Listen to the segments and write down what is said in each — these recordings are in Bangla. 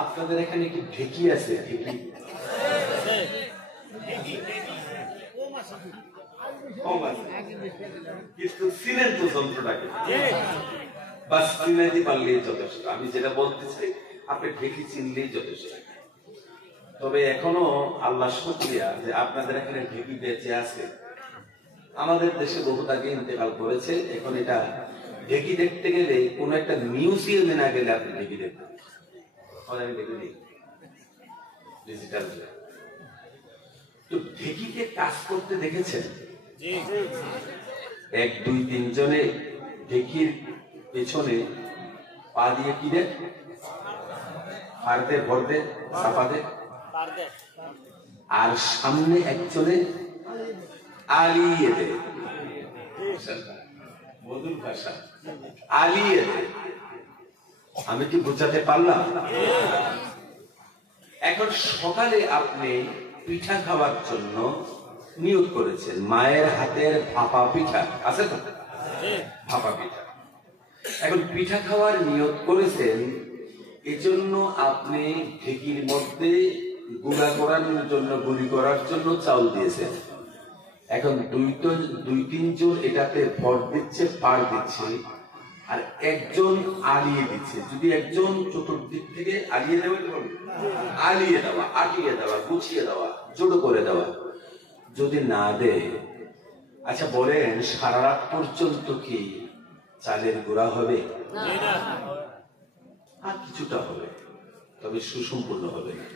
আপনাদের এখানে কি ঢেকি আছে? ঢেকি কিন্তু চিনেন তো যন্ত্রটাকে, বাস চিনাইতে পারলেই যথেষ্ট। আমি যেটা বলতেছি আপনি ঢেকি চিনলেই যথেষ্ট। তবে এখনো আল্লাহ শুকরিয়া যে আপনাদের এখানে ঢেকি বেঁচে আছে। আমাদের দেশে বহুত আগে ইন্তেকাল করেছে। এখন এটা ঢেকি দেখতে গেলে কোন একটা মিউজিয়ামে না গেলে আপনি ঢেকি দেখবেন। ডিজিটাল তো ঢেকিকে কাজ করতে দেখেছেন? এক দুই তিনজনে ঢেকির পেছনে পা দিয়ে কি দেয়? ফাড়তে ভরতে চাপাতে। আর সামনে একজনে আলিয়ে দেয়, মধুর ভাষা আলিয়ে দেয়। আমি কি বুঝাতে পারলাম? এখন সকালে আপনি পিঠা খাওয়ার জন্য নিয়োগ করেছেন, মায়ের হাতের ভাপা পিঠা আছে তো, ভাপা পিঠা। এখন পিঠা খাওয়ার নিয়োগ করেছেন, এজন্য আপনি ঢেকির মধ্যে গুঁড়া করার জন্য, গুঁড়ি করার জন্য চাউল দিয়েছেন। এখন দুই তিনজন এটাতে ভর দিচ্ছে, পাড় দিচ্ছে, আর একজন আলিয়ে দিচ্ছে। যদি একজন চতুর্দিক থেকে আলিয়ে দেওয়া, আলিয়ে দেওয়া, আটিয়ে দেওয়া, গুছিয়ে দেওয়া, জোড়ো করে দেওয়া। যদি না দেয়, আচ্ছা বলেন সারা রাত পর্যন্ত কি চালের গুঁড়া হবে? আর কিছুটা হবে, তবে সুসম্পূর্ণ হবে না।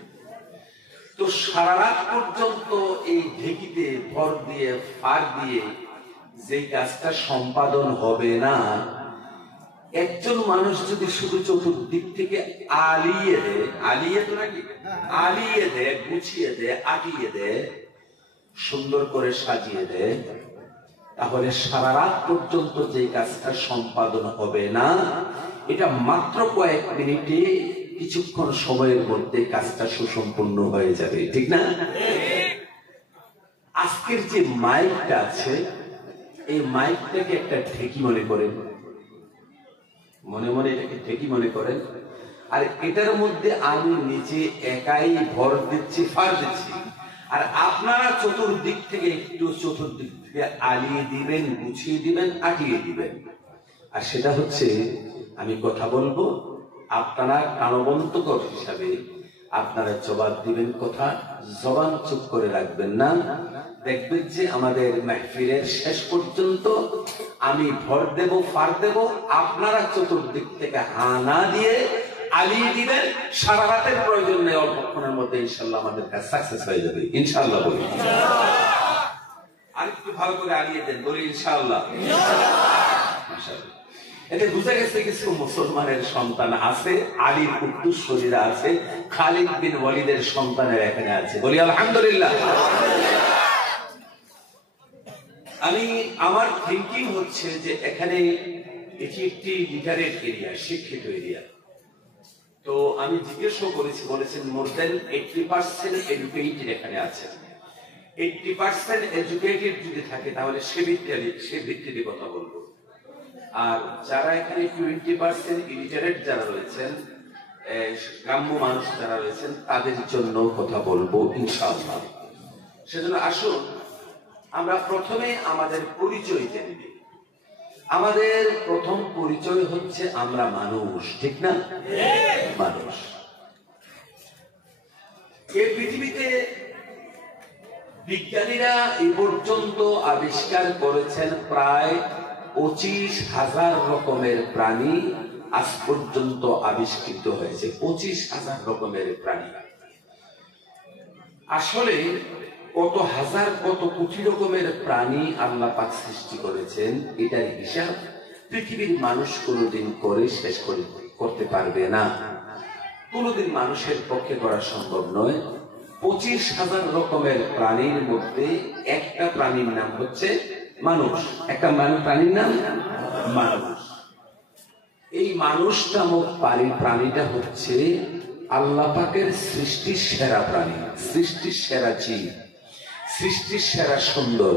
তো সারা রাত পর্যন্ত এই ঢেকিতে ভর দিয়ে, ফাড় দিয়ে যে কাজটা সম্পাদন হবে না, একজন মানুষ যদি শুধু চতুর্দিক থেকে আলিয়ে দেয়, আলিয়ে তো নাকি, আলিয়ে দেয়, গুছিয়ে দেয়, আটিয়ে দেয়, সুন্দর করে সাজিয়ে দেয়, তাহলে সারা রাত পর্যন্ত যে কাজটা সম্পাদন হবে না, এটা মাত্র কয়েক মিনিটে, কিছুক্ষণ সময়ের মধ্যে কাজটা সুসম্পন্ন হয়ে যাবে। ঠিক না? আজকের যে মাইকটা আছে, এই মাইকটাকে একটা ঢেকি মনে করেন, মনে মনে এটাকে ঢেকি মনে করেন। আর এটার মধ্যে আমি নিজে একাই ভর দিচ্ছি, ফাড় দিচ্ছি, আর আপনারা চতুর্দিক থেকে একটু চতুর্দিক থেকে আলিয়ে দিবেন, গুছিয়ে দিবেন, আটিয়ে দিবেন। আর সেটা হচ্ছে, আমি কথা বলবো, আপনারা প্রাণবন্তকর হিসাবে আপনারা জবাব দিবেন, কথা জবান চুপ করে রাখবেন না। দেখবেন যে আমাদের মাহফিলের শেষ পর্যন্ত আমি ভর দেব, ফাড় দেব, আপনারা চতুর্দিক থেকে হা না দিয়ে আলিয়ে দিবেন। সারা রাতের প্রয়োজন নেই, অল্পক্ষণের মধ্যে ইনশাল্লাহ আমাদের কাজ সাকসেস হয়ে যাবে। ইনশাল্লাহ বলি, আর একটু ভালো করে আলিয়ে দেন, বলি ইনশাল্লাহ। মাশাআল্লাহ। এতে বুঝা গেছে কিছু মুসলমানের সন্তান আছে, আলীর উত্তরসূরিরা আছে, খালিদ বিন ওয়ালিদের সন্তানের এখানে আছে, বলি আলহামদুলিল্লাহ। আমার থিঙ্কিং হচ্ছে যে এখানে এটি একটি লিটারেট এরিয়া, শিক্ষিত এরিয়া। তো আমি জিজ্ঞেসও করেছি, বলেছেন মোর দেন 80% এডুকেটেড এখানে আছে। 80% এডুকেটেড যদি থাকে তাহলে সে ভিত্তিতে কথা বলবো। আর যারা এখানে 20% ইলিটারেট যারা রয়েছেন, গ্রাম্য মানুষ যারা রয়েছেন, তাদের জন্য কথা বলবো ইনশাআল্লাহ। সেজন্য আসুন আমরা প্রথমে আমাদের পরিচয় জেনে নিই। আমাদের প্রথম পরিচয় হচ্ছে আমরা মানুষ, ঠিক না? মানুষ। এই পৃথিবীতে বিজ্ঞানীরা এই পর্যন্ত আবিষ্কার করেছেন প্রায় 25,000 রকমের প্রাণী আজ পর্যন্ত আবিষ্কৃত হয়েছে। 25,000 রকমের প্রাণী। আসলে কত হাজার, কত কোটি রকমের প্রাণী আল্লাহ পাক সৃষ্টি করেছেন, এটার হিসাব পৃথিবীর মানুষ কোনোদিন করে শেষ করতে পারবে না। কোনোদিন মানুষের পক্ষে করা সম্ভব নয়। 25,000 রকমের প্রাণীর মধ্যে একটা প্রাণীর নাম হচ্ছে মানুষ। একটা প্রাণীর নাম মানুষ। এই মানুষ নামক প্রাণীটা হচ্ছে আল্লাহ পাকের সৃষ্টির সেরা প্রাণী, সৃষ্টির সেরা জীব, সৃষ্টির সেরা সুন্দর,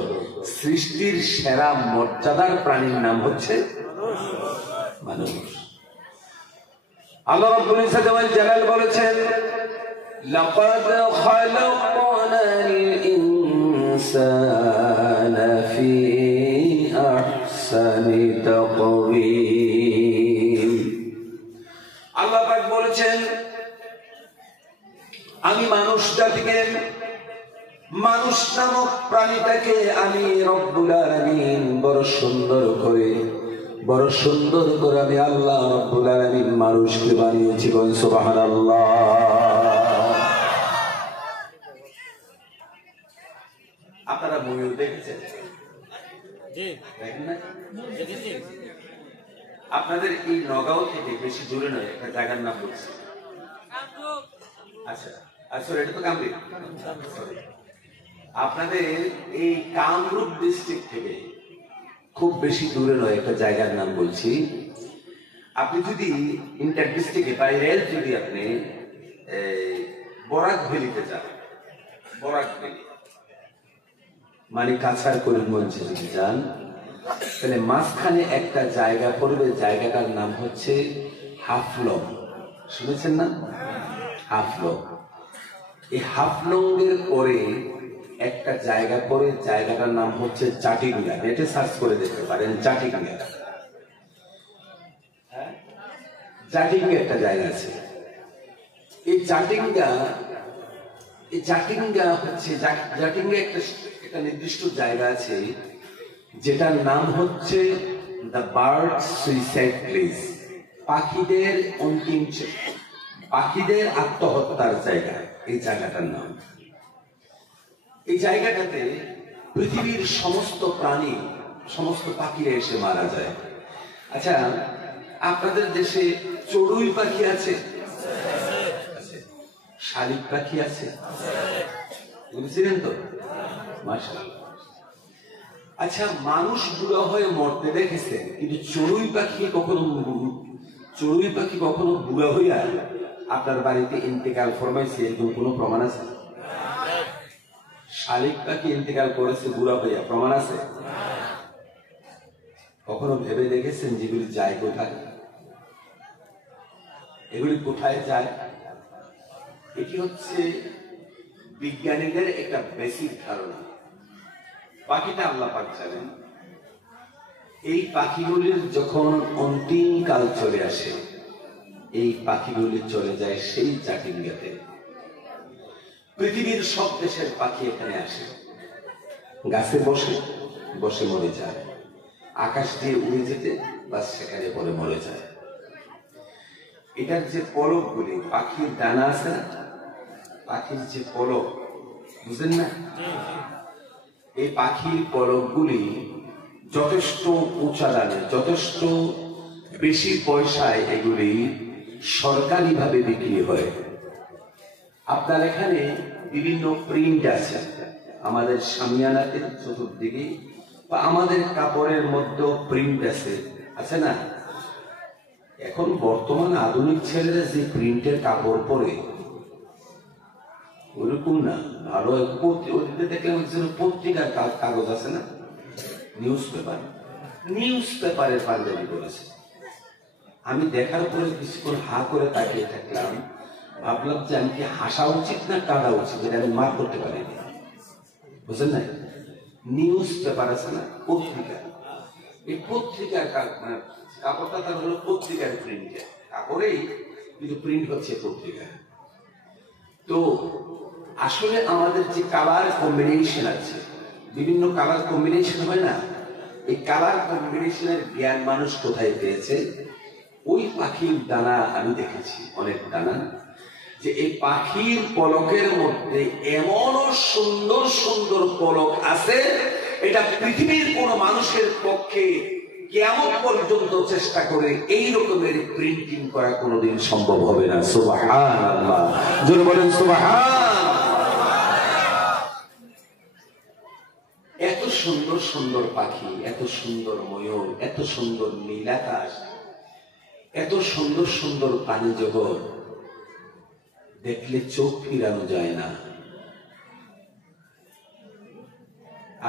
সৃষ্টির সেরা মর্যাদার প্রাণীর নাম হচ্ছে মানুষ। আল্লাহ রাব্বুল ইজ্জাত ওয়াল জালাল বলেছেন, লাকাদ খালাকনাল ইনসানা ফি আহসানি তাকওয়িম। আল্লাহ পাক বলেছেন, আমি মানুষ জাতিকে, মানুষ নামক প্রাণীটাকে আমি রব্বুল আলামিন বড় সুন্দর করে আমি আল্লাহ রব্বুল আলামিন মানুষকে বানিয়েছি। বলেন সুবহানাল্লাহ। আপনারা ময়ূর দেখেছেন? দেখেন না? আপনাদের এই নগাঁও থেকে বেশি দূরে নয়, একটা জায়গার নাম বলছি। আচ্ছা আচ্ছা, এটা তো কামরূপ। আপনাদের এই কামরূপ ডিস্ট্রিক্ট থেকে খুব বেশি দূরে নয়, একটা জায়গার নাম বলছি। আপনি যদি ইন্টার ডিস্ট্রিক্টে বাই রেল যদি আপনি বরাক ভ্যালিতে যান, বরাক ভ্যালি মানে কাছাড় করিমগঞ্জে যদি যান, তাহলে মাঝখানে একটা জায়গা পড়বে, জায়গাটার নাম হচ্ছে হাফলং। শুনেছেন না? হাফলং। এই হাফলং এর পরে একটা জায়গা পরে, জায়গাটার নাম হচ্ছে চাটিঙ্গা। নেটে সার্চ করে দেখতে পারেন চাটিঙ্গা। চাটিঙ্গা একটা জায়গা আছে। এই চাটিঙ্গা হচ্ছে জাটিঙ্গা একটা নির্দিষ্ট জায়গা আছে যেটার নাম হচ্ছে দ্য বার্ড সুইসাইড প্লেস, পাখিদের আত্মহত্যার জায়গা। এই জায়গাটার নাম। এই জায়গাটাতে পৃথিবীর সমস্ত প্রাণী, সমস্ত পাখিরা এসে মারা যায়। আচ্ছা, আপনাদের দেশে চড়ুই পাখি আছে, শালিক পাখি আছে, বুঝছিলেন তো? মাশাআল্লাহ। আচ্ছা, মানুষ বুড়া হয়ে মরতে দেখেছে, কিন্তু চড়ুই পাখি কখনো বুড়া হইয়া আপনার বাড়িতে ইন্তেকাল ফরমাইছে এরকম কোনো প্রমাণ আছে? শালিক পাখি ইন্তেকাল করেছে বুড়া হইয়া, প্রমাণ আছে? কখনো ভেবে দেখেছেন যেগুলি যায় কোথায়? এগুলি কোথায় যায়? এটি হচ্ছে বিজ্ঞানীদের একটা বেসিক ধারণা। পাখিটা আল্লাহ পাক জানেন। এই পাখিগুলির যখন অন্তিম কাল চলে আসে, এই পাখিগুলি চলে যায় সেই চাটিঙ্গাতে। পৃথিবীর সব দেশের পাখি এখানে আসে, গাছে বসে মরে যায়, আকাশ দিয়ে উড়ে যেতে বা সেখানে পরে মরে যায়। এটার যে পলকগুলি, পাখির ডানা আছে না, পাখির যে পলক, বুঝলেন না? এই পাখির পলকগুলি যথেষ্ট উঁচা দামে, যথেষ্ট বেশি পয়সায় এগুলি সরকারিভাবে বিক্রি হয়। আপনার এখানে বিভিন্ন প্রিন্ট আছে, আমাদের শামিয়ানাতে চতুর্দিকে বা আমাদের কাপড়ের মধ্যে প্রিন্ট আছে না? এখন বর্তমান আধুনিক ছেলেরা যে প্রিন্টের কাপড় পরে ওরকম না, ভালো দেখলাম পত্রিকার কাগজ আছে না, নিউজ পেপারের পাঞ্জাবি করেছে। আমি দেখার পরে কিছুক্ষণ হা করে তাকিয়ে থাকলাম, ভাবলাম যে আমি কি হাসা উচিত না কাঁদা উচিত, এটা আমি মার করতে পারিনি। বুঝলেন না? নিউজ পেপার আছে না, পত্রিকা, এই পত্রিকার কাপড়টা তার হলো পত্রিকার প্রিন্ট, কাপড়েই কিন্তু প্রিন্ট হচ্ছে পত্রিকা। তো আসলে আমাদের যে কালার কম্বিনেশন আছে, বিভিন্ন কালার কম্বিনেশন হয় না, এই কালার কম্বিনেশনের জ্ঞান মানুষ কোথায় পেয়েছে? ওই পাখির দানা আমি দেখেছি, অনেক দানা, যে এই পাখির পলকের মধ্যে এমনও সুন্দর সুন্দর পলক আছে, এটা পৃথিবীর কোন মানুষের পক্ষে কিয়ামত পর্যন্ত চেষ্টা করে এই রকমের প্রিন্টিং করা কোনোদিন সম্ভব হবে না। সুবহানাল্লাহ, জোরে বলেন সুবহানাল্লাহ। এত সুন্দর সুন্দর পাখি, এত সুন্দর ময়ূর, এত সুন্দর নীল আকাশ, এত সুন্দর সুন্দর প্রাণী জগৎ দেখলে চোখ ফিরানো যায় না।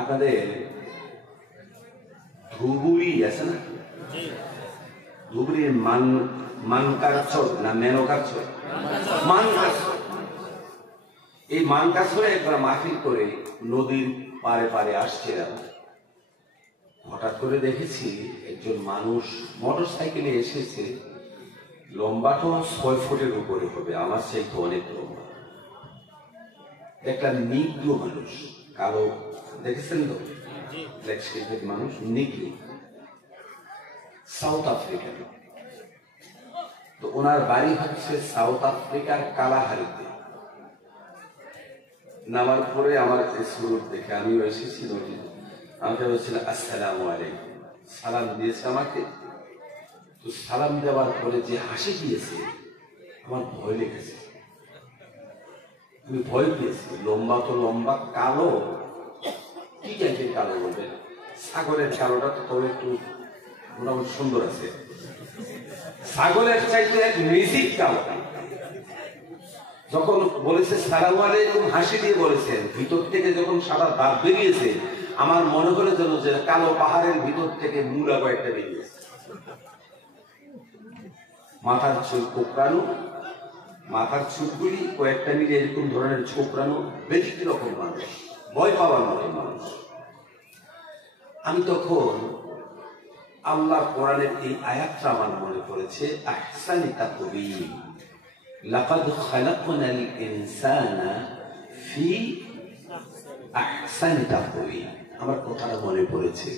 আপনাদের ধুবুরি আছে না, ধুবুরির মানকাছর না মেনকাছর? মানকাছর। এই মানকাছরে একবার মাহফিল করে নদীর পারে পারে আসছিলাম, হঠাৎ করে দেখেছি একজন মানুষ মোটর সাইকেলে এসেছে, লম্বাটা 6 ফুটের উপরে হবে, আমার চাইতে অনেক লম্বা। একটা নিগ্রো মানুষ, কালো, দেখেছেন তো মানুষ, নিগ্রো, সাউথ আফ্রিকান। তো ওনার বাড়ি হচ্ছে সাউথ আফ্রিকার কালাহারিতে। নামার পরে আমার সুরত দেখে আমিও এসেছি, আমাকে বলছিল আসসালামু আলাইকুম, সালাম দিয়েছে আমাকে। তো সালাম দেওয়ার পরে যে হাসি দিয়েছে আমার ভয় লেগেছে, আমি ভয় পেয়েছি। লম্বা তো লম্বা, কালো, কি টাইপের কালো বলবে? সাগরের কালোটা তো তবে একটু মোটামুটি সুন্দর আছে, ছাগলের চাইতে এক মিউজিক কালো। যখন বলেছে সালাম আলাইকুম হাসি দিয়ে বলেছেন, ভিতর থেকে যখন সাদা দাঁত বেরিয়েছে আমার মনে করে যেন যে কালো পাহাড়ের ভিতর থেকে মূলা কয়েকটা বেরিয়েছে। মাথার চুল কোঁকড়ানো, মাথার চুলগুলি কয়েকটা মিলে এরকম ধরনের ছোকরানো, ব্যতিক্রম রকম মানুষ, ভয় পাওয়ার মতো মানুষ। আমি তখন আল্লাহ কোরআনের এই আয়াতটা আমার মনে পড়েছে, আহসানি তাকওয়িম, লাকাদ খালাকনাল ইনসানা ফি আহসানি তাকওয়িম। আমার কথাটা মনে পড়েছে।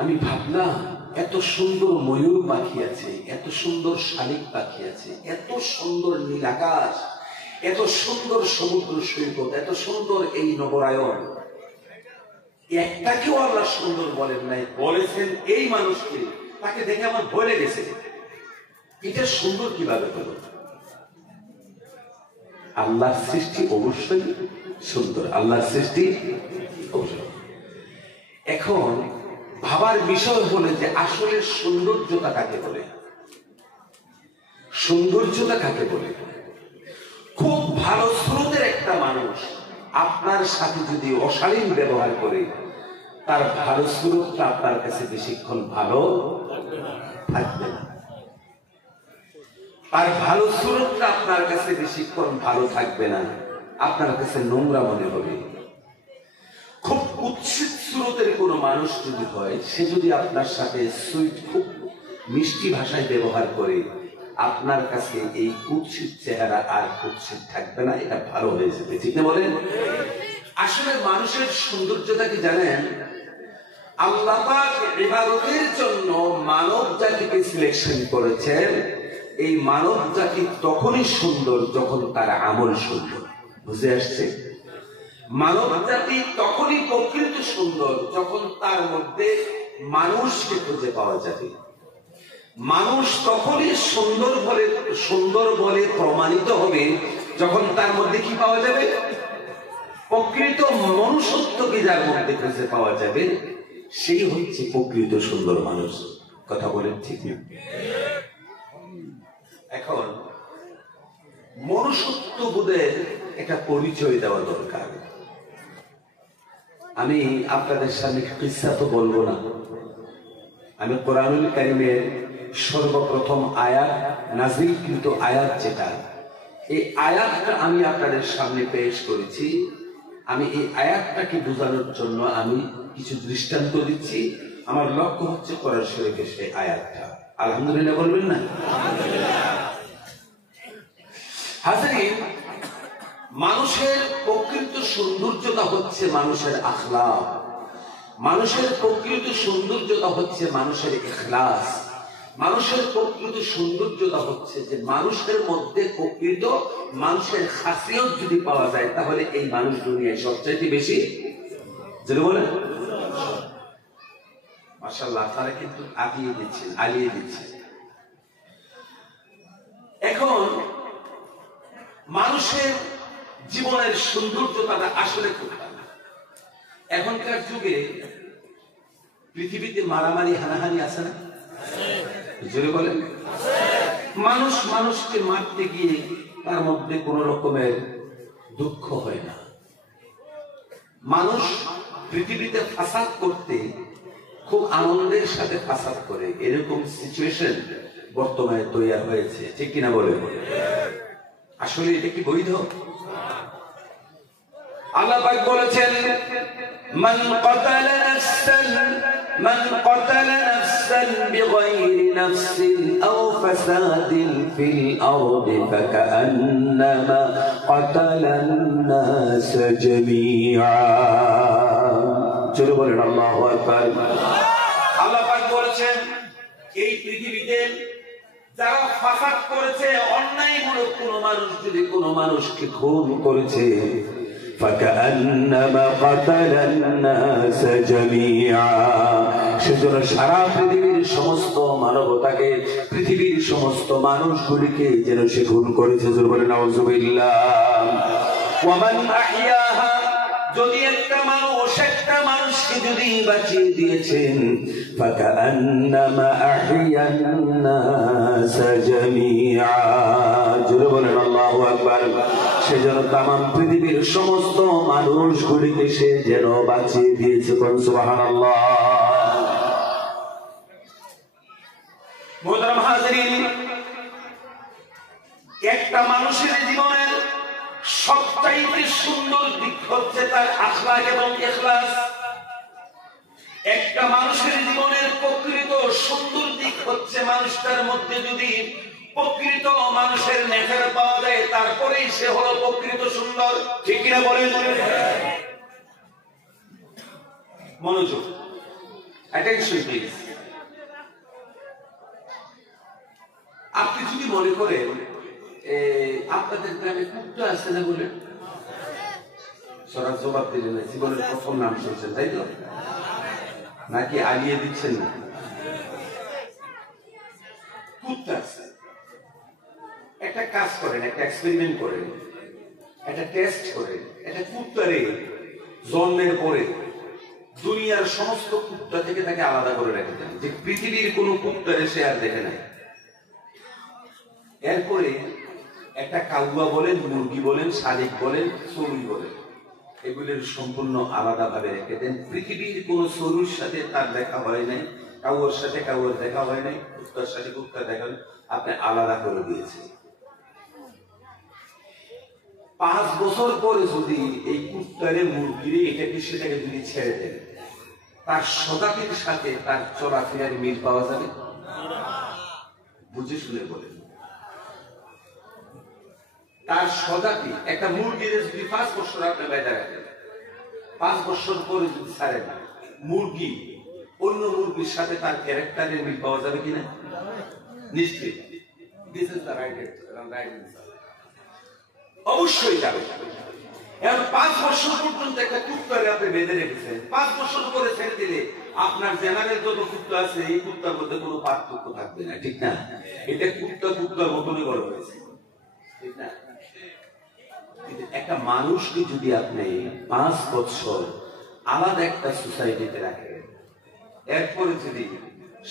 আমি ভাবলাম এত সুন্দর ময়ূর পাখি আছে, এত সুন্দর শালিক পাখি আছে, এত সুন্দর নীল আকাশ, এত সুন্দর সমুদ্র সৈকত, এত সুন্দর এই নগরায়ন, একটাকেও আল্লাহ সুন্দর বলেন নাই, বলেছেন এই মানুষকে। তাকে দেখে আমার ভয় লেগেছে, এটা সুন্দর কিভাবে হলো? আল্লাহর সৃষ্টি অবশ্যই সুন্দর, আল্লাহর সৃষ্টি অবশ্যই। এখন ভাবার বিষয় হলে যে আসলে সৌন্দর্যতা কাকে বলে? সৌন্দর্যতা কাকে বলে? খুব ভালো স্রোতের একটা মানুষ আপনার সাথে যদি অশালীন ব্যবহার করে, তার ভালো স্রোতটা আপনার কাছে বেশিক্ষণ ভালো থাকবে না। আর ভালো স্রোতটা আপনার কাছে বেশিক্ষণ ভালো থাকবে না, আপনার কাছে নোংরা মনে হবে। খুব কুৎসিত স্রোতের কোন মানুষ যদি হয়, সে যদি আপনার সাথে সুইট, খুব মিষ্টি ভাষায় ব্যবহার করে, আপনার কাছে এই কুৎসিত চেহারা আর কুৎসিত থাকবে না, এটা ভালো হয়ে যাবে। ঠিক না বলেন? আসলে মানুষের সৌন্দর্যটা কি জানেন? আল্লাহ পাক ইবাদতের জন্য মানব জাতিকে সিলেকশন করেছেন। এই মানব জাতি তখনই সুন্দর যখন তার আমল সুন্দর। বুঝে আসছে? মানব জাতি তখনই প্রকৃত সুন্দর যখন তার মধ্যে মানুষকে খুঁজে পাওয়া যাবে। মানুষ তখনই সুন্দর বলে প্রমাণিত হবে যখন তার মধ্যে কি পাওয়া যাবে? প্রকৃত মনুষ্যত্বকে যার মধ্যে খুঁজে পাওয়া যাবে, সেই হচ্ছে প্রকৃত সুন্দর মানুষ। কথা বলেন ঠিক না? এখন মনুষ্যত্ববোধের একটা পরিচয় দেওয়া দরকার। আমি আপনাদের সামনে কিসসা তো বলবো না, আমি কোরআনুল কারীমের সর্বপ্রথম আয়াত, নাযিলকৃত আয়াত যেটা, এই আয়াতটা আমি আপনাদের সামনে পেশ করেছি। আমি এই আয়াতটাকে বোঝানোর জন্য আমি কিছু দৃষ্টান্ত দিচ্ছি। আমার লক্ষ্য হচ্ছে কোরআন শরীফের সেই আয়াতটা। আলহামদুলিল্লাহ বলবেন না? হাজরিন, মানুষের প্রকৃত সৌন্দর্যতা হচ্ছে মানুষের আখলাক, মানুষের প্রকৃত সৌন্দর্যতা হচ্ছে মানুষের ইখলাস, মানুষের প্রকৃত সৌন্দর্যতা হচ্ছে যে মানুষের মধ্যে প্রকৃত মানুষের খাসিয়ত যদি পাওয়া যায়, তাহলে এই মানুষ দুনিয়ায় সবচাইতে বেশি যেটা বলেন মাশাআল্লাহ, তারা কিন্তু আলিয়ে দিচ্ছেন। এখন মানুষের জীবনের সৌন্দর্যতা আসলে খুব ভালো। এখনকার যুগে পৃথিবীতে মারামারি হানাহানি আছে না? জোরে বলেন। মানুষ মানুষকে মারতে গিয়ে তার মধ্যে কোন রকমের দুঃখ হয় না। মানুষ পৃথিবীতে ফাসাদ করতে খুব আনন্দের সাথে ফাসাদ করে, এরকম সিচুয়েশন বর্তমানে তৈরি হয়েছে, ঠিক কিনা বলে? আসলে এটা কি বৈধ? আল্লাহ পাক বলেছেন মান কাতালা নাফসান বিগাইরি নাফসিন আও ফাসাদিন ফিল আরদি ফাকান্নামা কাতালান নাস জামিআ। চলো বলেন আল্লাহু আকবার। আল্লাহ পাক বলেছেন এই পৃথিবীতে যারা ফাসাদ করেছে, অন্যায়মূলক কোন মানুষ যদি কোন মানুষকে খুন করেছে, ফাকান্নামা কাতালান নাস জামিআ, সেজন্য সারা পৃথিবীর সমস্ত মানবতাকে, পৃথিবীর সমস্ত মানুষগুলিকে যেন সে খুন করেছে। বলে নাউযুবিল্লাহ। ওয়া মান আহইয়াহা, যদি একটা মানুষকে যদি বাঁচিয়ে দিয়েছেন, ফাকান্নামা আহইয়ান নাস জামিআ। জোরে বলেন আল্লাহু আকবার। সেজন্য তামাম পৃথিবীর সমস্ত মানুষগুলিকে সে যেন বাঁচিয়ে দিয়েছে। সুবহানাল্লাহ। মুহতারাম হাজিরিন, একটা মানুষের জীবনের সবচাইতে সুন্দর দিক হচ্ছে তার আখলাক এবং ইখলাস। একটা মানুষের জীবনের প্রকৃত সুন্দর দিক হচ্ছে মানুষটার মধ্যে যদি প্রকৃত মানুষের নেচার পাওয়া যায়, তারপরেই সে হলো প্রকৃত সুন্দর, ঠিক কিনা বলেন? মনোযোগ, অ্যাটেনশন প্লিজ। আপনি যদি মনে করেন আপনাদের গ্রামে কুত্তা আছে না, বলে সরাসরি জবাব দিলেন না, জীবনের প্রথম নাম শুনছেন তাই তো, নাকি আলিয়ে দিচ্ছেন না? কুত্তা আছে। একটা কাজ করেন, একটা এক্সপেরিমেন্ট করেন, একটা টেস্ট করেন। একটা কুত্তারে জন্মের পরে দুনিয়ার সমস্ত কুত্তা থেকে তাকে আলাদা করে রেখে দেন, যে পৃথিবীর কোন কুত্তারে সে আর দেখে নাই। এরপরে একটা কাউয়া বলেন, মুরগি বলেন, শালিক বলেন, চড়ুই বলেন, এগুলোর সম্পূর্ণ আলাদা ভাবে রেখে দেন। পৃথিবীর কোন চড়ুইর সাথে তার দেখা হয় নাই, কাউয়ার সাথে কাউয়ার দেখা হয় নাই, কুত্তার সাথে কুত্তার দেখা হয়, আপনি আলাদা করে দিয়েছেন। 5 বছর পরে যদি এই কুত্তারে মুরগিরে এটাকে সেটাকে যদি ছেড়ে দেন, তার স্বজাতির সাথে তার চলাফেরার মিল পাওয়া যাবে? বুঝে শুনে বলেন। তার স্বজাতি একটা মুরগির যদি 5 বছর আপনি বেঁধে রাখেন, 5 বছর পরে যদি ছাড়েন, মুরগি অন্য মুরগির সাথে তার ক্যারেক্টারের মিল পাওয়া যাবে কিনা? নিশ্চিত। This is the right answer. অবশ্যই যাবে। এখন 5 বছর পর্যন্ত একটা কুত্তারে আপনি বেঁধে রেখেছেন, 5 বছর পরে ছেড়ে দিলে আপনার জেনারেল যত কুত্তা আছে এই কুত্তার মধ্যে কোনো পার্থক্য থাকবে না, ঠিক না? এটা কুত্তার মতনই বড় হয়েছে, ঠিক না? একটা মানুষকে যদি আপনি 5 বছর আলাদা একটা সোসাইটিতে রাখেন, এরপরে যদি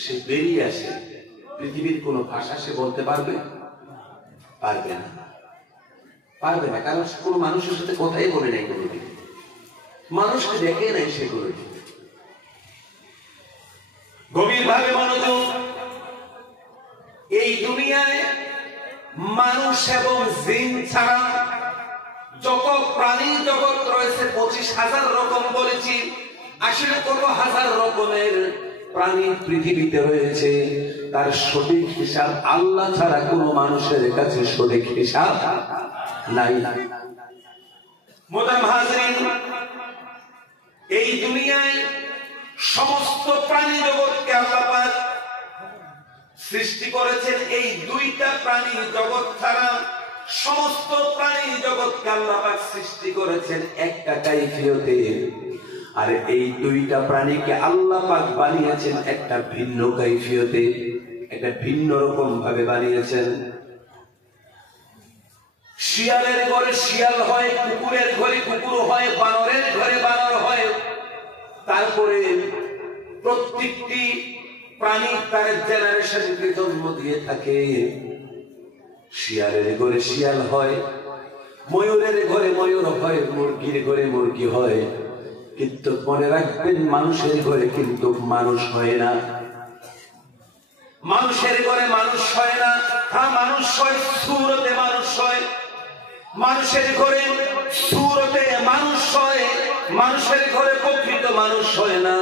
সে বেরিয়ে আসে, পৃথিবীর কোন ভাষা সে বলতে পারবে? পারবে না, পারবে না। কারণ কোন মানুষের সাথে কথাই বলে নাই, কোনোদিন মানুষকে দেখে নাই সেগুলো। গভীর ভাবে মনোযোগ। এই দুনিয়ায় মানুষ এবং জিন ছাড়া যত প্রাণী জগৎ রয়েছে 25,000 রকম বলেছি, আসলে কত হাজার রকমের প্রাণী পৃথিবীতে রয়েছে, তার সঠিক হিসাব আল্লাহ ছাড়া কোন মানুষের কাছে সঠিক হিসাব নাই। মুহতারাম হাজিরিন, এই দুনিয়ায় সমস্ত প্রাণী জগৎকে আল্লাহ পাক সৃষ্টি করেছেন। এই 2টা প্রাণী জগৎ ছাড়া সমস্ত প্রাণী জগৎকে আল্লাহ পাক সৃষ্টি করেছেন একটা কাইফিয়তে, আর এই 2টা প্রাণীকে আল্লাহ পাক বানিয়েছেন একটা ভিন্ন কাইফিয়তে, একটা ভিন্ন রকম ভাবে বানিয়েছেন। শিয়ালের ঘরে শিয়াল হয়, কুকুরের ঘরে কুকুর হয়, বানরের ঘরে বানর হয়। তারপরে প্রত্যেকটি প্রাণী তার জেনারেশনকে জন্ম দিয়ে থাকে। শিয়ালের ঘরে শিয়াল হয়, ময়ূরের ঘরে ময়ূর হয়, মুরগির ঘরে মুরগি হয়, কিন্তু মনে রাখবেন মানুষের ঘরে কিন্তু মানুষ হয় না। মানুষের ঘরে মানুষ হয় না, হ্যাঁ মানুষ হয়, সুরতে মানুষ হয়। মানুষের ঘরে সুরতে মানুষ হয়, মানুষের ঘরে প্রকৃত মানুষ হয় না।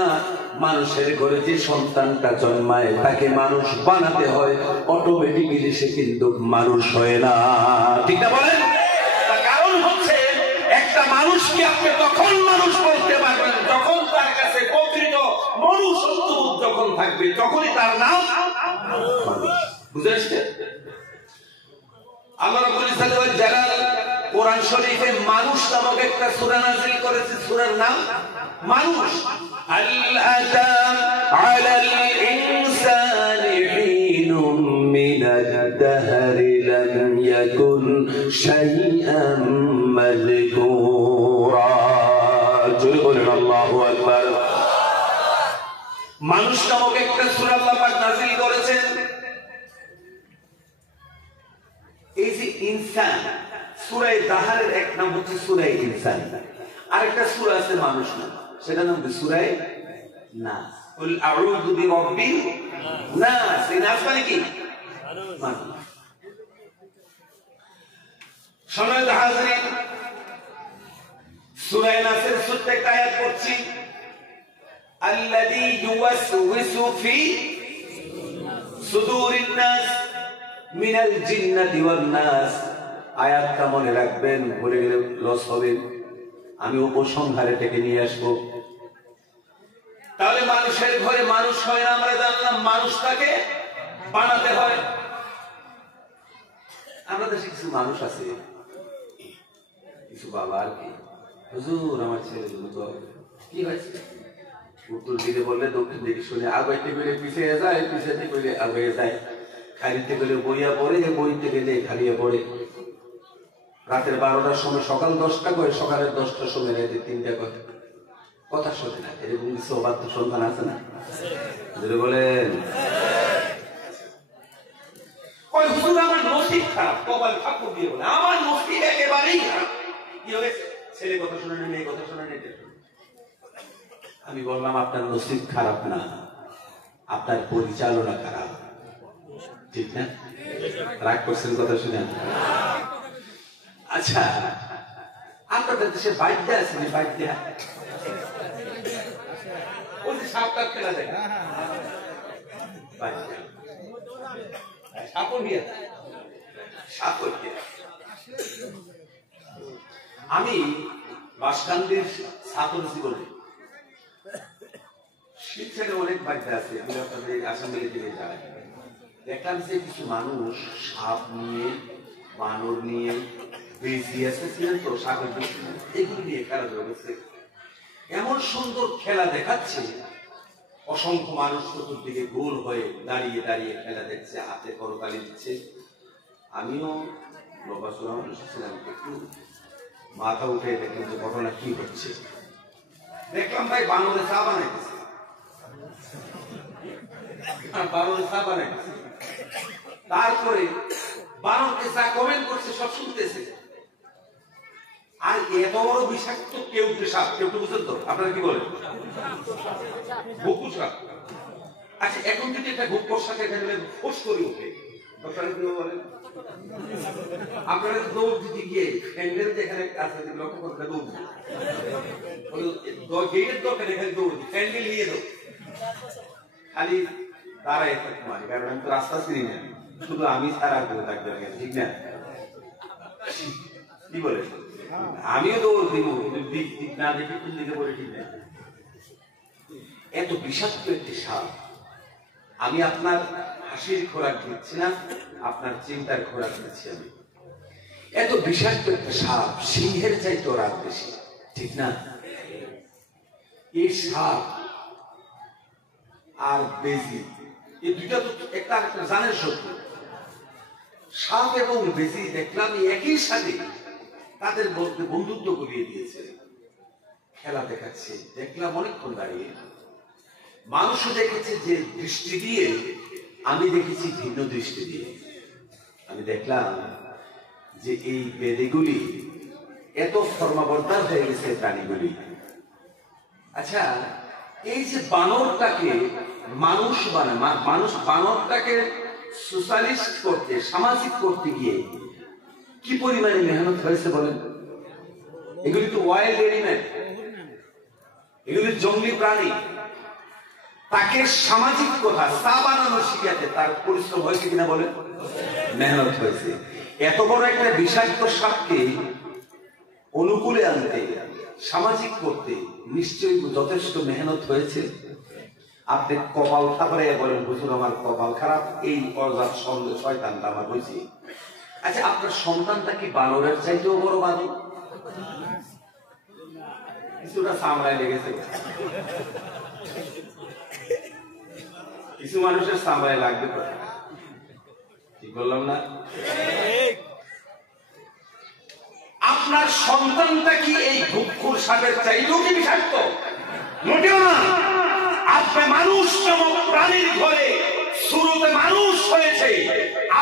মানুষের ঘরে যে সন্তানটা জন্মায় তাকে মানুষ বানাতে হয়, অটোমেটিক্যালি সে কিন্তু মানুষ হয় না। ঠিক না বলেন? কারণ হচ্ছে একটা মানুষকে আপনি তখন মানুষ বলতে পারবেন যখন তার কাছে প্রকৃত মনুষ্যত্ব যখন থাকবে, তখনই তার নাম মানুষ। বুঝে আসছে? আল্লাহ রাব্বুল ইজ্জত ওয়াল জালাল কোরআন শরীফে মানুষ নামক একটা সূরা নাযিল করেছে, সূরার নাম মানুষ। আল আতা আলাল ইনসানি হিনুম মিনাদ দাহরি লাম ইয়াকুন শাইআম মাযকুরা। জোরে বলেন আল্লাহু আকবার। মানুষ নামক একটা সূরা আল্লাহ পাক নাযিল করেছেন। এই যে ইনসান, সূরা দাহরের এক নাম হচ্ছে সূরা ইনসান, আরেকটা সূরা আছে মানুষ নাম, সেটা নাম হচ্ছে সূরা নাস। কুল আউযু বিরাব্বিন নাস। এই নাস মানে কি? মানুষ। সম্মানিত হাজরিন, সূরা নাসের ছোট্ট একটা আয়াত পড়ছি, আল্লাযী ইউওয়াসউইসু ফি সুদুরিন নাস মিনাল জিন্নাতি ওয়ান নাস। আয়াতটা মনে রাখবেন, ভুলে গেলে লস হবে। আমি উপসংহারে থেকে নিয়ে আসবো। তাহলে মানুষের ঘরে মানুষ হয় না, আমরা জানলাম মানুষটাকে বানাতে হয়। আমাদের দেশে কিছু মানুষ আছে, কিছু বাবা আর কি, হুজুর আমার ছেলে তো কি হয়েছে, উত্তর দিকে বললে দক্ষিণ দিকে শুনে আগাইতে গেলে পিছিয়ে যায়, পিছিয়ে গেলে আগাইয়ে যায়, খালিতে গেলে বইয়া পড়ে, বইতে গেলে খালিয়ে পড়ে। রাতের 12টার সময় সকাল 10টা করে, সকালের 10টার সময় রাতে 3টা করে, কথা শোনে না। এরকম কিছু অবাধ্য সন্তান আছে না? যদি বলেন ওই হুজুর আমার নসিব খারাপ, কপাল ঠাকুর দিয়ে বলে আমার নসিব একেবারেই খারাপ। কি হয়েছে? ছেলে কথা শোনে না, মেয়ে কথা শোনে না। আমি বললাম আপনার নসিব খারাপ না, আপনার পরিচালনা খারাপ। ঠিক না? রাগ করছেন কথা শুনে? আচ্ছা, আপনাদের দেশে বাইদ্যা আছে না? বাইদ্যা ওই যে সাপ কাপ খেলা যায়, আমি বাসকান্দির ছাত্র জীবনে শিক্ষার অনেক বাদ্যা আছে, আসামের দিকে যায়। দেখলাম যে কিছু মানুষ সাপ নিয়ে, বানর নিয়ে, বেশি ছিলেন তো সাপের এগুলি নিয়ে খেলাধুলা করছে। এমন সুন্দর খেলা দেখাচ্ছে, অসংখ্য মানুষ চতুর্দিকে গোল হয়ে দাঁড়িয়ে দাঁড়িয়ে খেলা দেখছে, হাতে করতালি দিচ্ছে। আমিও লম্বা মানুষ ছিলাম, একটু মাথা উঠে দেখলাম যে ঘটনা কি হচ্ছে। দেখলাম ভাই বানরে চা বানাইতেছে, বানরে চা বানাইতেছে। তারপরে বানরকে চা কমেন্ট করছে, সব শুনতেছে। আর এত বড় বিষাক্ত কেউ সাপ, কেউ বুঝেন তো? আপনারা কি বলেন? ঘুঘু সাপ। আচ্ছা, এখন যদি একটা ঘুঘুর সাথে ফোর্স করে ওঠে, বলেন আপনারা দৌড় দিতে গিয়ে হ্যান্ডেল যেখানে আছে লক্ষ্য করতে দৌড় গেটের দরকার, এখানে দৌড় হ্যান্ডেল নিয়ে দাও, খালি দাঁড়ায় থাকতে পারি, কারণ আমি তো রাস্তা চিনি না, শুধু আমি সারা করে থাকতে পারি। ঠিক না? কি বলে? আমিও দৌড় দিব, দিক দিক না দেখি কোন দিকে পড়ে, ঠিক না? এত বিষাক্ত একটি সাপ। আমি আপনার হাসির খোরাক দিচ্ছি না, আপনার চিন্তার খোরাক দিচ্ছি আমি। এত বিষাক্ত একটা সাপ, সিংহের চাইতে রাগ বেশি। ঠিক না? এই সাপ আর বেজি, এই দুইটা তো একটা একটা জানের শত্রু। সাপ এবং বেজি দেখলাম একই সাথে তাদের মধ্যে বন্ধুত্ব করিয়ে দিয়েছে, খেলা দেখাচ্ছে। দেখলাম অনেকক্ষণ দাঁড়িয়ে। মানুষও দেখেছে যে দৃষ্টি দিয়ে, আমি দেখেছি ভিন্ন দৃষ্টি দিয়ে। আমি দেখলাম যে এই বেদেগুলি এত ফর্মাবর্তার হয়ে গেছে প্রাণীগুলি। আচ্ছা, এই যে বানরটাকে মানুষ বানায়, মানুষ বানরটাকে সোশ্যালিস্ট করতে, সামাজিক করতে গিয়ে কি পরিমাণে মেহনত হয়েছে বলেন? এগুলি তো ওয়াইল্ড এনিম্যাল, এগুলি জঙ্গলি প্রাণী। তাকে সামাজিক কথা চা বানানো শিখাতে তার পরিশ্রম হয়েছে কিনা বলেন? মেহনত হয়েছে। এত বড় একটা বিষাক্ত সাপকে অনুকূলে আনতে, সামাজিক করতে নিশ্চয়ই যথেষ্ট মেহনত হয়েছে। আপনি কপাল থাপড়ে বলেন হুজুর আমার কপাল খারাপ, এই অজাত শয়তানটা আমার হয়েছে। আচ্ছা, আপনার সন্তানটা কি বানরের চাইতেও বড় বানর? কিছুটা চামড়ায় লেগেছে, কিছু মানুষের চামড়ায় লাগবে, ঠিক বললাম না? আপনার সন্তানটা কি এই ভুক্ষুর সাপের চাইতেও কি বিষাক্ত? মোটেও না। আপনি মানুষ নামক প্রাণীর ঘরে শুরুতে মানুষ হয়েছে,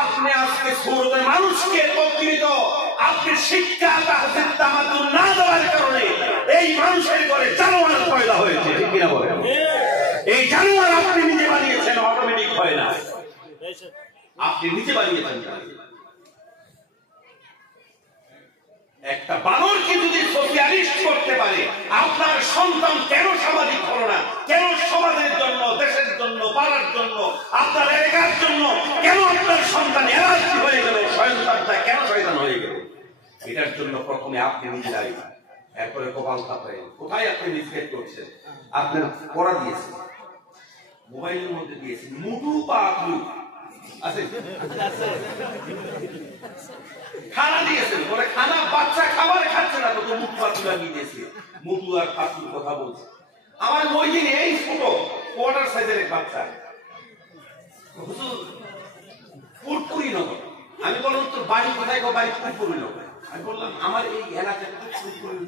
আপনি আজকে শুরুতে মানুষকে প্রকৃত আপনি শিক্ষা তাহসিল তামাদ্দুন না দেওয়ার কারণে এই মানুষের ঘরে জানোয়ার পয়দা হয়েছে, ঠিক কিনা বলেন? এই জানোয়ার আপনি নিজে বানিয়েছেন, অটোমেটিক হয় না, আপনি নিজে বানিয়েছেন। একটা বানরকে যদি সোশিয়ালিস্ট করতে পারে, আপনার সন্তান কেন সামাজিক হলো না? কেন সমাজের জন্য, দেশের জন্য, পাড়ার জন্য, আপনার এলাকার জন্য কেন আপনার সন্তান এলার্জি হয়ে গেল? সন্তানটা কেন শয়তান হয়ে গেল? এটার জন্য প্রথমে আপনি নিজে দায়ী, এরপরে কপাল থাপড়ে। কোথায় আপনি মিসগেট করছেন? আপনার পড়া দিয়েছেন, মোবাইলের মধ্যে দিয়েছেন, মুটু পাখলু আছে, খানা দিয়েছেন, বলে খানা বাচ্চা খাবার খাচ্ছে না, তো মুখ পাখলু লাগিয়ে দিয়েছে, মুটু আর পাখলুর কথা বলছে। আমার মইদিন এই ছোট কোয়ার্টার সাইজের এক বাচ্চা, হুজুর পুরপুরি নগর। আমি বললাম তোর বাড়ি কোথায়? বাড়ি পুরপুরি নগর। আমি বললাম আমার এই এলাকায় পুরপুরি,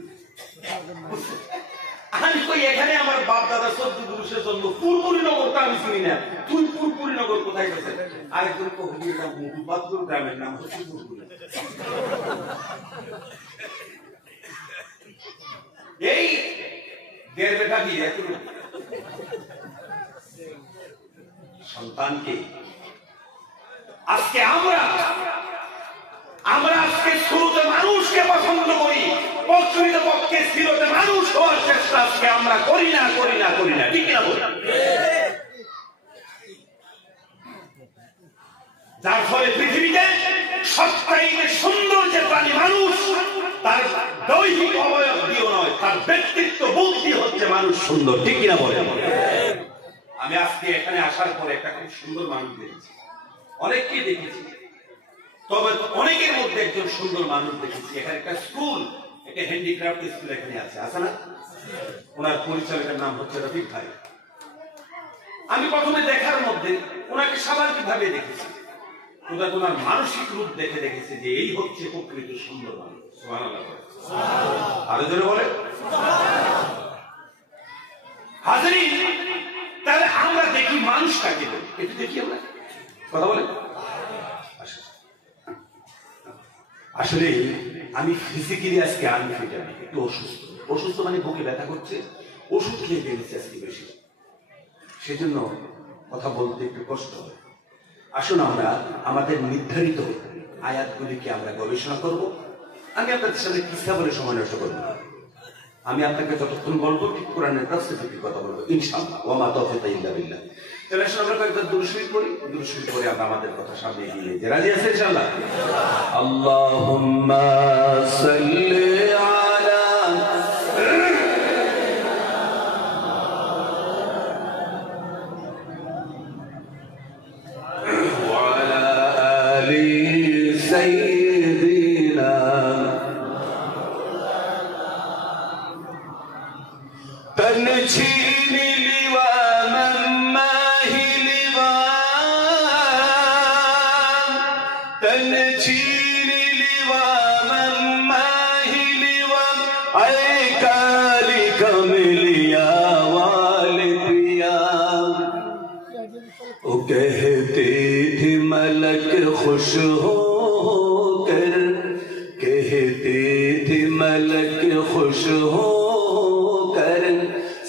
আমি কই এখানে আমার বাপ দাদা 14 পুরুষের জন্ম, পুরপুরি নগরটা আমি চিনি না, তুই পুরপুরি নগর কোথায় গেছেন? আরেকজন হুজুর নাম মুটুপাতপুর, গ্রামের নাম হচ্ছে পুরপুরি। এই দেড় বেটা দিয়ে সন্তানকে আজকে আমরা আজকে শুরুতে মানুষকে পছন্দ করি, প্রকৃতপক্ষে শুরুতে মানুষ হওয়ার চেষ্টা আজকে আমরা করি না, ঠিক না বলি? যার ফলে পৃথিবীতে সবচাইতে সুন্দর যে প্রাণী মানুষ, তার দৈহিক অবয়ব দিয়েও নয়, তার ব্যক্তিত্ব বুদ্ধি হচ্ছে মানুষ সুন্দর, ঠিক কিনা বলে? আমি আজকে এখানে আসার পরে একটা খুব সুন্দর মানুষ দেখেছি, অনেককেই দেখেছি, তবে অনেকের মধ্যে একজন সুন্দর মানুষ দেখেছি। এখানে একটা স্কুল, একটা হ্যান্ডিক্রাফট স্কুল এখানে আছে না? ওনার পরিচালকের নাম হচ্ছে রফিক ভাই। আমি প্রথমে দেখার মধ্যে ওনাকে স্বাভাবিক ভাবে দেখেছি, ওনার মানসিক রূপ দেখে দেখেছি যে এই হচ্ছে প্রকৃত সুন্দর মানুষ। সুবহানাল্লাহ, আরো জোরে বলে হাজরিন। তাহলে আমরা দেখি মানুষটাকে, একটু দেখি আমরা কথা বলে। আসলে আমি ফিজিক্যালি আজকে আনফিট, আমি একটু অসুস্থ মানে বুকে ব্যথা করছে, ওষুধ খেয়ে ফেলেছি আজকে বেশি, সেজন্য কথা বলতে একটু কষ্ট হয়। আসুন আমরা আমাদের নির্ধারিত আয়াতগুলিকে আমরা গবেষণা করব। আমি আপনাদের সাথে কিসা বলে সময় নষ্ট করবো না, আমি আপনাকে যতক্ষণ বলবো ঠিক কোরআনের তাফসীরের কথা বলবো ইনশাআল্লাহ। ওয়া মা তাওফীক ইল্লা বিল্লাহ। তাহলে আমরা কয়েকটা দুরূদ শরীফ পড়ি, দুরূদ শরীফ পড়ে আমরা আমাদের কথা সামনে এগিয়ে নিয়ে যাই। রাজি আছেন ইনশাআল্লাহ? আল্লাহুম্মা সাল্লি আলা ওয়া আলা আলি সাইয়্যিদিনা تنشين لواما ماه لوام تنشين لواما ماه لوام اے کالی کملیا والدیا وہ کہتی تھی ملک خوش ہو کر کہتی تھی ملک خوش ہو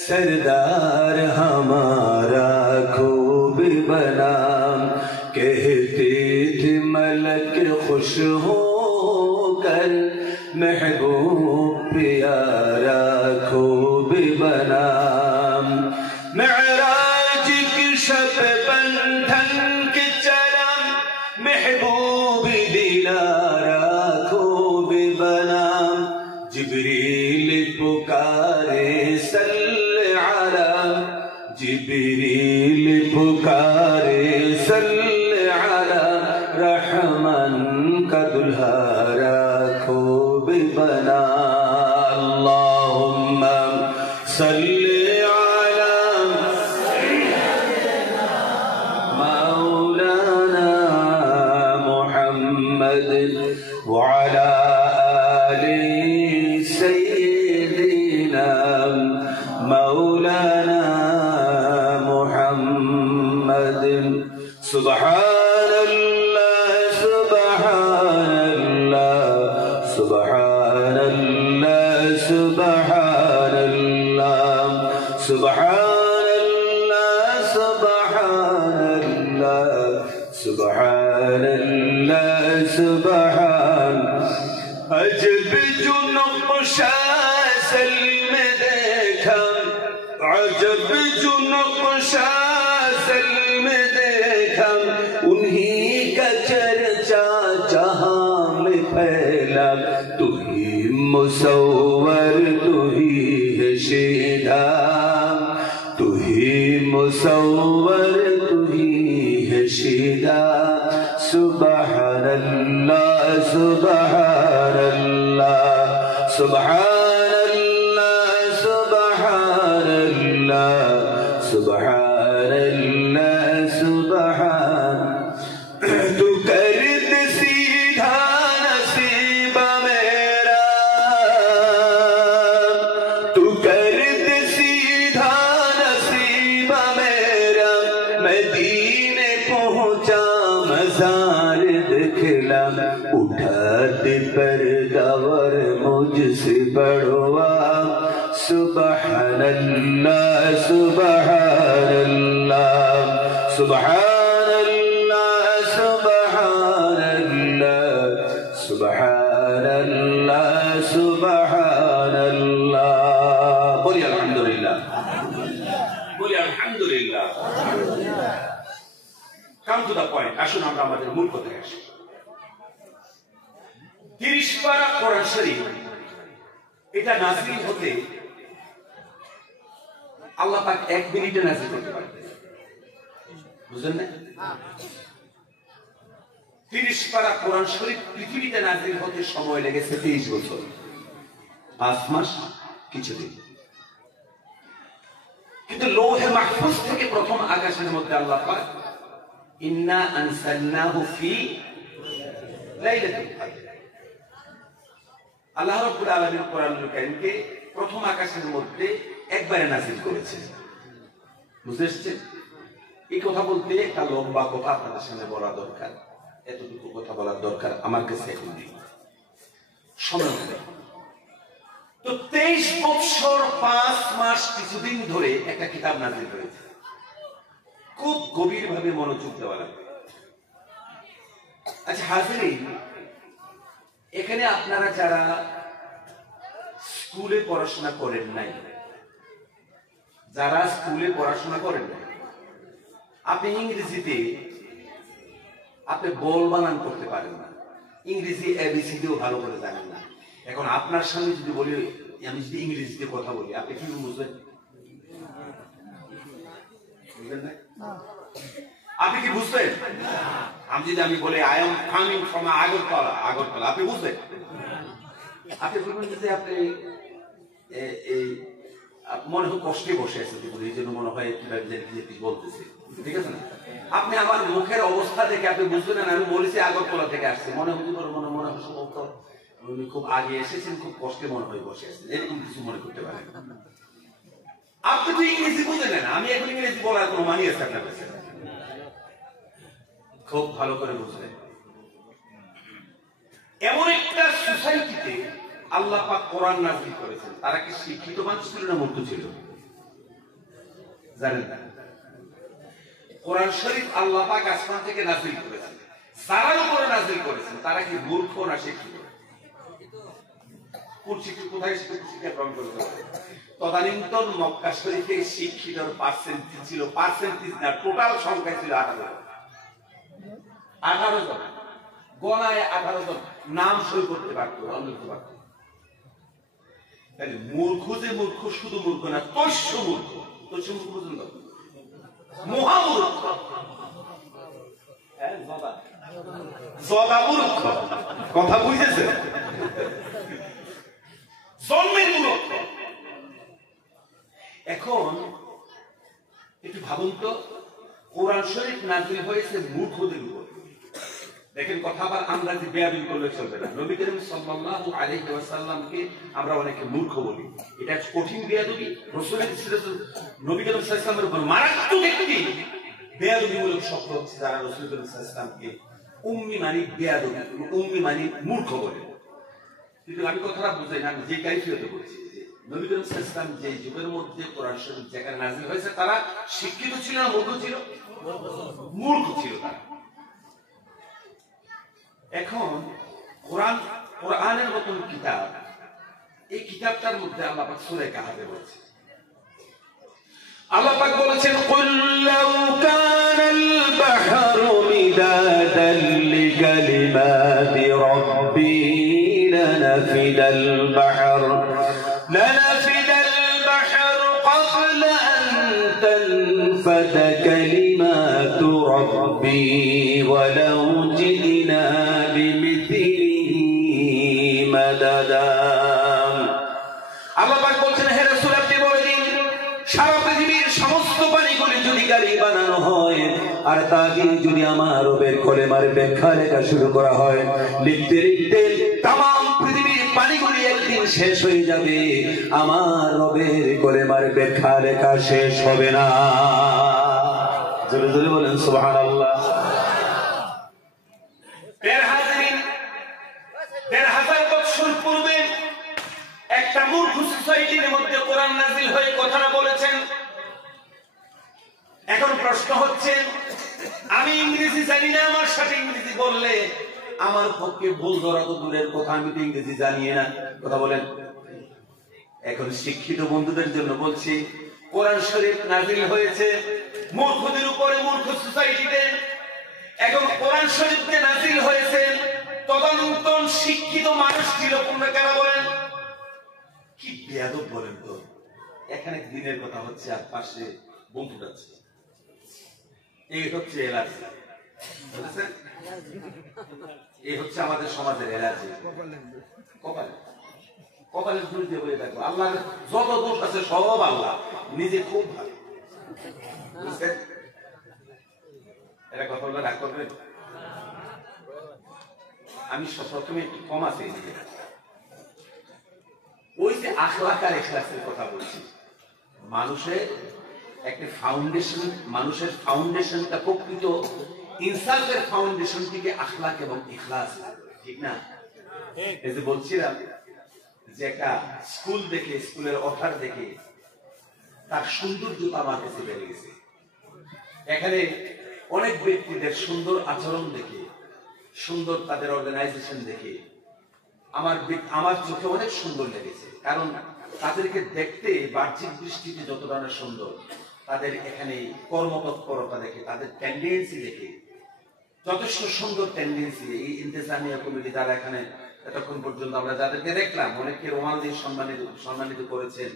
سردار ہمارا महबूब प्यारा खूब बनाम मेराज की शब बंधन के चरम महबूब दिलारा खूब बनाम जिब्रील पुकारे सल्ले अला जिब्रील पुकारे सल्ले अला रहमान का दुल्हारा खूब बना अल्लाहुम्मा सल्ली अला मौलाना मुहम्मद व अला आलि सय्यिदिना मौलाना मुहम्मद सुबहानल्लाह सुबहानल्लाह सुबहानल्लाह सुबहानल्लाह सुबहानल्लाह सुबहानल्लाह सुबहान अजब जो नक्शा असल में देखा अजब जो नक्शा असल में देखा उन्हीं का चर्चा जहां में फैला तू ही मुसव्वर तू ही है शीदा तू ही मुसव्वर तू ही है शीदा सुबहानल्लाह सुबहानल्लाह सुबहानल्लाह सुबहानल्लाह सुबहानल्लाह सुबहान तू कर दे सीधा नसीब मेरा तू कर दे सीधा नसीब मेरा मदीने पहुंचा मजार दिखला उठा दे पर्दावर मुझसे बढ़वा सुबहानल्लाह सुबहानल्लाह सुबहानल्लाह सुबहानल्लाह सुबहानल्लाह सुबहानल्लाह बोलिए अल्हम्दुलिल्लाह बोलिए अल्हम्दुलिल्लाह Come to the point. আসুন আমরা আমাদের মূল কথায় আসি 30 পারা কোরআন শরীফ এটা নাযিল হতে আল্লাহ পাক 1 মিনিটে নাযিল করতে পারেন বুঝলেন না 30 পারা কোরআন শরীফ পৃথিবীতে নাযিল হতে সময় লেগেছে 23 বছর 5 মাস কিছুদিন কিন্তু লৌহে মাহফুজ থেকে প্রথম আকাশের মধ্যে আল্লাহ পাক ইন্না আনসালনাহু ফি লাইলাতুল কদর আল্লাহ রাব্বুল আলামিন কোরআনুল কারীমকে প্রথম আকাশের মধ্যে একবারে নাযিল করেছেন বুঝেছেন এই কথা বলতে একটা লম্বা কথা আপনাদের সামনে বলা দরকার এতটুকু কথা বলার দরকার আমার কাছে এখন নেই সময় নেই তো 23 বছর 5 মাস কিছুদিন ধরে একটা কিতাব নাযিল হয়েছে খুব গভীরভাবে মনোযোগ দেওয়া লাগবে আচ্ছা হাজিরিন এখানে আপনারা যারা স্কুলে পড়াশোনা করেন নাই যারা স্কুলে পড়াশোনা করেন নাই আপনি ইংরেজিতে আপনি বল বানান করতে পারেন না ইংরেজি এবিসিডিও ভালো করে জানেন না এখন আপনার সামনে যদি বলি আমি যদি ইংরেজিতে কথা বলি আপনি কি বুঝবেন আপনি কি বুঝবেন আমি যদি আমি বলি I am coming from Agartala Agartala আপনি বুঝবেন আপনি বলবেন যে আপনি এই মনে হয় কষ্টে বসে আছে এই জন্য মনে হয় কিভাবে বলতেছে ঠিক আছে না আপনি আমার মুখের অবস্থা দেখে আপনি বুঝবেন না আমি বলেছি আগরতলা থেকে আসছে মনে হতে পারে মনে মনে হয় সম্ভবত উনি খুব আগে এসেছেন খুব কষ্টে মনে হয় বসে আছেন এরকম কিছু মনে করতে পারেন আপনি তো ইংরেজি বুঝেন না আমি এখন ইংরেজি বলার কোনো মানি আছে আপনার কাছে খুব ভালো করে বুঝলেন এমন একটা সোসাইটিতে আল্লাহ পাক কোরআন নাযিল করেছেন তারা কি শিক্ষিত মানুষ ছিল না মূর্খ ছিল জানেন না কোরআন শরীফ আল্লাহ পাক আসমান থেকে নাযিল করেছেন যারা উপরে নাযিল করেছেন তারা কি মূর্খ না শিক্ষিত কুরসিটি কোথায় শিক্ষা গ্রহণ করেছে। তদানীন্তন মক্কা শরীফে শিক্ষিতর পার্সেন্টেজ ছিল, পার্সেন্টেজ না, টোটাল সংখ্যা ছিল 18 জন, গণায় 18 জন নাম সই করতে পারতো, লিখতে পারতো। মূর্খ যে মূর্খ, শুধু মূর্খ না, তৈশ্য মূর্খ। তৈশ্য মূর্খ পর্যন্ত মহামূর্খ, জদামূর্খ, কথা বুঝেছে? জন্মের মূর্খ। এখন একটু ভাবুন তো, কোরআন শরীফ নাযিল হয়েছে মূর্খদের উপর। দেখেন কথা আবার আমরা যে বেয়াদবি করলে চলবে না। নবী করিম সাল্লাল্লাহু আলাইহি ওয়াসাল্লামকে আমরা অনেকে মূর্খ বলি, এটা কঠিন বেয়াদবি। রাসূলের নবী করিম সাল্লাল্লাহু আলাইহি ওয়াসাল্লামের উপর মারাত্মক একটি বেয়াদবিমূলক শব্দ হচ্ছে যারা রাসূল করিম সাল্লাল্লাহু আলাইহি ওয়াসাল্লামকে উম্মি মানে বেয়াদবি, উম্মি মানে মূর্খ বলে। কিন্তু আমি কথাটা বুঝাই না, আমি যে কাইফিয়তে বলছি যে নবী করিম সাল্লাল্লাহু আলাইহি ওয়াসাল্লাম যে যুগের মধ্যে কোরআন শরীফ যেখানে নাযিল হয়েছে তারা শিক্ষিত ছিল না মূর্খ ছিল? মূর্খ ছিল তারা। এখন কোরআনের মতন কিতাব, এই কিতাবটার মধ্যে আল্লাহ পাক সূরা কাহাফে বলেছে, আল্লাহ পাক বলেছেন কুল লাউ কানাল বাহরু মিদাদান লিকালিমাতি রাব্বি লানাফিদাল বাহর ক্বাবলা আন তানফাদা কালিমাতু রাব্বি ওয়ালাউ জিনা বিমিথলিহি মাদাদা। আল্লাহ পাক বলছেন হে রাসূল আপনি বলে দিন, সারা পৃথিবীর সমস্ত পানিগুলি যদি গাড়ি বানানো হয় আর তা দিয়ে যদি আমার রবের কলেমার ব্যাখ্যা লেখা শুরু করা হয়, লিখতে লিখতে তাম পৃথিবীর পানিগুলি একদিন শেষ হয়ে যাবে, আমার রবের কলেমার ব্যাখ্যা লেখা শেষ হবে না। জোরে জোরে বলেন সুবহানাল্লাহ। ১৫০০ বছর পূর্বে একটা মূর্খ সোসাইটির মধ্যে কোরআন নাযিল হয়ে কথাটা বলেছেন। এখন প্রশ্ন হচ্ছে, আমি ইংরেজি জানি না, আমার সাথে ইংরেজি বললে আমার পক্ষে ভুল ধরা তো দূরের কথা, আমি তো ইংরেজি জানি না, কথা বলেন। এখন শিক্ষিত বন্ধুদের জন্য বলছি, কোরআন শরীফ নাযিল হয়েছে মূর্খদের উপরে, মূর্খ সোসাইটিতে। এখন কোরআন শরীফে নাযিল হয়েছে তদানীন্তন শিক্ষিত মানুষ ছিল, তোমরা কেন বলেন? কি বেয়াদব বলেন তো। এখানে দিনের কথা হচ্ছে আর পাশে বন্ধু যাচ্ছে, এই হচ্ছে এলার্জি, বুঝেছেন? এই হচ্ছে আমাদের সমাজের এলার্জি। কপালে কপালের দূর দিয়ে বলে থাকবো, আল্লাহর যত দোষ আছে সব আল্লাহ, নিজে খুব ভালো, বুঝছেন? এরা কথা বলে রাগ করবেন। আমি প্রথমে একটু কম আছে, ওই যে আখলাক আর ইখলাসের কথা বলছি। মানুষের একটা ফাউন্ডেশন, মানুষের ফাউন্ডেশনটা প্রকৃত ইনসাফের ফাউন্ডেশন থেকে আখলাক এবং ইখলাস, ঠিক না? এই যে বলছিলাম যে একটা স্কুল দেখে, স্কুলের অফার দেখে তার সৌন্দর্যতা আমার কাছে বেড়ে গেছে। এখানে অনেক ব্যক্তিদের সুন্দর আচরণ দেখে, সুন্দর তাদের অর্গানাইজেশন দেখে আমার চোখে অনেক সুন্দর লেগেছে। কারণ তাদেরকে দেখতে বাহ্যিক দৃষ্টিতে যতটা না সুন্দর, তাদের এখানে কর্মতৎপরতা দেখে, তাদের টেন্ডেন্সি দেখে যথেষ্ট সুন্দর টেন্ডেন্সি। এই ইন্তেজামিয়া কমিটি যারা এখানে এতক্ষণ পর্যন্ত আমরা যাদেরকে দেখলাম, অনেককে রোমাল দিয়ে সম্মানিত করেছেন।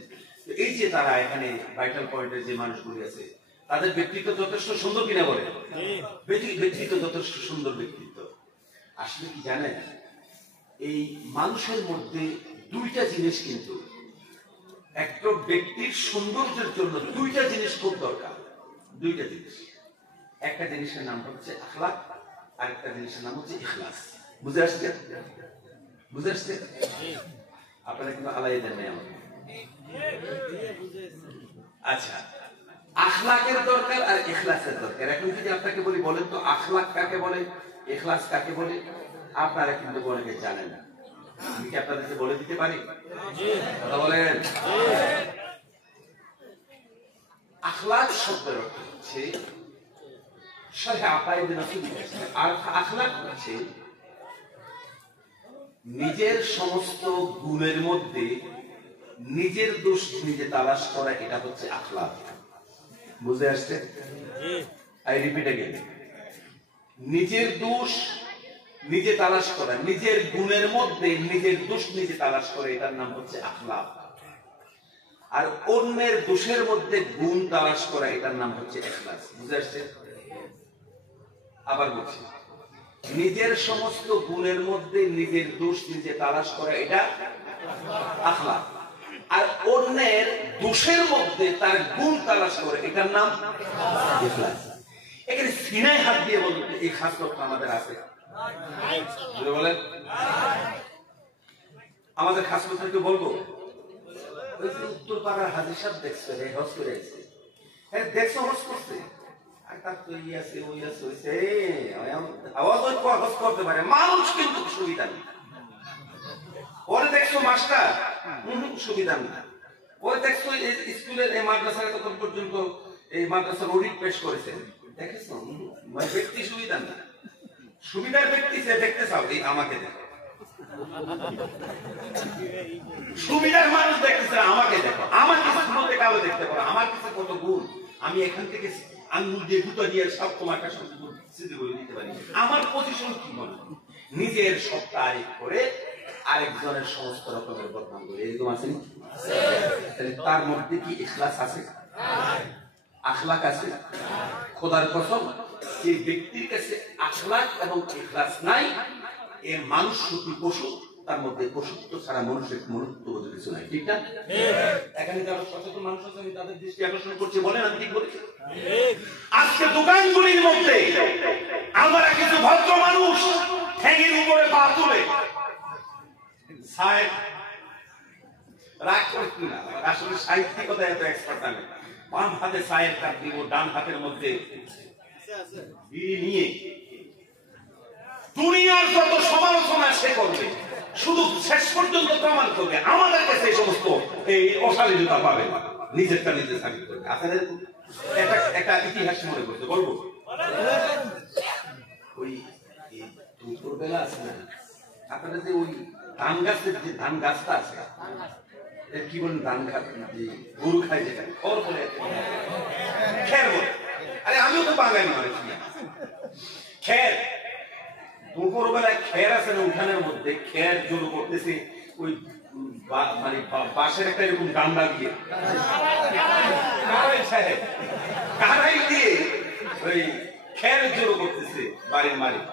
এই যে তারা এখানে ভাইটাল পয়েন্টের যে মানুষগুলি আছে, তাদের ব্যক্তিত্ব যথেষ্ট সুন্দর কিনা বলে? ব্যক্তিত্ব যথেষ্ট সুন্দর ব্যক্তিত্ব। আসলে কি জানেন, এই মানুষের মধ্যে দুইটা জিনিস, কিন্তু একটা ব্যক্তির সৌন্দর্যের জন্য দুইটা জিনিস খুব দরকার। দুইটা জিনিস, একটা জিনিসের নাম হচ্ছে আখলাক, আর একটা জিনিসের নাম হচ্ছে ইখলাস। বুঝে আসছে? বুঝে আসছে? আপনারা কিন্তু আলাই দেন নাই আমাকে। আচ্ছা, আখলাকের দরকার আর ইখলাসের দরকার। এখন যদি আপনাকে বলি, বলেন তো আখলাক কাকে বলে, ইখলাস কাকে বলে? আপনারা কিন্তু অনেকে জানেন না। আমি কি আপনাদেরকে বলে দিতে পারি? কথা বলেন। আখলাক শব্দের অর্থ হচ্ছে আর আখলাক হচ্ছে নিজের সমস্ত গুণের মধ্যে নিজের দোষ নিজে তালাশ করা, এটা হচ্ছে আখলাক। বুঝে আসছে? আই রিপিট अगेन, নিজের দোষ নিজে তালাশ করা, নিজের গুণের মধ্যে নিজের দোষ নিজে তালাশ করা, এটার নাম হচ্ছে আখলাক। আর অন্যের দোষের মধ্যে গুণ তালাশ করা, এটার নাম হচ্ছে ইখলাস। বুঝে আসছে? আবার বলছি, নিজের সমস্ত গুণের মধ্যে নিজের দোষ নিজে তালাশ করা, এটা আখলাক। আর অন্যের দোষের মধ্যে তার গুণ তালাশ করে, এটার নাম ইখলাস। এখানে সিনায় হাত দিয়ে বলুন, এই খাসলতটা আমাদের আছে? বলেন, আমাদের খাসলতকে বলবো? ওই যে উত্তর পাড়ার হাজির সাহেব দেখছে, হজ করে আসছে, হ্যাঁ দেখছো হজ করছে, আর তার তো ই আছে ওই আছে হয়েছে, আওয়াজ ওই হজ করতে পারে, মানুষ কিন্তু সুবিধা নেই। পরে দেখছো মাস্টার, সুবিধা নেই। পরে দেখছো স্কুলের এই মাদ্রাসায় তখন পর্যন্ত এই মাদ্রাসার অডিট পেশ করেছেন, দেখেছো ব্যক্তি সুবিধা নেই। সুবিধার ব্যক্তি সে দেখতে চাও, এই আমাকে দেখো। সুবিধার মানুষ দেখতেছে, আমাকে দেখো। আমার কিছু মধ্যে কালো দেখতে পারো, আমার কাছে কত গুণ, আমি এখান থেকে আঙ্গুল দিয়ে গুঁতো দিয়ে সব তোমার কাছে সিদ্ধি করে দিতে পারি। আমার পজিশন কি মনে, নিজের সত্তা আরেক করে আরেকজনের সমস্ত রকমের বদনাম করে, এরকম আছে? তাহলে তার মধ্যে কি ইখলাস আছে? আখলাক আছে? খোদার কসম, যে ব্যক্তির কাছে আখলাক এবং ইখলাস নাই, এর মানুষ শুধু পশু, তার মধ্যে পশুত্ব ছাড়া মানুষের মনুষ্য বলে কিছু নাই। ঠিক না? এখানে যারা সচেতন মানুষ আছে, আমি তাদের দৃষ্টি আকর্ষণ করছি, বলেন আমি ঠিক বলেছি? আজকে দোকানগুলির মধ্যে আমরা কিছু ভদ্র মানুষ ঠ্যাঙের উপরে পা তুলে সাহেব রাগ করছি না, আসলে সাহিত্যিকতা এত এক্সপার্ট আমি, বাম হাতে সাহেব কাট দিব, ডান হাতের মধ্যে বিড়ি নিয়ে দুনিয়ার যত সমালোচনা সে করবে, শুধু শেষ পর্যন্ত প্রমাণ করবে আমাদের কাছে এই সমস্ত এই অশালীনতা পাবে, নিজেরটা নিজে সাবিত করবে। আপনাদের একটা ইতিহাস মনে করতে বলবো, ওই দুপুরবেলা আছে না, আপনাদের যে ওই ধান গাছের যে ধান গাছটা আছে, কি বলেন, ধান গাছ গরু খায় যেটা খড় বলে, খের বলে। আরে আমিও তো বাঙালি মানুষ, খের। দুপুরবেলায় খের আছে না উঠানের মধ্যে, খের জড়ো করতেছে ওই মানে বাঁশের একটা এরকম ডান্ডা দিয়ে, কারাই দিয়ে ওই খের জড়ো করতেছে বাড়ির মালিক।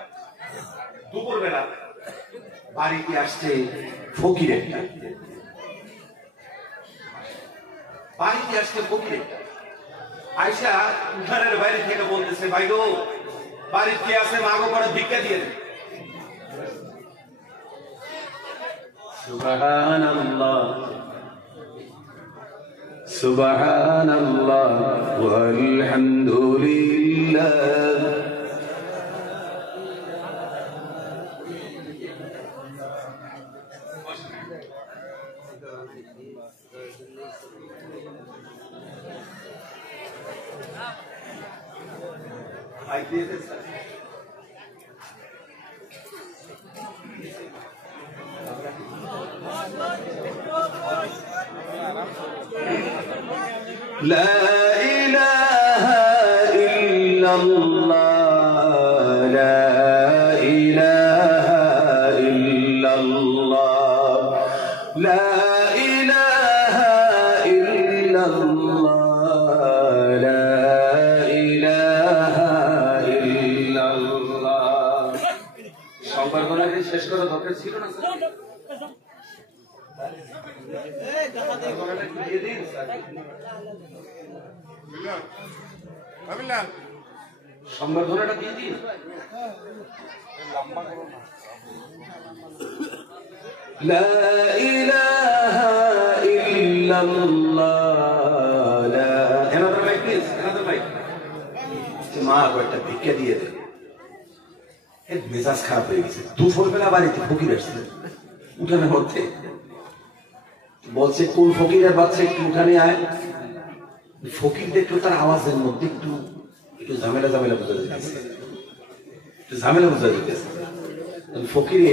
দুপুরবেলা বাড়িতে আসছে ফকির একটা, বাড়িতে আসছে ফকির একটা, আয়সা উঠানের বাইরে থেকে বলতেছে, ভাই গো বাড়িতে কে আছে, মাগো করে ভিক্ষা দিয়ে দেন। সুবহানাল্লাহ সুবহানাল্লাহ ওয়ালহামদুলিল্লাহ। لا إله إلا الله لا إله إلا الله لا إله إلا الله لا إله إلا الله। সংবার গলায় শেষ করা দরকার ছিল না স্যার? সংবর্ধনাটা দিয়ে দিন। লা ইলাহা ইল্লাল্লাহ লা, এনাদের ভাই প্লিজ, এনাদের ভাই মা একটা ভিক্ষা দিয়ে দেন। এর মেজাজ খারাপ হয়ে গেছে, দুপুরবেলা বাড়িতে ফকির আসছে উঠানের মধ্যে, বলছে কোন ফকিরের বাচ্চা একটু উঠানে আয়। ফকির দেখলো তার আওয়াজের মধ্যে একটু একটু ঝামেলা ঝামেলা বোঝা যেতেছে, একটু ঝামেলা বোঝা যেতেছে। ফকিরে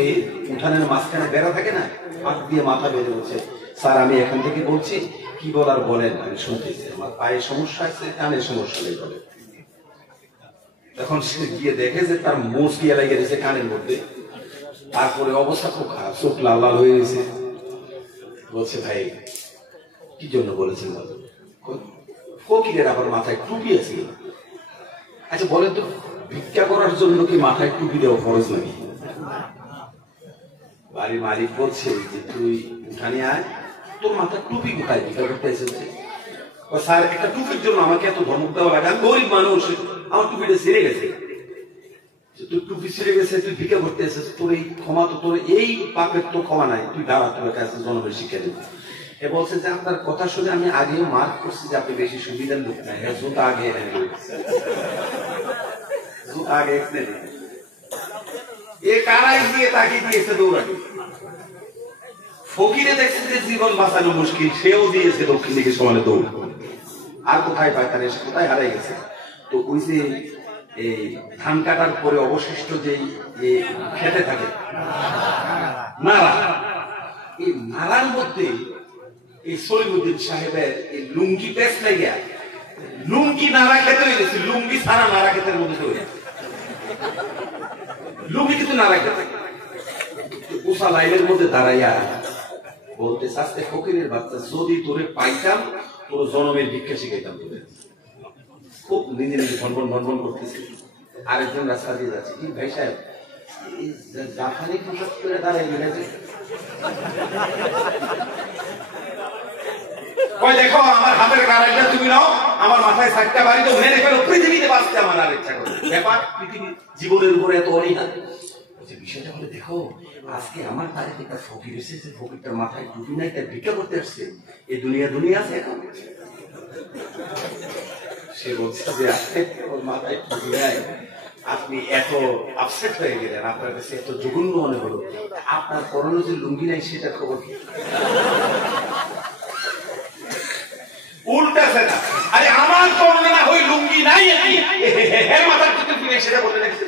উঠানের মাঝখানে বেড়া থাকে না, হাত দিয়ে মাথা বেঁধে বলছে, স্যার আমি এখান থেকে বলছি, কি বলার বলেন, আমি শুনতেছি, আমার পায়ে সমস্যা আছে, কানের সমস্যা নেই বলে। তখন সে গিয়ে দেখে যে তার মোষ গিয়ে লেগে গেছে কানের মধ্যে, তারপরে অবস্থা খুব খারাপ, চোখ লাল লাল হয়ে গেছে। বলছে ভাই কি জন্য বলেছেন? ফকিরের আবার মাথায় টুপি আছে। আচ্ছা বলেন তো, ভিক্ষা করার জন্য কি মাথায় টুপি দেওয়া ফরজ নাকি? বাড়ির মালিক বলছে যে তুই উঠানে আয়, তোর মাথায় টুপি কোথায় ভিক্ষা করতে এসেছে? স্যার একটা টুপির জন্য আমাকে এত ধমক দেওয়া লাগে, আমি গরিব মানুষ, আমার টুপিটা ছিঁড়ে গেছে। তুই টুপি ছিঁড়ে গেছে, তুই ভিক্ষা করতে এসেছিস, তোর এই ক্ষমা তো, তোর এই পাপের তো ক্ষমা নাই, তুই দাঁড়া, তোর কাছে জনগণ শিক্ষা দেবে। এ বলছে যে আপনার কথা শুনে আমি আগেও মার্ক করছি যে আপনি বেশি সুবিধার লোক নাই, জুতা আগে জুতা আগে এ কারাই দিয়ে তাকে দিয়েছে দৌড়ানি। ফকিরে দেখছে যে জীবন বাঁচানো মুশকিল, সেও দিয়েছে দক্ষিণ দিকে সমানে দৌড়। আর কোথায় পায় তার, এসে কোথায় হারাই গেছে। তো ওই যে এই ধান কাটার পরে অবশিষ্ট যে খেতে থাকে নাড়া, এই নাড়ার মধ্যে এই সলিমুদ্দিন সাহেবের এই লুঙ্গি পেস লাগিয়া লুঙ্গি নাড়া খেতে হয়ে গেছে, লুঙ্গি ছাড়া নাড়া খেতের মধ্যে হয়ে গেছে। লুঙ্গি কিন্তু নাড়া খেতে উষা লাইনের মধ্যে দাঁড়াইয়া বলতে চাচ্ছে, ফকিরের বাচ্চা যদি তোরে পাইতাম, তোর জনমের ভিক্ষা শিখাইতাম তোরে। খুব নিজে নিজে ভনভন ভনভন করতেছে। আরেকজন রাস্তা দিয়ে যাচ্ছে, কি ভাই সাহেব জাপানি পোশাক করে দাঁড়াই গেছে, দেখো আমার হাতের গাড়াইটা তুমি নাও, আমার মাথায় 4টা বাড়ি তো মেরে ফেলো, পৃথিবীতে বাঁচতে আমার আর ইচ্ছা করে। ব্যাপার পৃথিবী জীবনের উপরে এত অনীহা। বিষয়টা হলে দেখো, আজকে আমার বাড়িতে একটা ফকির এসেছে, ফকিরটার মাথায় টুপি নাই, তার ভিক্ষা করতে আসছে। এই দুনিয়া আছে এখন। সে বলছে যে আজকে ওর মাথায় টুপি নাই, আপনি এত আপসেট হয়ে গেলেন, আপনার কাছে এত জঘন্য মনে হলো, আপনার পরনে যে লুঙ্গি নাই সেটার খবর কি? উল্টাছে না, আরে আমার পরনে না হই লুঙ্গি নাই, মাথার টুপি নেই সেটা বলে দেখছি।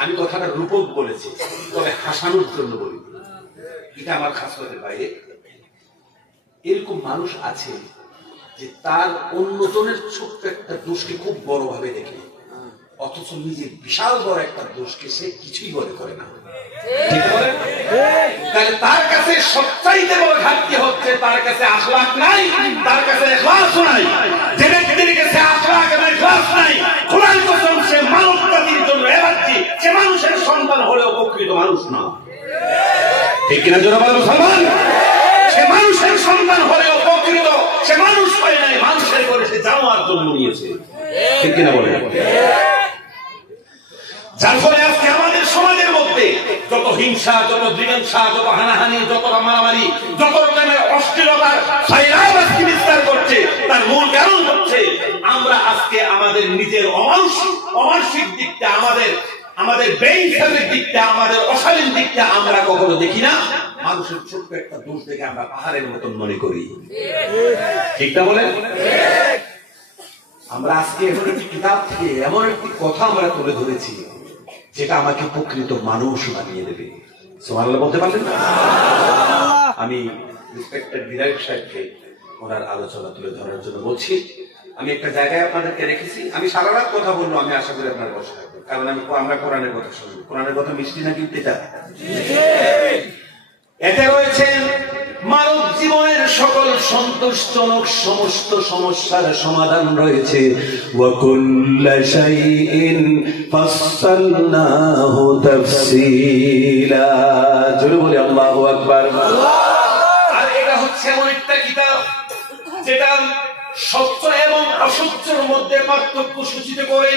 আমি কথাটা রূপক বলেছি, তবে হাসানোর জন্য বলি, এটা আমার খাস করে বাইরে। এরকম মানুষ আছে যে তার অন্যজনের ছোট্ট একটা দোষকে খুব বড় ভাবে দেখে, অথচ নিজের বিশাল বড় একটা দোষকে সে কিছুই মনে করে না। তাহলে তার কাছে সবচাইতে বড় ঘাটতি হচ্ছে তার কাছে আখলাক নাই, তার কাছে ইখলাস নাই। যে ব্যক্তির কাছে আখলাক এবং ইখলাস নাই, খোদার কসম সে মানব জাতির জন্য এলার্জি, সে মানুষের সন্তান হলেও প্রকৃত মানুষ না। ঠিক কিনা জোরে বলো মুসলমান? সে মানুষের সন্তান হলেও প্রকৃত সে মানুষ হয় নাই, মানুষের করে সে জানোয়ার জন্ম নিয়েছে। ঠিক কিনা বলে? যার ফলে আজকে আমাদের সমাজের মধ্যে যত হিংসা, যত বিভৎসা, যত হানাহানি, যত মারামারি, যত রকমের অশ্লীলতার ছায়াবাসী বিস্তার করছে, তার মূল কারণ হচ্ছে আমরা আজকে আমাদের নিজের অমানসিক দিকটা, আমাদের বেইনসাফের দিকটা, আমাদের অশালীন দিকটা আমরা কখনো দেখি না। মানুষের ছোট্ট একটা দোষ দেখে আমরা পাহাড়ের মতন মনে করি। ঠিক না বলেন? আমরা আজকে এমন একটি কিতাব থেকে এমন একটি কথা আমরা তুলে ধরেছি যেটা আমাকে প্রকৃত মানুষ বানিয়ে দেবে। সুবহানাল্লাহ বলতে পারলেন না? আমি রেসপেক্টেড বিধায়ক সাহেবকে ওনার আলোচনা তুলে ধরার জন্য বলছি। আমি একটা জায়গায় আপনাদেরকে রেখেছি, আমি সারা রাত কথা বলবো, আমি আশা করি আপনার বসে থাকবেন, কারণ আমরা কোরআনের কথা শুনবো। কোরআনের কথা মিষ্টি নাকি তেতা? এতে রয়েছে মানব জীবনের সকল সন্তোষজনক সমস্ত সমস্যার সমাধান রয়েছে। ওয়াকুল্লা শাইইন ফাসসালনাহু তাফসীলা। জোরে বলি আল্লাহু আকবার। আর এটা হচ্ছে এমন একটা কিতাব যেটা সত্য এবং অসত্যের মধ্যে পার্থক্য সূচিত করে,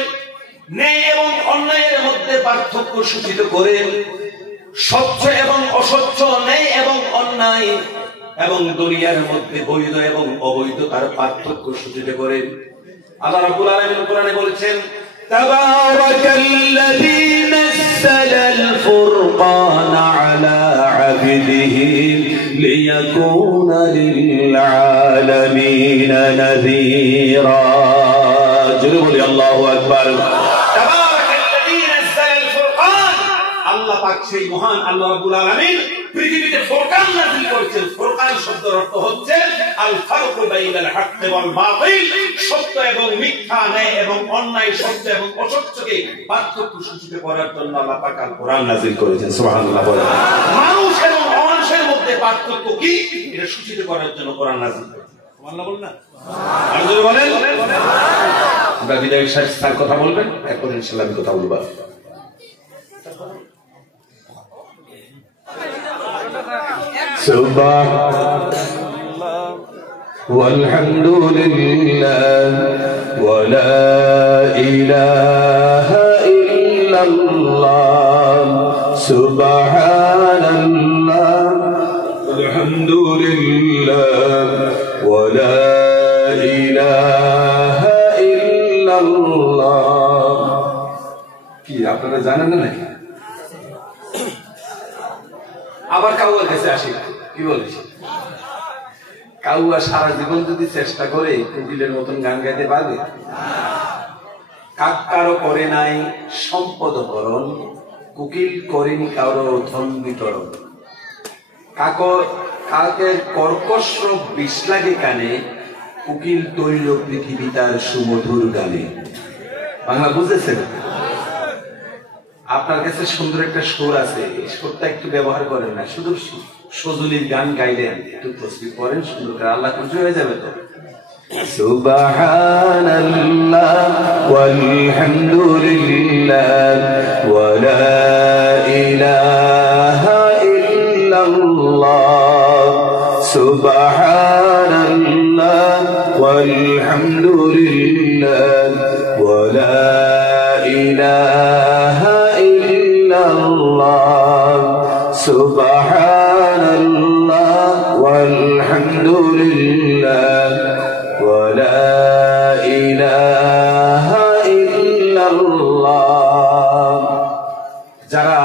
ন্যায় এবং অন্যায়ের মধ্যে পার্থক্য সূচিত করে, সত্য এবং অসত্য, ন্যায় এবং অন্যায় এবং দুনিয়ার মধ্যে বৈধ এবং অবৈধ তার পার্থক্য সূচিত করে। আল্লাহ রাব্বুল আলামিন কোরআনে বলেছেন, তাবারাকাল্লাযী নাযালাল ফুরকানা আলা আবদিহি লিয়াকুনা লিল আলামিনা নাযীরা। জোরে বলি আল্লাহু আকবার। তাবারাকাল্লাযী আল্লাহ পাক সেই মহান আল্লাহ রাব্বুল আলামিন পৃথিবীতে ফুরকান নাযিল করেছেন। ফুরকান শব্দের অর্থ হচ্ছে আল ফারকু বাইনাল হাক্কি ওয়াল বাতিল, সত্য এবং মিথ্যা, ন্যায় এবং অন্যায়, সত্য এবং অসত্যকে পার্থক্য সূচিত করার জন্য আল্লাহ পাক আল কোরআন নাযিল করেছেন। সুবহানাল্লাহ বলেন। মানুষ এবং অমানুষের মধ্যে পার্থক্য কি এটা সূচিত করার জন্য কোরআন নাযিল করেছেন। সুবহানাল্লাহ বলেন না? আর জোরে বলেন। আমরা বিদায় শেষ তার কথা বলবেন, এরপর ইনশাআল্লাহ আমি কথা বলবো। সুবহানাল্লাহ ওয়ালহামদুলিল্লাহ ওয়া লা ইলাহা ইল্লাল্লাহ সুবহানাল্লাহ ওয়ালহামদুলিল্লাহ ওয়া লা ইলাহা ইল্লাল্লাহ। কি আপনারা জানেন না নাকি? আবার কাউয়ার কাছে আসি, কি বলেছি? কাউয়া সারা জীবন যদি চেষ্টা করে কোকিলের মতন গান গাইতে পারবে? কাক কারো করে নাই সম্পদ হরণ, কোকিল করেনি কারো ধন বিতরণ। কাকের কর্কশ বিষ লাগে কানে, কোকিল তৈল পৃথিবী তার সুমধুর গানে। বাংলা বুঝেছেন? আপনার কাছে সুন্দর একটা সুর আছে, এই সুরটা একটু ব্যবহার করেন না, শুধু সজুলির গান গাইলেন, একটু তসবিহ করেন সুন্দর করে, আল্লাহ খুশি হয়ে যাবে তো। সুবহানাল্লাহ ওয়ালহামদুলিল্লাহ ওয়া লা ইলাহা ইল্লাল্লাহ সুবহানাল্লাহ ওয়ালহামদুলিল্লাহ ওয়া লা ইলাহা ইল্লাল্লাহ সুবহানাল্লাহ ওয়ালহামদুলিল্লাহ ওয়া লা ইলাহা ইল্লাল্লাহ। যারা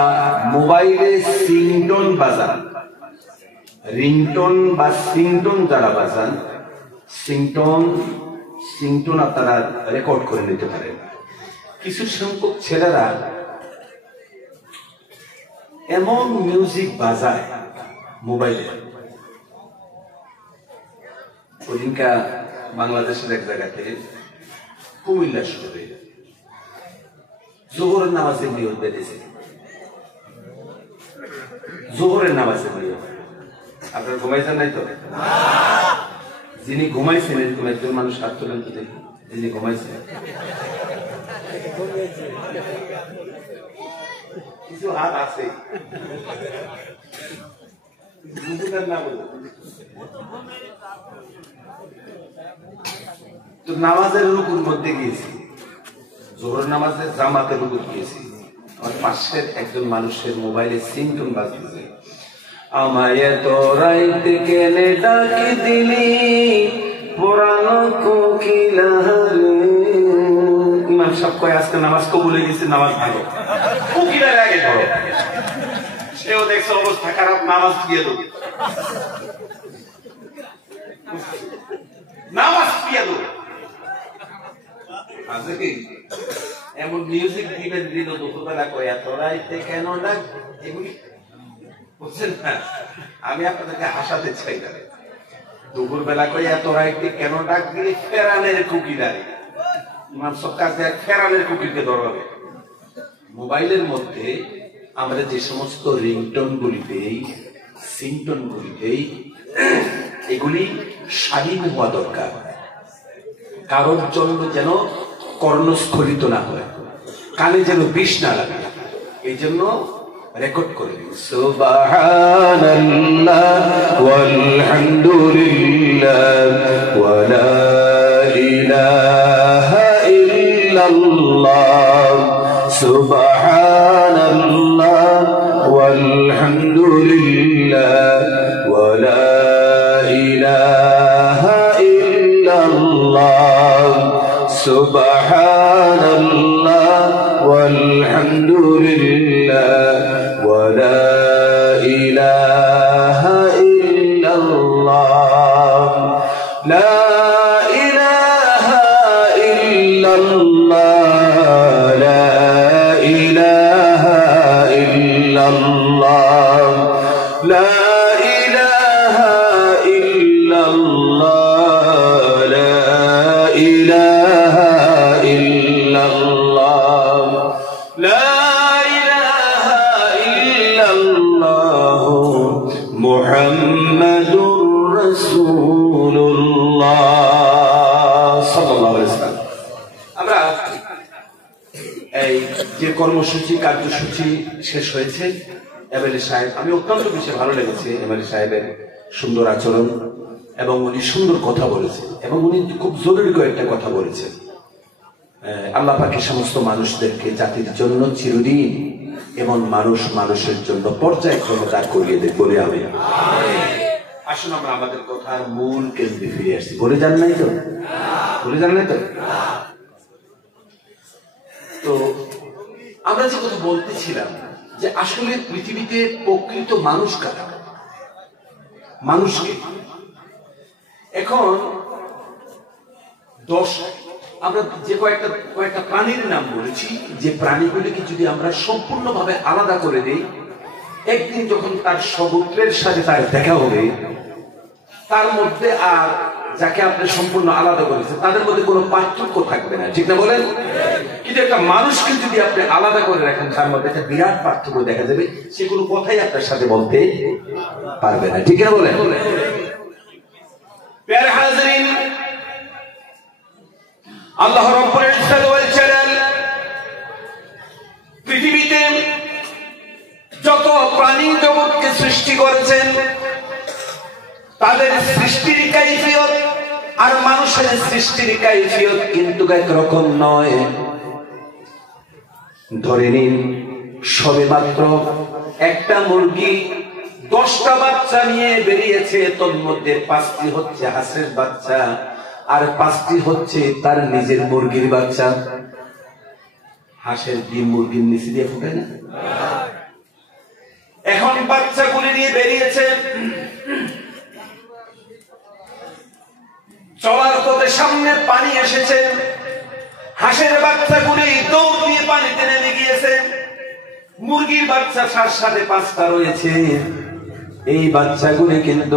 মোবাইলে সিংটন বাজান, রিংটন বা সিংটন যারা বাজান, সিংটন আপনারা রেকর্ড করে নিতে পারেন। কিছু সংখ্যক ছেলেরা এমন মিউজিক বাজায় মোবাইলে, ওদিনকা বাংলাদেশের এক জায়গা থেকে কুমিল্লা শহরে জোহরের নামাজে নিয়ত বেঁধেছে। জোহরের নামাজে নিয়ত। আপনার ঘুমাইছেন নাই তো? যিনি ঘুমাইছেন এরকম একজন মানুষ হাত তোলেন তো দেখি, যিনি ঘুমাইছেন। কিছু হাত আছে, তো নামাজের রুকুর মধ্যে গিয়েছি, জোহর নামাজের জামাতের রুকুর গিয়েছি, আমার পাশের একজন মানুষের মোবাইলে সিংটন বাজতেছে। আমায় তোরাইতে কেনে ডাকি দিলি পুরানো কোকিলারে। ইমাম সাহেব কয় আজকে নামাজ কবুল হয়ে গেছে, নামাজ ভালো। কোকিলার আগে ধরো, সেও দেখছে অবস্থা খারাপ, নামাজ দিয়ে দেবো, নামাজ দিয়ে দেবো। এমন মিউজিক দিবেন দিল দুপুরবেলা কয়া তোরাইতে কেন ডাক, এগুলি বুঝছেন না? আমি আপনাদেরকে হাসাতে চাই না। দুপুর বেলা কয়া তোরাইতে কেন ডাক দিলে ফেরানের কুকিলারে, ইমাম সরকার দেখ ফেরানের কুকিলকে ধরবে। মোবাইলের মধ্যে আমরা যে সমস্ত রিংটন গুলি পেই, সিংটন গুলি পেই, এগুলি স্বাধীন হওয়া দরকার, কারোর জন্য যেন কর্ণস্খলিত না হয়, কানে যেন বিষ না লাগে, এই জন্য রেকর্ড করে দিন। সুবহানাল্লাহ ওয়ালহামদুলিল্লাহ ওয়া লা ইলাহা ইল্লাল্লাহ সুবহানাল্লাহ ওয়ালহামদুলিল্লাহ ওয়া লা ইলাহা ইল্লাল্লাহ সুবহানাল্লাহ ওয়ালহামদুলিল্লাহ ওয়া লা ইলাহা ইল্লাল্লাহ লা ইলাহা ইল্লাল্লাহ লা ইলাহা ইল্লাল্লাহ লা ইলাহা ইল্লাল্লাহ, লা ইলাহা ইল্লাল্লাহ, লা ইলাহা ইল্লাল্লাহ মুহাম্মাদুর রাসূলুল্লাহ সাল্লাল্লাহু আলাইহি ওয়াসাল্লাম। আমরা এই যে কর্মসূচি কার্যসূচি শেষ হয়েছে, এমএলএ সাহেব, আমি অত্যন্ত বেশি ভালো লেগেছে এমএলএ সাহেবের সুন্দর আচরণ, এবং উনি সুন্দর কথা বলেছেন, এবং উনি খুব জরুরি কয়েকটা কথা বলেছেন। আল্লাহ পাক সমস্ত মানুষদেরকে জাতির জন্য চিরদিন এবং মানুষ মানুষের জন্য পর্যায়ক্রমে দাঁড় করিয়ে দেব বলে আমি। আসুন আমরা আমাদের কথার মূল কেন্দ্রে ফিরে আসছি। বলে যান নাই তো? বলে যান নাই তো? তো আমরা যে কথা বলতেছিলাম যে আসলে পৃথিবীতে প্রকৃত মানুষ কারা, মানুষকে এখন আমরা যে কয়েকটা প্রাণীর নাম বলেছি, যে প্রাণীগুলিকে যদি আমরা সম্পূর্ণভাবে আলাদা করে দিই, একদিন যখন তার সগোত্রের সাথে তার দেখা হবে, তার মধ্যে আর যাকে আপনি সম্পূর্ণ আলাদা করেছেন তাদের মধ্যে কোনো পার্থক্য থাকবে না, ঠিক না বলেন? কিন্তু একটা মানুষকে যদি আপনি আলাদা করে রাখেন, তার মধ্যে একটা বিরাট পার্থক্য দেখা যাবে, সে কোনো কথাই আপনার সাথে বলতে পারবে না, ঠিক না বলেন? প্যারে হাজরিন, আল্লাহ রাব্বুল ইজ্জত ওয়াল জালাল পৃথিবীতে যত প্রাণী জগৎকে সৃষ্টি করেছেন, তাদের সৃষ্টির কাইফিয়ত আর মানুষের সৃষ্টির কাইফিয়ত কিন্তু একরকম নয়। ধরে নিন, সবে মাত্র একটা মুরগি 10টা বাচ্চা নিয়ে বেরিয়েছে, তোর মধ্যে 5টি হচ্ছে হাঁসের বাচ্চা আর 5টি হচ্ছে তার নিজের মুরগির বাচ্চা। হাঁসের ডিম মুরগির নিচে দিয়ে ফুটে না? এখন বাচ্চাগুলি নিয়ে বেরিয়েছে, চলার পথে সামনে পানি এসেছে, হাঁসের বাচ্চাগুলি দৌড় দিয়ে পানিতে নেমে গিয়েছে, মুরগির বাচ্চা সাথে 5টা রয়েছে। এই বাচ্চাগুলি কিন্তু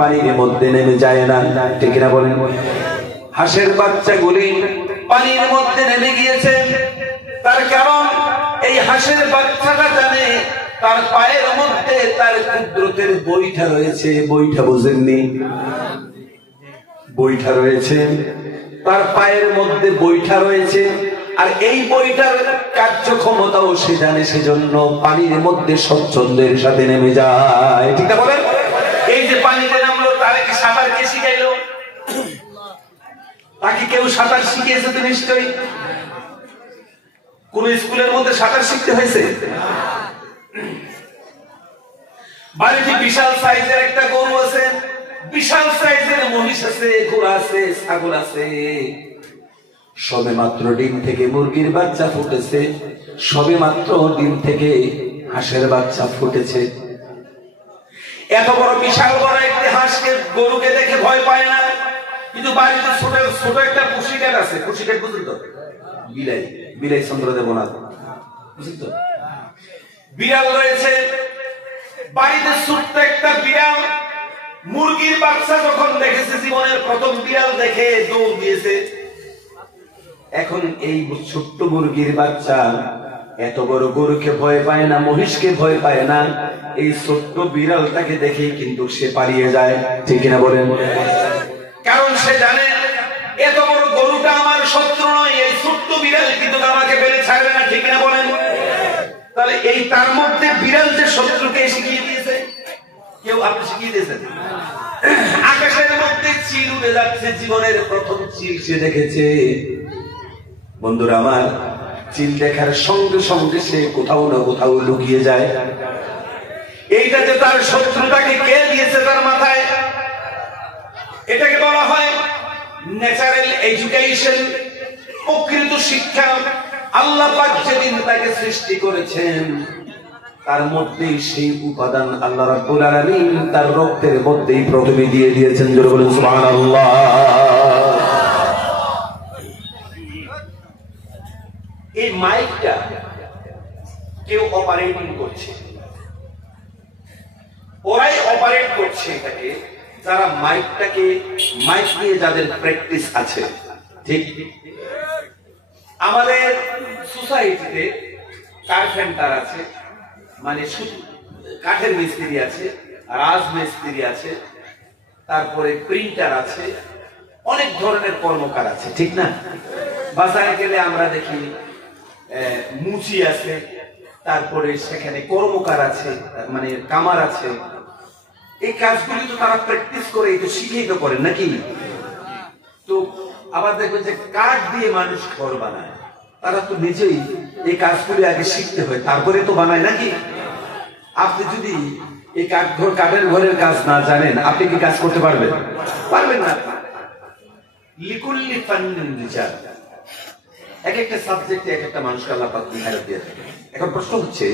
পানির মধ্যে নেমে যায় না, ঠিক না বলেন? হাঁসের বাচ্চাগুলি পানির মধ্যে নেমে গিয়েছে, তার কারণ এই হাঁসের বাচ্চাটা জানে তার পায়ের মধ্যে তার কুদরতের বৈঠা রয়েছে। বৈঠা বুঝেননি? বৈঠা রয়েছে, তার পায়ের মধ্যে বৈঠা রয়েছে, আর এই বইটার কার্যক্ষমতাও সে জানে, সেজন্য পানির মধ্যে স্বচ্ছন্দের সাথে নেমে যায়, ঠিক না বলেন? এই যে পানিতে নামলো, তারে কি সাঁতার কে শিখাইলো? তাকে কেউ সাঁতার শিখিয়েছে তো নিশ্চয়ই? কোন স্কুলের মধ্যে সাঁতার শিখতে হয়েছে? বাড়িতে বিশাল সাইজের একটা গরু আছে, বিশাল সাইজের মহিষ আছে, ঘোড়া আছে, ছাগল আছে। সবে মাত্র ডিম থেকে মুরগির বাচ্চা ফুটেছে, সবে মাত্র ডিম থেকে হাঁসের বাচ্চা ফুটেছে। এত বড় বিশাল বড় একটি হাঁসকে, গরুকে দেখে ভয় পায় না, কিন্তু বাড়িতে ছোট একটা পুষিকাট আছে। পুষিকাট বুঝুন তো? বিলাই, বিলাই চন্দ্রদেব না, বুঝুন তো? বিড়াল রয়েছে বাড়িতে, ছোট্ট একটা বিড়াল। মুরগির বাচ্চা যখন দেখেছে, জীবনের প্রথম বিড়াল দেখে দৌড় দিয়েছে। এখন এই ছোট্ট মুরগির বাচ্চা এত বড় গরুকে ভয় পায় না, মহিষকে ভয় পায় না, এই ছোট্ট বিড়ালটাকে দেখে কিন্তু সে পালিয়ে যায়, ঠিক না বলেন? কারণ সে জানে এত বড় গরুটা আমার শত্রু নয়, এই ছোট্ট বিড়াল কিন্তু আমাকে ফেলে ছাড়বে না, ঠিক না বলেন? তাহলে এই তার মধ্যে বিড়াল যে শত্রুকে শিখিয়ে দিয়েছে, কেউ আপনি শিখিয়ে দিয়েছেন? আকাশের মধ্যে চিল উড়ে যাচ্ছে, জীবনের প্রথম চিল সে দেখেছে। বন্ধুরা আমার, চিল দেখার সঙ্গে সঙ্গে সে কোথাও না কোথাও লুকিয়ে যায়। এইটা যে তার শত্রুতাকে কে দিয়েছে তার মাথায়, এটাকে বলা হয় ন্যাচারাল এডুকেশন, প্রকৃত শিক্ষা। আল্লাহ পাক যেদিন তাকে সৃষ্টি করেছেন, তার মধ্যেই সেই উপাদান আল্লাহ রাব্বুল আলামিন তার রক্তের মধ্যেই প্রথমে দিয়ে দিয়েছেন। জোরে বলুন সুবহানাল্লাহ। এই মাইকটা কেউ অপারেটিং করছে, ওরাই অপারেট করছে এটাকে, যারা মাইক নিয়ে যাদের প্র্যাকটিস আছে। ঠিক আমাদের সোসাইটিতে কার্পেন্টার আছে, মানে কাঠের মিস্ত্রি আছে, রাজমিস্ত্রি আছে, তারপরে প্রিন্টার আছে, অনেক ধরনের কর্মকার আছে, ঠিক না? বাজারে গেলে আমরা দেখি মুচি আছে, তারপরে সেখানে কর্মকার আছে, মানে কামার আছে। এই কাজগুলি তো তারা প্র্যাকটিস করে, এই তো শিখেই তো করেন নাকি? তো আবার দেখবেন যে কাঠ দিয়ে মানুষ ঘর বানায়, তারা তো নিজেই এই কাজগুলি আগে শিখতে হয়, তারপরে তো বানায় নাকি? আপনি যদি এই কাঠের ঘরের কাজ না জানেন, আপনি কি কাজ করতে পারবেন? পারবেন না। লিকুল্লি ফান্নিন রিজাল, এক একটা সাবজেক্টে এক একটা মানুষকে আল্লাহ পাক মেহনত দিয়ে থাকে। এখন প্রশ্ন হচ্ছে,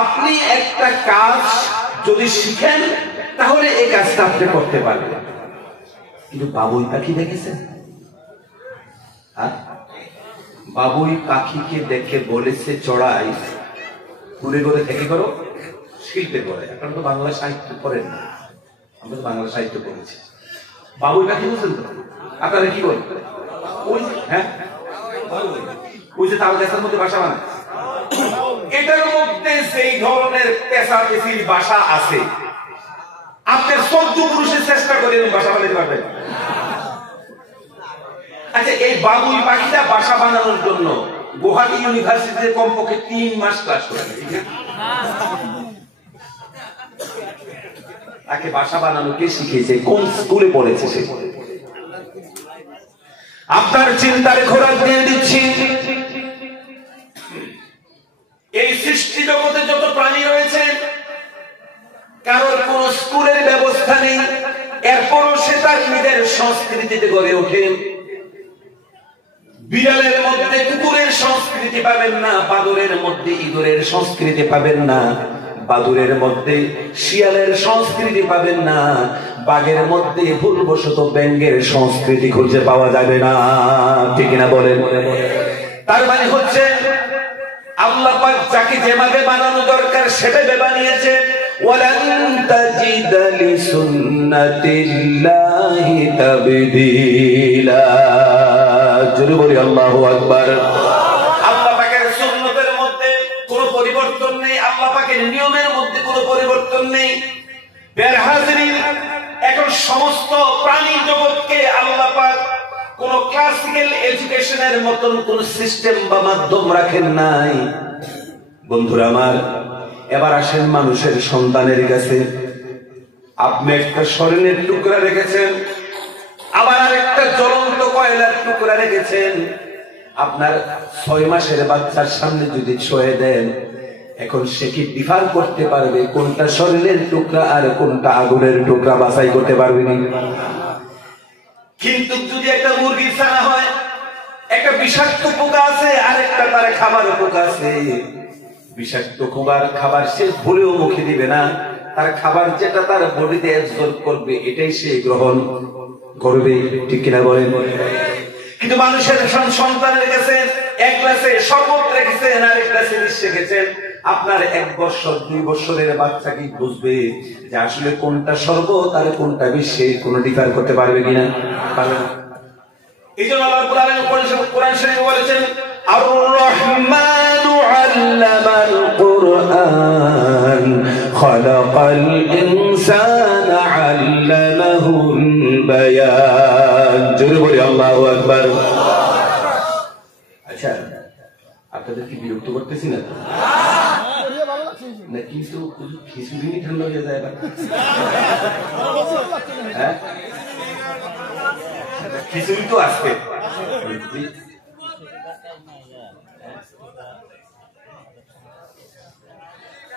আপনি একটা কাজ যদি শিখেন তাহলে এই কাজটা আপনি করতে পারবেন। কিন্তু বাবুই পাখি দেখেছেন? বাবুই পাখিকে দেখে বলেছে চড়াই, ঘুরে ঘুরে থেকে করো, শিল্পে করে। এখন তো বাংলা সাহিত্য করেন না, আমরা তো বাংলা সাহিত্য করেছি। বাবুই পাখি বুঝলেন তো? আপনারা কি বলেন? হ্যাঁ, ওই যে তাল গাছের মধ্যে বাসা বানায়, এটার মধ্যে সেই ধরনের পেশাপেশির বাসা আছে। আপনার 14 পুরুষের চেষ্টা করে বাসা বানাতে পারবেন? আচ্ছা, এই বাবুই পাখিটা বাসা বানানোর জন্য গুয়াহাটি ইউনিভার্সিটিতে কমপক্ষে 3 মাস ক্লাস করে, ঠিক না? তাকে বাসা বানানো কে শিখিয়েছে? কোন স্কুলে পড়েছে সে? আপনার চিন্তার খোরাক দিয়ে দিচ্ছি, এই সৃষ্টি জগতে যত প্রাণী রয়েছে কারোর কোন স্কুলের ব্যবস্থা নেই, এরপরও সে তার নিজের সংস্কৃতিতে গড়ে ওঠে। বিড়ালের মধ্যে কুকুরের সংস্কৃতি পাবেন না, বাদুরের মধ্যে ইঁদুরের সংস্কৃতি পাবেন না, বাদুরের মধ্যে শিয়ালের সংস্কৃতি পাবেন না, বাঘের মধ্যে ভুলবশত ব্যাঙের সংস্কৃতি খুঁজে পাওয়া যাবে না, ঠিক না বলেন? তার মানে হচ্ছে আল্লাহ পাক যাকে যেভাবে বানানো দরকার সেভাবে বানিয়েছে। ওয়ালান তাজিদ লিসুন্নাতিল্লাহি তাবদীলা, জোরে বলি আল্লাহু আকবার। আল্লাহ পাকের সুন্নতের মধ্যে কোনো পরিবর্তন নেই, আল্লাহ পাকের নিয়মের মধ্যে কোনো পরিবর্তন নেই। বের হাজিরিন, এখন সমস্ত প্রাণী জগৎকে আল্লাহ পাক কোন ক্লাসিক্যাল এডুকেশনের মতন কোন সিস্টেম বা মাধ্যম রাখেন নাই। বন্ধুরা আমার, এবার আসেন মানুষের সন্তানের কাছে। আপনি একটা স্বর্ণের টুকরা রেখেছেন, আবার আরেকটা জ্বলন্ত কয়লার টুকরা রেখেছেন। আপনার 6 মাসের বাচ্চার সামনে যদি ছুঁয়ে দেন, এখন সে কি ডিফার করতে পারবে কোনটা স্বর্ণের টুকরা আর কোনটা আগুনের টুকরা? বাছাই করতে পারবে না। কিন্তু যদি একটা মুরগির ছানা হয়, একটা বিষাক্ত পোকা আছে আর একটা তার খাবার পোকা আছে, বিষাক্ত খাবার সে ভুলেও মুখে দিবে না, তার খাবার যেটা তার বডিতে অ্যাবজর্ব করবে এটাই সে গ্রহণ করবে, ঠিক কিনা বলেন? কিন্তু মানুষের সন্তানের কাছে 1 গ্লাসে শরবত রেখেছেন আর 1 গ্লাসে বিষ রেখেছেন। আপনার 1 বছর 2 বছরের বাচ্চা কি বুঝবে যে আসলে কোনটা শরবত আর কোনটা বিষ? সে কোনো ডিফার করতে পারবে কিনা? পারবে না। এই জন্য আল্লাহ রাব্বুল আলামিন কোরআন শরীফে বলেছেন, আর রহমানু আল্লামাল কুরআন খালাকাল ইনসানা আল্লামাহুল বায়ান, জোরে বলি আল্লাহু আকবার। আচ্ছা, আপনাদের কি বিরক্ত করতেছি না? না, কিন্তু খিচুড়ি ঠান্ডা হয়ে যায় না? হ্যাঁ, খিচুড়ি তো আসবে।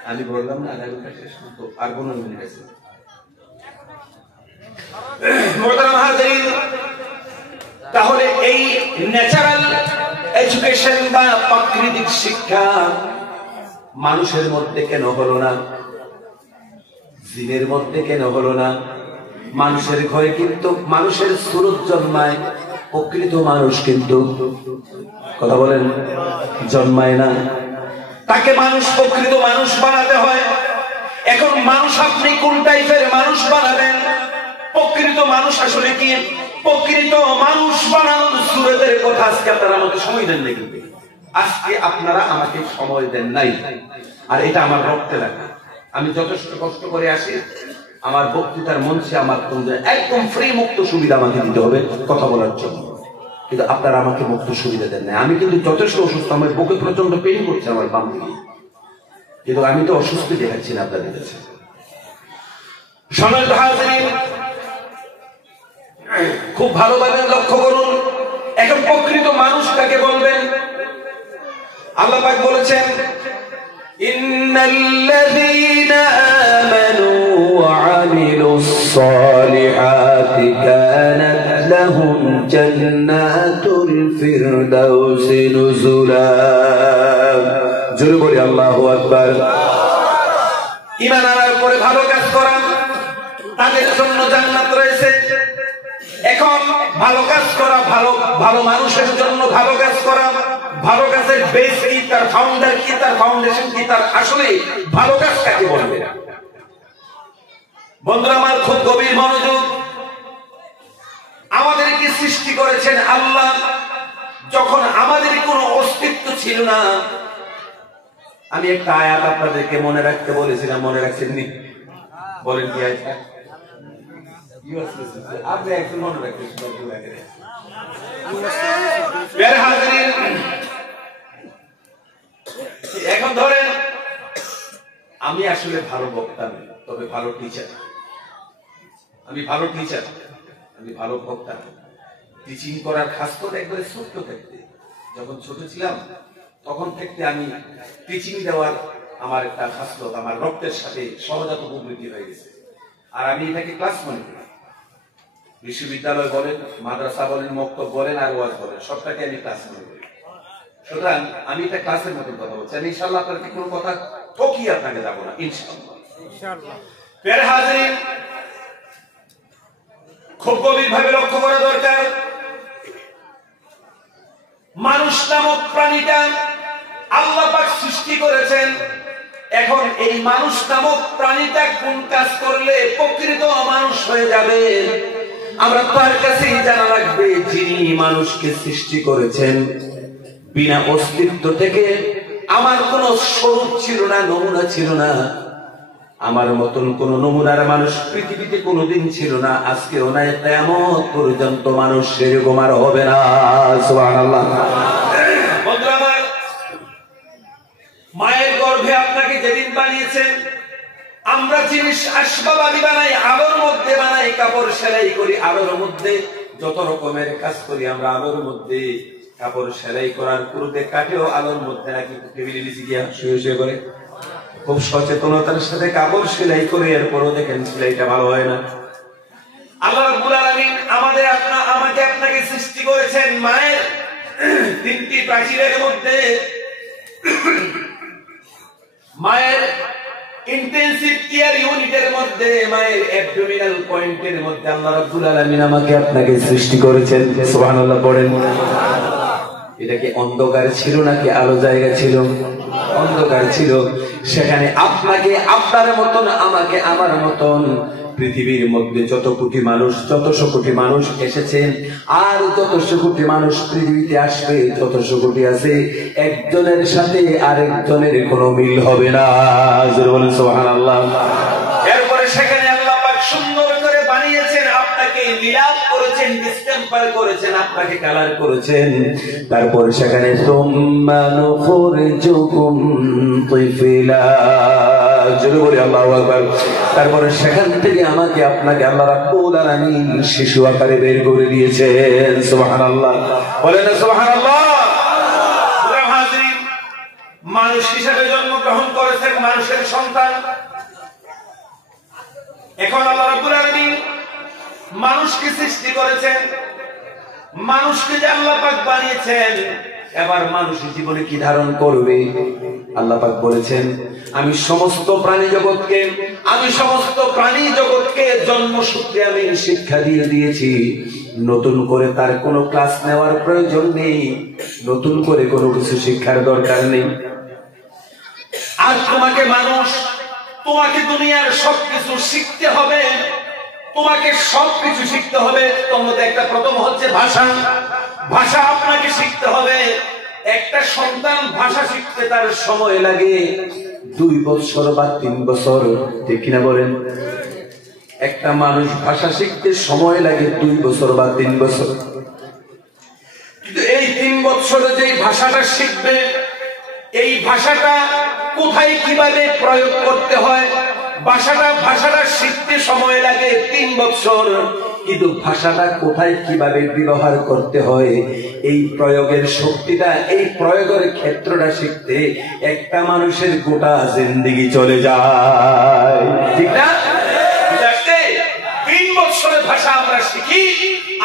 আমি বললাম না আধা ঘন্টা শেষ করতো, আর 15 মিনিট আছে। তাহলে এই ন্যাচারাল এডুকেশন বা প্রাকৃতিক শিক্ষা মানুষের মধ্যে কেন হলো না? জিনের মধ্যে কেন হলো না? মানুষের ঘরে কিন্তু মানুষের সুরত জন্মায়, প্রকৃত মানুষ কিন্তু, কথা বলেন, জন্মায় না। তাকে মানুষ প্রকৃত মানুষ বানাতে হয়। এখন মানুষ আপনি কোন টাইপের মানুষ বানাবেন, প্রকৃত মানুষ আসলে কি, প্রকৃত মানুষ বানানোর সুরতের কথা আজকে আপনারা আমাকে সময় দেন নাই, কিন্তু আজকে আপনারা আমাকে সময় দেন নাই। আর এটা আমার রক্তে লাগে। আমি যথেষ্ট কষ্ট করে আসি, আমার বক্তৃতার মঞ্চে আমার একদম ফ্রি মুক্ত সুবিধা আমাকে দিতে হবে কথা বলার জন্য, কিন্তু আপনারা আমাকে মুক্ত সুবিধা দেন নাই। আমি কিন্তু যথেষ্ট অসুস্থ, আমার বুকে প্রচন্ড পেইন করছে আমার বাম দিকে, কিন্তু আমি তো অসুস্থ দেখাচ্ছি না আপনাদের কাছে। সম্মানিত হাজিরিন, খুব ভালোভাবে লক্ষ্য করুন, এখন প্রকৃত মানুষ কাকে বলবেন? আল্লাহ পাক বলেছেন, ইন্নাল্লাযীনা আমানু ওয়া আমিলুস সালিহাতি কানাত লাহুম জান্নাতুল ফিরদাউসি নুজুলা। জোরে বলি আল্লাহু আকবার। ঈমান আনার পরে ভালো কাজ করা, তাদের জন্য জান্নাত রয়েছে। এখন ভালো কাজ করা, ভালো মানুষের জন্য ভালো কাজ করা, ভালো কাজের বেস কি, তার ফাউন্ডার কি, তার ফাউন্ডেশন কি, তার আসলে ভালো কাজ কাকে বলবে? বন্ধুরা আমার, খুব গভীর মনোযোগ। আমাদেরকে সৃষ্টি করেছেন আল্লাহ যখন আমাদের কোনো অস্তিত্ব ছিল না। আমি একটা আয়াত আপনাদেরকে মনে রাখতে বলেছিলাম, মনে রাখছেননি? বলেন কি আয়াত? আপনি একজন মনে রাখবেন। এখন ধরেন আমি আসলে ভালো বক্তা নই, তবে ভালো টিচার। আমি ভালো টিচার, আমি ভালো বক্তা। টিচিং করার খাস করে একবারে ছোট্ট থাকতে, যখন ছোট ছিলাম তখন থেকে আমি টিচিং দেওয়ার আমার একটা খাসলত আমার রক্তের সাথে সহজাত প্রবৃত্তি হয়ে গেছে। আর আমি এটাকে ক্লাস মনে করি। বিশ্ববিদ্যালয় বলেন, মাদ্রাসা বলেন, মক্তব বলেন, আর ওয়াজ বলেন, সবটাকে আমি ক্লাস মনে করি। সুতরাং আমি এটা ক্লাসের মতন কথা বলছি। আমি ইনশাআল্লাহ আপনাকে কোনো কথা ঠকিয়ে আপনাকে যাবো না, ইনশাআল্লাহ। প্রিয় হাজিরিন, খুব গভীরভাবে লক্ষ্য করা দরকার। মানুষ নামক প্রাণীটা আল্লাহ পাক সৃষ্টি করেছেন। এখন এই মানুষ নামক প্রাণীটা কোন কাজ করলে প্রকৃত মানুষ হয়ে যাবে, আমরা তার কাছেই জানা লাগবে যিনি মানুষকে সৃষ্টি করেছেন। বিনা অস্তিত্ব থেকে, আমার কোনো স্বরূপ ছিল না, নমুনা ছিল না, আমার মতন কোন নমুনার মানুষ পৃথিবীতে কোনোদিন ছিল না, আজকেও নাই, কিয়ামত পর্যন্ত মানুষ সেরকম আর হবে না। সুবহানাল্লাহ। বন্ধুরা আমার, মায়ের গর্ভে আপনাকে যেদিন বানিয়েছেন, আমরা জিনিস আসবাব আদি বানাই, আলোর মধ্যে বানাই, কাপড় সেলাই করি আলোর মধ্যে, যত রকমের কাজ করি আমরা আলোর মধ্যে। কাপড় সেলাই করার পুরোতে কাটেও আলোর মধ্যে, নাকি টেবিলে নিচে গিয়া শুয়ে শুয়ে করে খুব সচেতনতার সাথে কাপড় সেলাই করে, এরপরও দেখেন সেলাইটা ভালো হয় না। আল্লাহ রাব্বুল আলামিন আমাকে আপনাকে সৃষ্টি করেছেন মায়ের তিনটি প্রাচীরের মধ্যে। মায়ের ইন্টেনসিভ কেয়ার ইউনিটের মধ্যে, মায়ের অ্যাবডোমিনাল পয়েন্টের মধ্যে আল্লাহ রাব্বুল আলামিন আমাকে আপনাকে সৃষ্টি করেছেন। সুবহানাল্লাহ পড়েন। এটা কি অন্ধকার ছিল নাকি আলো জায়গা ছিল? অন্ধকার ছিল। সেখানে আপনাকে আপনার মতন, আমাকে আমার মতন, পৃথিবীর মধ্যে যত কোটি মানুষ, যতশো কোটি মানুষ এসেছেন, আর যতশো কোটি মানুষ পৃথিবীতে আসবে, যতশো কোটি আছে, একজনের সাথে আরেকজনের কোনো মিল হবে না। সুবহানাল্লাহ। এরপরে সেখানে আল্লাহ পাক সুন্দর করে বানিয়েছেন, আপনাকে মিলাপ করেছেন, ডিসটেম্পার করেছেন, আপনাকে কালার করেছেন। তারপর সেখানে সুম্মা নুখরিজুকুম তিফলা, জোরে বলি আল্লাহু আকবার। তারপরে সেখান থেকে আমাকে আপনাকে আল্লাহ রাব্বুল আলামিন শিশু আকারে বের করে দিয়েছেন। সুবহানাল্লাহ, বলেন সুবহানাল্লাহ। মানুষ হিসেবে জন্মগ্রহণ করেছেন, মানুষের সন্তান। এখন আল্লাহ রাব্বুল আলামিন মানুষকে সৃষ্টি করেছেন, মানুষকে যে আল্লাহ পাক বানিয়েছেন, এবার মানুষ জীবনে কি ধারণ করবে? আল্লাহ পাক বলেছেন, আমি সমস্ত প্রাণী জগৎকে জন্মসূত্রে আমি শিক্ষা দিয়ে দিয়েছি। নতুন করে তার কোনো ক্লাস নেওয়ার প্রয়োজন নেই, নতুন করে কোনো কিছু শিক্ষার দরকার নেই। আর তোমাকে মানুষ তোমাকে দুনিয়ার সবকিছু শিখতে হবে, তোমাকে সবকিছু শিখতে হবে। তোর মধ্যে একটা প্রথম হচ্ছে ভাষা। ভাষা আপনাকে শিখতে হবে। একটা সন্তান ভাষা শিখতে তার সময় লাগে 2 বছর বা 3 বছর, ঠিক কিনা বলেন? একটা মানুষ ভাষা শিখতে সময় লাগে 2 বছর বা 3 বছর। কিন্তু এই 3 বছরে যে ভাষাটা শিখবে, এই ভাষাটা কোথায় কিভাবে প্রয়োগ করতে হয়, ভাষাটা শিখতে সময় লাগে 3 বছর, কিন্তু ভাষাটা কোথায় কিভাবে ব্যবহার করতে হয়, এই প্রয়োগের শক্তিটা, এই প্রয়োগের ক্ষেত্রটা শিখতে একটা মানুষের গোটা জিন্দেগি চলে যায়, ঠিক না? 3 বছরের ভাষা আমরা শিখি,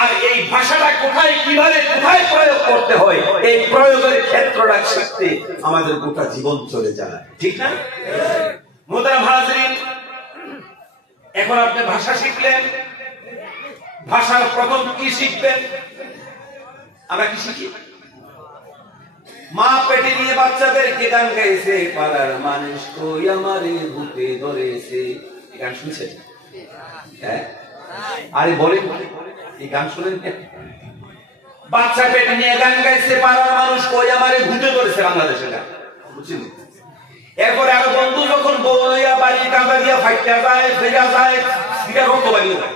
আর এই ভাষাটা কোথায় কিভাবে কোথায় প্রয়োগ করতে হয়, এই প্রয়োগের ক্ষেত্রটা শিখতে আমাদের গোটা জীবন চলে যায়, ঠিক না? মোহতারাম হাজিরিন, এখন আপনি ভাষা শিখলেন। ভাষার প্রথম কি শিখবেন? আমরা কি শিখি? মা পেটে নিয়ে বাচ্চাদেরকে গান গাইছে, পাড়ার মানুষ কই আমারে ভূতে ধরেছে। এই গান শুনছেন? হ্যাঁ, আরে বলেন, এই গান শুনেন? বাচ্চা পেটে নিয়ে গান গাইছে, পাড়ার মানুষ কই আমারে ভূতে ধরেছে, বাংলাদেশের গান, বুঝছেন? এরপরে আরো বন্ধু যখন বউয়া বাড়ি কাঁদা দিয়া ফাইটা যায়, ফেরা যায়, সেটা রক্ত বাড়িয়ে যায়।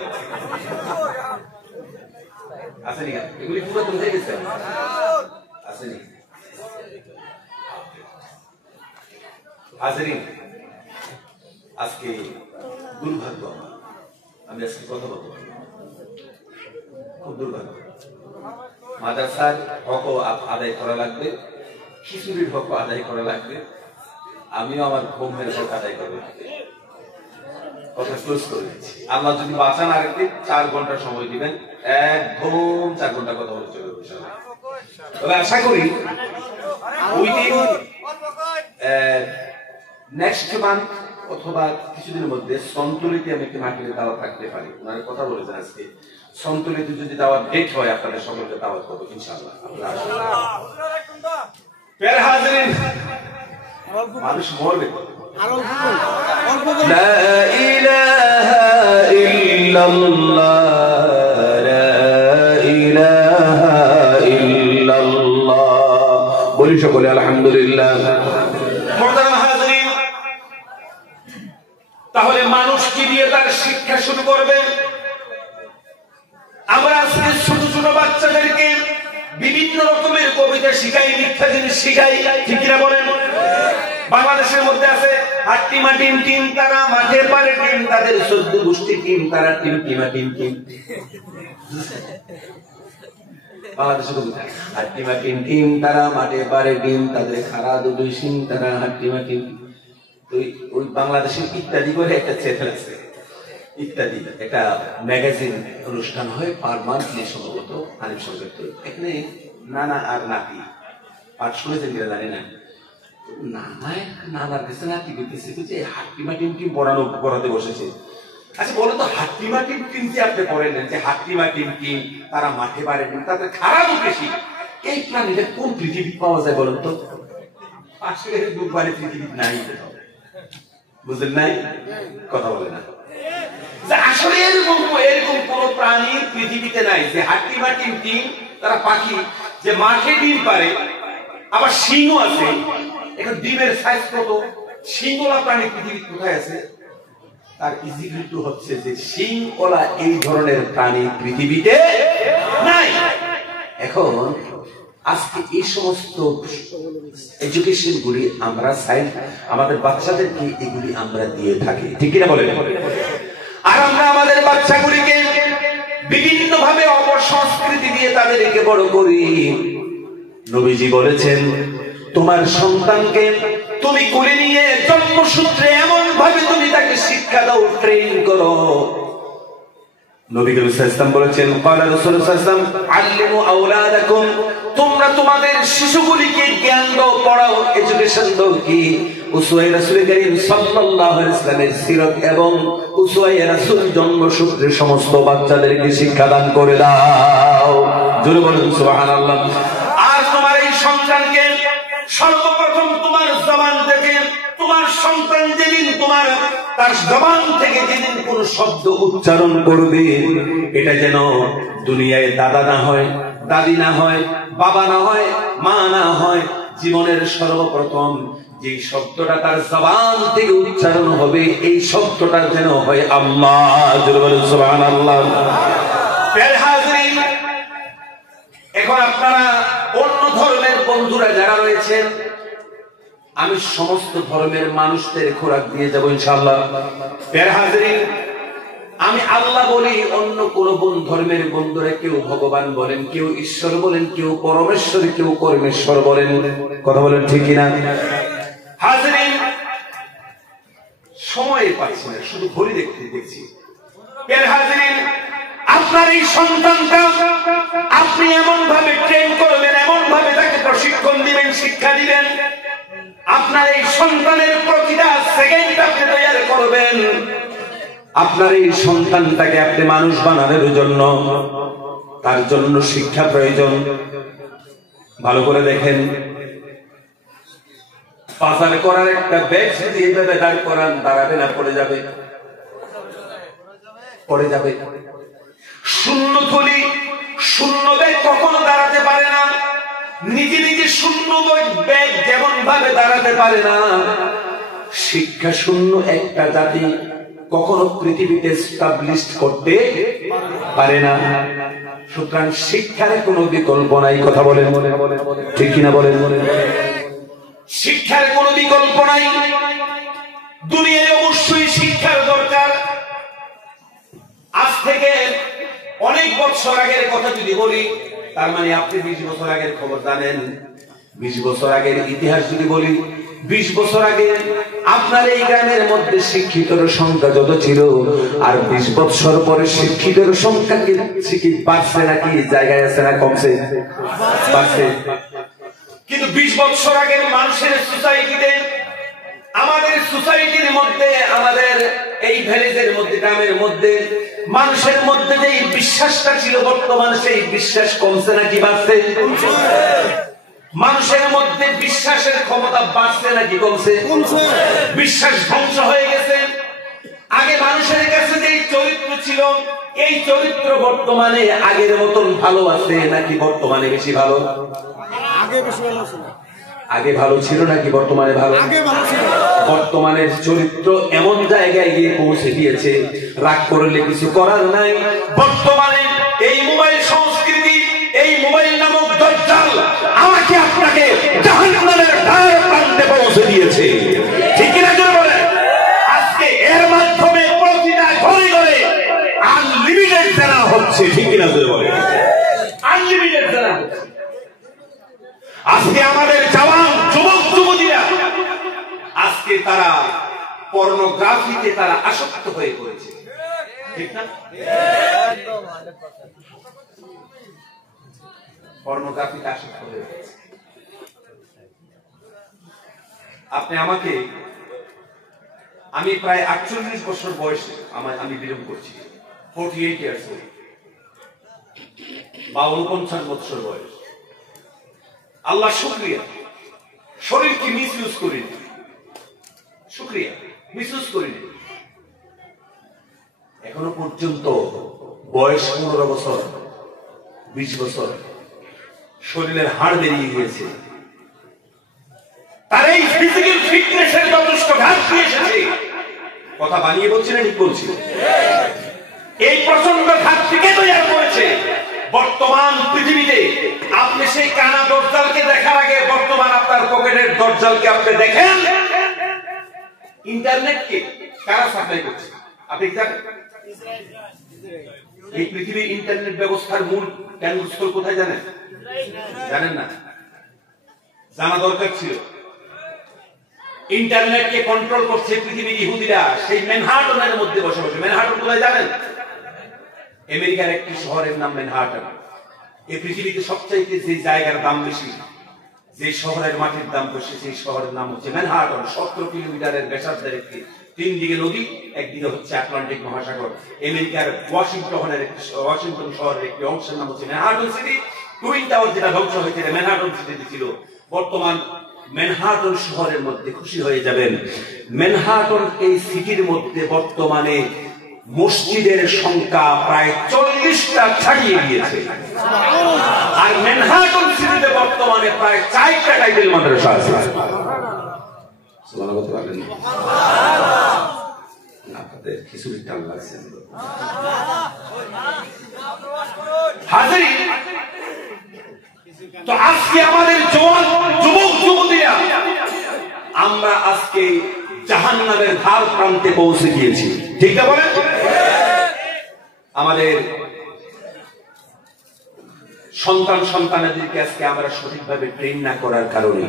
আসেনি? এগুলি পুরাতন হয়ে গেছে, আসেনি? হাজিরিন, আজকে দুর্ভাগ্য আমি আজকে কথা বলতে পারি, খুব দুর্ভাগ্য। মাদ্রাসার হক আদায় করা লাগবে, খিচুড়ির হক আদায় করা লাগবে, আমিও আমার ঘুমের হক আদায় করবো। কথা ক্লোজ করে দিচ্ছি। আল্লাহ যদি বাঁচান আরেকদিন 4 ঘন্টা সময় দিবেন, একদম 4 ঘন্টা কথা বলে চলে যাবে। তবে আশা করি ওই দিন নেক্সট মান্থ অথবা কিছুদিনের মধ্যে সন্তুলিতে আমি একটি মাহফিলের দাওয়াত রাখতে পারি। ওনারা কথা বলেছেন আজকে সন্তুলিতে যদি দাওয়াত ডেট হয়, আপনাদের সকলকে দাওয়াত করবো ইনশাআল্লাহ। প্রিয় হাজিরিন, মানুষ মরবে। লা ইলাহা ইল্লাল্লাহ, লা ইলাহা ইল্লাল্লাহ, বলি সকলে আলহামদুলিল্লাহ। মুহতারাম হাজিরিন, তাহলে মানুষ কি দিয়ে তার শিক্ষা শুরু করবে? আমরা আজকে ছোট ছোট বাচ্চাদেরকে বিভিন্ন রকমের কবিতা শিখাই, মিথ্যা জিনিস শিখাই, ঠিক কিনা বলেন? বাংলাদেশের মধ্যে আছে হাট্টিমা টিম টিম, তারা মাঠে পারে টিম, তাদের 14 গোষ্ঠী টিম, তারা টিম টিমা টিম টিম। বাংলাদেশের কবিতা হাট্টিমা টিম টিম, তারা মাঠে পারে টিম, তাদের খারা দুই সিং, তারা হাট্টিমা টিম। তো ওই বাংলাদেশের ইত্যাদি করে একটা চ্যানেল আছে, ইত্যাদি একটা ম্যাগাজিন অনুষ্ঠান হয় পার মান্থলি, সম্ভবত আলিম সরকার। তো এখানে নানা আর নাতি পাঠ শুনেছেন কিনা জানি না, নানার কাছে নাতি বলতেছে যে হাট্টিমা টিম টিম পড়াতে বসেছে। আচ্ছা বলো তো, হাট্টিমা টিম টিম যে আপনি পড়েন যে হাট্টিমা টিম টিম, তারা মাঠে পারে টিম, তাদের খারাপ বেশি, এই প্রাণীটা কোন পৃথিবী পাওয়া যায় বলেন তো? পাশে দুবারে পৃথিবী নাই, বুঝলেন নাই? কথা বলে না। আসলে এরকম কোন প্রাণী পৃথিবীতে নাই যে হাট্টিমা টিম টিম, তারা পাখি যে মাঠে ডিম পারে, আবার সিংও আছে। এখন ডিমের সাইজ কত, সিংওয়ালা প্রাণী পৃথিবী কোথায় আছে? তার ইজিবিলিটি হচ্ছে যে সিংওয়ালা এই ধরনের প্রাণী পৃথিবীতে নাই। এখন আজকে এই সমস্ত এডুকেশন গুলি আমরা আমাদের বাচ্চাদেরকে এগুলি আমরা দিয়ে থাকি, ঠিক কিনা বলেন? আর আমরা আমাদের বাচ্চাগুলিকে বিভিন্ন ভাবে অপসংস্কৃতি দিয়ে তাদেরকে বড় করি। নবীজি বলেছেন, তোমার সন্তানকে তুমি কোলে নিয়ে জন্মসূত্রে এমন ভাবে তুমি তাকে শিক্ষা দাও, ট্রেন করো। নবী করিম সাল্লাল্লাহু আলাইহি ওয়াসাল্লাম বলেছেন, ক্বালা রাসূলুল্লাহ সাল্লাল্লাহু আলাইহি ওয়াসাল্লাম, আল্লিমু আওলাদাকুম, তোমরা তোমাদের শিশুগুলিকে জ্ঞান দাও, পড়াও, এডুকেশন দাও। কি? উসওয়ায়ে রাসূল করিম সাল্লাল্লাহু আলাইহি ওয়াসাল্লামের সিরাত এবং উসওয়ায়ে রাসূল জন্মসূত্রে সমস্ত বাচ্চাদেরকে শিক্ষা দান করে দাও। জোরে বলুন সুবহানাল্লাহ। আর তোমার এই সন্তানকে সর্বপ্রথম তোমার জবান থেকে তোমার সন্তান যেদিন তোমার তার জবান থেকে যেদিন কোন শব্দ উচ্চারণ করবে, এটা যেন দুনিয়ায় দাদা না হয়, দাদি না হয়, বাবা না হয়, মা না হয়, জীবনের সর্বপ্রথম যে শব্দটা তার জবান থেকে উচ্চারণ হবে, এই শব্দটা যেন হয় আল্লাহ। সুবহানাল্লাহ। এখন আপনারা অন্য ধর্মের বন্ধুরা যারা রয়েছেন, আমি সমস্ত ধর্মের মানুষদের খোরাক দিয়ে যাবো ইনশাআল্লাহ। আমি আল্লাহ বলি, অন্য কোন ধর্মের বন্ধুরা কেউ ভগবান বলেন, কেউ ঈশ্বর বলেন, কেউ পরমেশ্বর, কেউ কর্মেশ্বর বলেন। কথা বলেন ঠিক কিনা? হাজরিন, সময় পাচ্ছি না, শুধু ঘড়ি দেখছি। হাজরিন, আপনার এই সন্তানটা আপনি এমন ভাবে ট্রেন করবেন, এমন ভাবে তাকে প্রশিক্ষণ দিবেন, শিক্ষা দিবেন, আপনার এই সন্তানের প্রতিটা সেকেন্ড আপনি তৈরি করবেন। আপনার এই সন্তানটাকে আপনি মানুষ বানানোর জন্য তার জন্য শিক্ষা প্রয়োজন। ভালো করে দেখেন, পাচার করার একটা ব্যাগ যদি এইভাবে দাঁড় করান, দাঁড়াবে না পড়ে যাবে? পড়ে যাবে। শূন্য থলি, শূন্য ব্যাগ কখনো দাঁড়াতে পারে না। নিজে নিজে শূন্য ব্যাগ যেমন ভাবে দাঁড়াতে পারে না, শিক্ষা শূন্য একটা জাতি কখনো পৃথিবীতে এস্টাবলিশ করতে পারে না। সুতরাং শিক্ষার কোনো বিকল্প নাই। কথা বলেন ঠিক কিনা? বলেন শিক্ষার কোনো বিকল্প নাই। দুনিয়ায় অবশ্যই শিক্ষার দরকার। আজ থেকে অনেক বছর আগের কথা যদি বলি, তার মানে আপনি 20 বছর আগের খবর জানেন। 20 বছর আগের ইতিহাস যদি বলি, 20 বছর আগে আপনার এই গ্রামের মধ্যে শিক্ষিতের সংখ্যা যত ছিল, আর 20 বছর পরে শিক্ষিতের সংখ্যা কি বাড়ছে নাকি জায়গায় আছে না কমছে? বাড়ছে। কিন্তু 20 বছর আগের মানুষের সোসাইটিতে, আমাদের সোসাইটির মধ্যে, আমাদের এই ভিলেজের মধ্যে, গ্রামের মধ্যে মানুষের মধ্যে যে বিশ্বাসটা ছিল, বর্তমানে সেই বিশ্বাস কমছে নাকি বাড়ছে? মানুষের মধ্যে বিশ্বাসের ক্ষমতা বাড়ছে নাকি কমছে? বিশ্বাস ধ্বংস হয়ে গেছে। আগে মানুষের কাছে যে চরিত্র ছিল, এই চরিত্র বর্তমানে আগের মতন ভালো আছে নাকি বর্তমানে বেশি ভালো? আগে বেশি ভালো ছিল। আগে ভালো ছিল নাকি বর্তমানে ভালো? আগে ভালো ছিল। বর্তমানের চরিত্র এমন জায়গায় গিয়ে পৌঁছে দিয়েছে, রাগ করলে কিছু করার নাই। বর্তমানে এই মোবাইল সংস্কৃতি, এই মোবাইল নামক দজ্জাল আমাকে আপনাকে জাহান্নামের দ্বার প্রান্তে পৌঁছে দিয়েছে। ঠিক কিনা বলেন? আজকে এর মাধ্যমে প্রতিটা ঘরে ঘরে আনলিমিটেড জানা হচ্ছে। ঠিক কিনা বলেন? আনলিমিটেড জানা। আজকে আমাদের জওয়ান যুবক যুবতীরা, আজকে তারা পর্নোগ্রাফিতে তারা আসক্ত হয়ে পড়েছে। ঠিক না? পর্নোগ্রাফিতে আসক্ত হয়ে পড়েছে। আপনি আমাকে, আমি প্রায় 48 বছর বয়সে আমি বিলং করছি, 48 ইয়ার্স বা 49 বছর বয়স। আল্লাহ শুকরিয়া, শরীরকে মিসইউজ করিনি। শুকরিয়া, মিসইউজ করিনি। এখনো পর্যন্ত বয়স 15 বছর, 20 বছর, শরীরের হাড় বেরিয়ে গিয়েছে। তার এই ফিজিক্যাল ফিটনেসের যথেষ্ট ঘাটতি এসেছে। কথা বানিয়ে বলছি না ঠিক বলছি? এই প্রচন্ড ঘাটতিকে তৈরি করেছে বর্তমান পৃথিবীতে। আপনি সেই কানা দজ্জালকে দেখার আগে বর্তমান আপনার পকেটের দজ্জালকে আপনি দেখেন। ইন্টারনেটকে কারা সাপ্লাই করছে আপনি জানেন? এই পৃথিবীর ইন্টারনেট ব্যবস্থার মূল কেন্দ্রস্থল কোথায় জানেন? জানেন না? জানা দরকার ছিল। ইন্টারনেটকে কন্ট্রোল করছে পৃথিবীর ইহুদিরা, সেই ম্যানহাটনের মধ্যে বসে বসে। ম্যানহাটন কোথায় জানেন? আমেরিকার একটি শহরের নাম ম্যানহাটন। এই পৃথিবীতে সবচাইতে যে জায়গার দাম বেশি, যে শহরের মাটির দাম বেশি, সেই শহরের নাম হচ্ছে ম্যানহাটন। 17 কিলোমিটারের ব্যাসার্ধের একটি, 3 দিকে নদী, একদিকে হচ্ছে আটলান্টিক মহাসাগর। আমেরিকার ওয়াশিংটন শহরের একটি অংশের নাম হচ্ছে ম্যানহাটন সিটি। টুইন টাওয়ার যেটা ধ্বংস হয়েছিল ম্যানহাটন সিটিতে ছিল। বর্তমান ম্যানহাটন শহরের মধ্যে খুশি হয়ে যাবেন। ম্যানহাটন এই সিটির মধ্যে বর্তমানে মসজিদের সংখ্যা প্রায় 40টা ছাড়িয়ে গিয়েছে। আর ম্যানহাটন সিটিতে বর্তমানে প্রায় 4টা টাইটেল মাদ্রাসা আছে। সুবহানাল্লাহ বলেন না, আপনাদের খিচুড়ির টান লাগছে। হাজির, তো আজকে আমাদের জওয়ান যুবক যুবতীরা আমরা আজকে জাহান্নামের ধার প্রান্তে পৌঁছে গিয়েছি, ঠিক না বলেন? আমাদের সন্তানাদেরকে আজকে আমরা সঠিকভাবে ট্রেন না করার কারণে,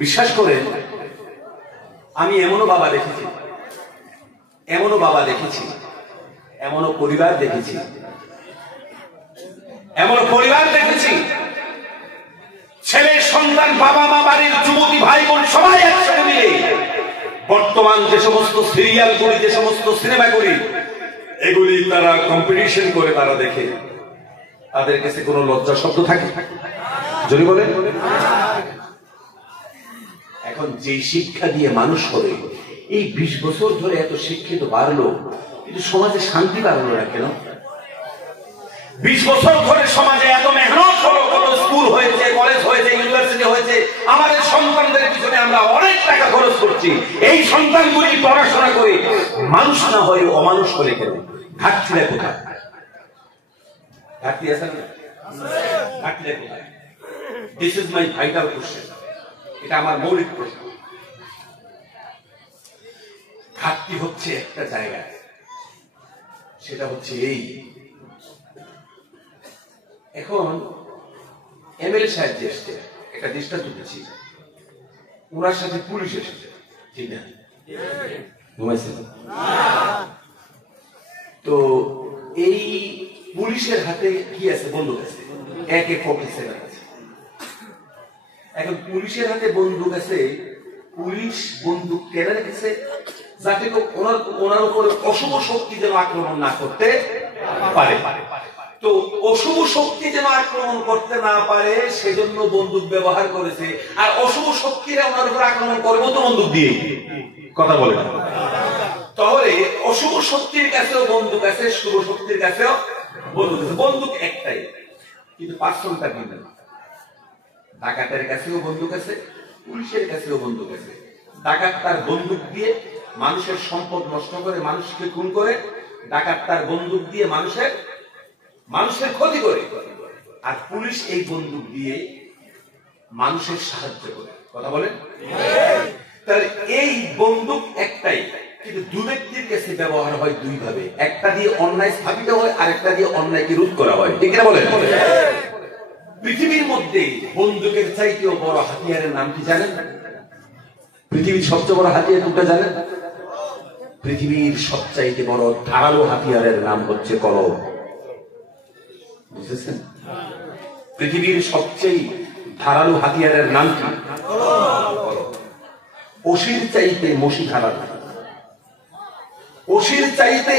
বিশ্বাস করেন আমি এমনও বাবা দেখেছি, এমনও পরিবার দেখেছি, ছেলে সন্তান, বাবা মা, বাড়ির যুবতী ভাই বোন সবাই একসাথে মিলে বর্তমান যে সমস্ত সিরিয়ালগুলি, যে সমস্ত সিনেমাগুলি, এগুলি তারা কম্পিটিশন করে তারা দেখে। তাদের কাছে কোনো লজ্জা শব্দ থাকে? যদি বলেন, এখন যে শিক্ষা দিয়ে মানুষ হবে, এই 20 বছর ধরে এত শিক্ষিত বাড়লো, কিন্তু সমাজে শান্তি বাড়লো না কেন? 20 বছর ধরে সমাজে এত মেহনত হলো, কত স্কুল হয়েছে, কলেজ হয়েছে, ইউনিভার্সিটি হয়েছে, আমাদের সন্তানদের পিছনে আমরা অনেক টাকা খরচ করছি। এই সন্তানগুলি পড়াশোনা করে মানুষ না হয়ে অমানুষ হলে কেন? ঘাটতিটা কোথায়? ঘাটতি আছে না? ঘাটতিটা কোথায়? This is my vital question, এটা আমার মৌলিক প্রশ্ন। ঘাটতি হচ্ছে একটা জায়গায়, সেটা হচ্ছে এই, এখন এমএলএ সাহেব যে এসছে, একটা দৃষ্টান্ত দিচ্ছি, ওনার সাথে পুলিশ এসেছে, ঠিক না? তো এই পুলিশের হাতে কি আছে? বন্দুক আছে, AK-47 আছে। এখন পুলিশের হাতে বন্দুক আছে, পুলিশ বন্দুক কেন রেখেছে? যাতে ওনার উপরে অশুভ শক্তি যেন আক্রমণ না করতে পারে। তো অশুভ শক্তি যেন আক্রমণ করতে না পারে সেজন্য বন্দুক ব্যবহার করেছে। আর অশুভ শক্তিরা ওনার উপর আক্রমণ করবো তো বন্দুক দিয়ে, কথা বলে না। তাহলে অশুভ শক্তির কাছেও বন্দুক আছে, শুভ শক্তির কাছেও বন্দুক আছে। বন্দুক একটাই, কিন্তু পার্সনটা ভিন্ন। ডাকাতের কাছেও বন্দুক আছে, পুলিশের কাছেও বন্দুক আছে। ডাকাত তার বন্দুক দিয়ে মানুষের সম্পদ নষ্ট করে, মানুষকে খুন করে। ডাকাত তার বন্দুক দিয়ে মানুষের ক্ষতি করে। আর পুলিশ এই বন্দুক দিয়ে মানুষের সাহায্য করে, কথা বলেন? তাহলে এই বন্দুক একটাই, কিন্তু দুই ব্যক্তির কাছে ব্যবহার হয় দুই ভাবে। একটা দিয়ে অন্যায় স্থাপিত হয়, আর একটা দিয়ে অন্যায়কে রোধ করা হয়, ঠিক না বলেন? পৃথিবীর মধ্যে বন্দুকের চাইতেও বড় হাতিয়ারের নাম কি জানেন? পৃথিবীর সবচেয়ে বড় হাতিয়ার কোনটা জানেন? পৃথিবীর সবচাইতে বড় ধারালো হাতিয়ারের নাম হচ্ছে কলম, বুঝেছেন? পৃথিবীর সবচেয়ে ধারালো হাতিয়ারের নাম কি? অসির চাইতে মশি ধারালো, অসির চাইতে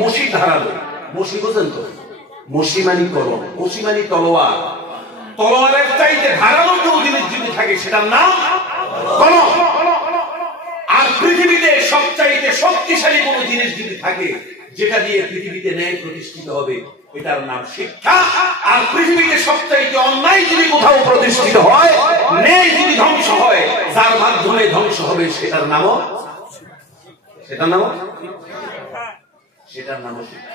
মশি ধারালো। মশি বোঝেন তো? মশি মানি কলম, মশি মানি তলোয়ার। তলোয়ারের চাইতে ধারালো কেউ জিনিস যদি থাকে সেটার নাম কলম। আর পৃথিবীতে সবচাইতে শক্তিশালী কোন জিনিস যদি থাকে, যেটা দিয়ে পৃথিবীতে ন্যায় প্রতিষ্ঠিত হবে, এটার নাম শিক্ষা। আর পৃথিবীতে সবচাইতে অন্যায় যদি কোথাও প্রতিষ্ঠিত হয়, ন্যায় যদি ধ্বংস হয়, যার মাধ্যমে ধ্বংস হবে, সেটার নাম শিক্ষা।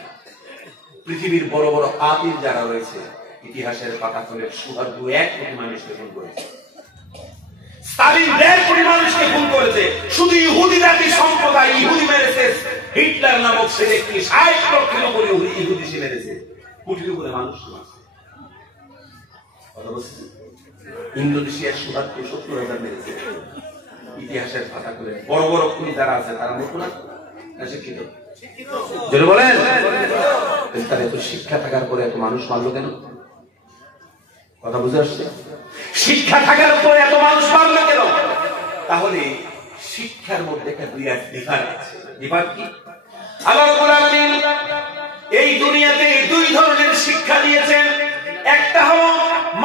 পৃথিবীর বড় বড় আতির যারা রয়েছে, ইতিহাসের পাতা খুলে সুহার্দ 1 কোটি মানুষকে খুন করেছে, স্টালিন 1.5 কোটি মানুষকে খুন করেছে। শুধু ইহুদি জাতি সম্প্রদায় ইহুদি মেরেছে। হিটলার নামক সে ব্যক্তি 60 লক্ষের উপরে ইহুদি সে মেরেছে, কোটির উপরে মানুষ মারছে। ইন্দোনেশিয়ার 70,000 মেরেছে। ইতিহাসের পাতা খুলে বড় বড় খুনি যারা আছে, তারা মূর্খ না শিক্ষিত? যদি বলেন, তার এত শিক্ষা থাকার পরে এত মানুষ মারলো কেন? কথা বুঝে আসছে? শিক্ষা থাকার পরে এত মানুষ মারলো কেন? তাহলে শিক্ষার মধ্যে একটা বিরাট ডিফারেন্স আছে। ডিফারেন্স কি? আল্লাহ রাব্বুল আলামিন এই দুনিয়াতে দুই ধরনের শিক্ষা দিয়েছেন। একটা হলো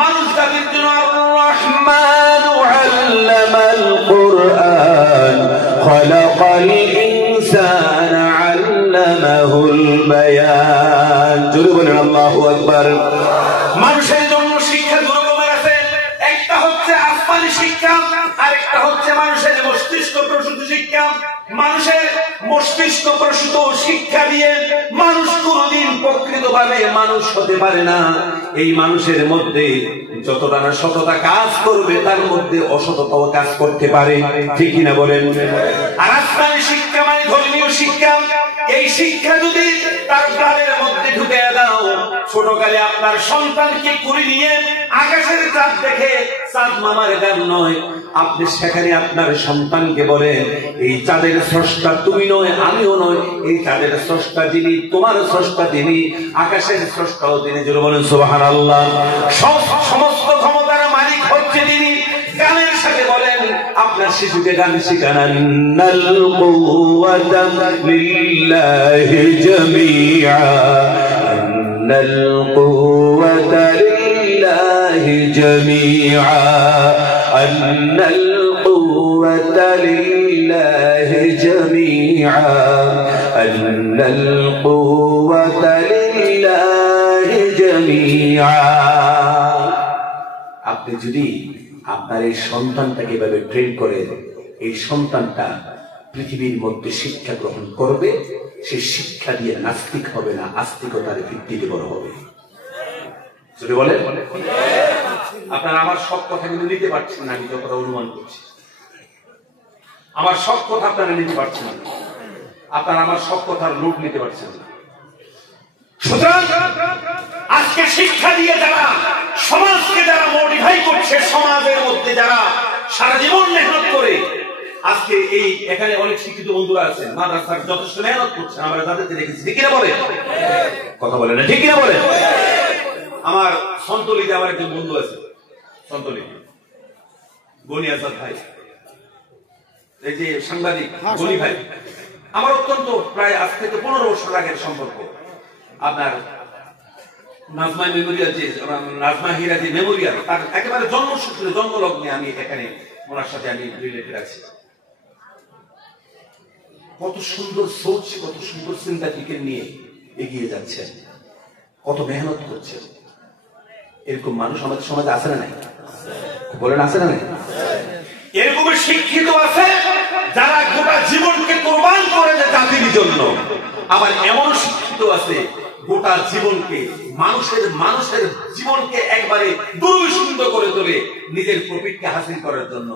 মানুষ জাতির জন্য আর-রহমানু আল্লামাল কুরআন খালাকাল ইনসানা আল্লামাহুল বায়ান। জোরে বলেন আল্লাহু আকবার। মানুষের জন্য শিক্ষা দুই রকমের আছে, একটা হচ্ছে আসমানি শিক্ষা, আরেকটা হচ্ছে মানুষের মস্তিষ্ক প্রসূত শিক্ষা। মানুষের মস্তিষ্ক প্রসূত শিক্ষা দিয়ে মানুষ কোনদিন প্রকৃতভাবে মানুষ হতে পারে না। এই মানুষের মধ্যে যতটা না সততা কাজ করবে, তার মধ্যে অসততাও কাজ করতে পারে, ঠিক কিনা বলেন? আর আসমানি শিক্ষা মানে ধর্মীয় শিক্ষা। এই শিক্ষা যদি তার প্রাণের মধ্যে ঢুকে দাও, ছোটকালে আপনার সন্তানকে কুড়ি নিয়ে আকাশের চাঁদ দেখে চাঁদ মামার গান নয়, আপনি সেখানে আপনার সন্তানকে বলেন এই চাঁদের স্রষ্টা তুমি নয়, আমিও নয়, এই চাঁদের স্রষ্টা যিনি, তোমার স্রষ্টা যিনি, আকাশের স্রষ্টাও তিনি। জোরে বলেন সুবহানাল্লাহ। সমস্ত ক্ষমতার মালিক হচ্ছে তিনি। গানের সাথে বলেন আপনার শিশুকে গান শিখান, আন্নাল কুওয়াতা লিল্লাহি জামিআ, আন্নাল কুওয়াতা লিল্লাহি জামিআ, আন্নাল কুওয়াতা লিল্লাহি জামিআ, আন্নাল কুওয়াতা লিল্লাহি জামিআ। আপনি যদি আপনার এই সন্তানটাকে এভাবে ট্রেন করে, এই সন্তানটা পৃথিবীর মধ্যে শিক্ষা গ্রহণ করবে, সে শিক্ষা দিয়ে নাস্তিক হবে না, আস্তিকতার ভিত্তিতে বড় হবে। যদি বলে আপনারা আমার সব কথা কিন্তু নিতে পারছেন না, আমি যতটা অনুমান করছি আমার সব কথা আপনারা নিতে পারছেন না, আপনারা আমার সব কথার লোক নিতে পারছেন না। সুতরাং আজকে শিক্ষা দিয়ে যারা সমাজকে যারা মডিফাই করছে, সমাজের মধ্যে যারা সারা জীবন মেহনত করে, আজকে এই এখানে অনেক শিক্ষিত বন্ধুরা আছেন, মাদ্রাসার যথেষ্ট মেহনত করছেন, আমরা তাদেরকে দেখেছি, ঠিক কিনা বলে? কথা বলে না, ঠিক কিনা বলে? আমার সন্তলিতে আমার একজন বন্ধু আছে, সন্তলি গনি আজাদ ভাই, এই যে সাংবাদিক গনি ভাই, আমার অত্যন্ত প্রায় আজ থেকে 15 বছর আগের সম্পর্ক। আপনার নাজমা মেমোরিয়াল, যে নাজমা হীরা যে মেমোরিয়াল, তার একেবারে জন্মসূত্রে জন্মলগ্নে আমি এখানে ওনার সাথে আমি রিলেটেড আছি। কত সুন্দর সোচ, কত সুন্দর চিন্তা ফিকির নিয়ে এগিয়ে যাচ্ছে, কত মেহনত করছে। এরকম মানুষ আমাদের সমাজে আছে না নাই? বলেন আছে না নাই? এরকম শিক্ষিত আছে যারা গোটা জীবনকে কোরবান করে জাতির জন্য। আবার এমন শিক্ষিত আছে গোটা জীবনকে মানুষের জীবনকে একবারে দুর্বিষণ্ণ করে তোলে নিজের প্রফিটকে হাসিল করার জন্য।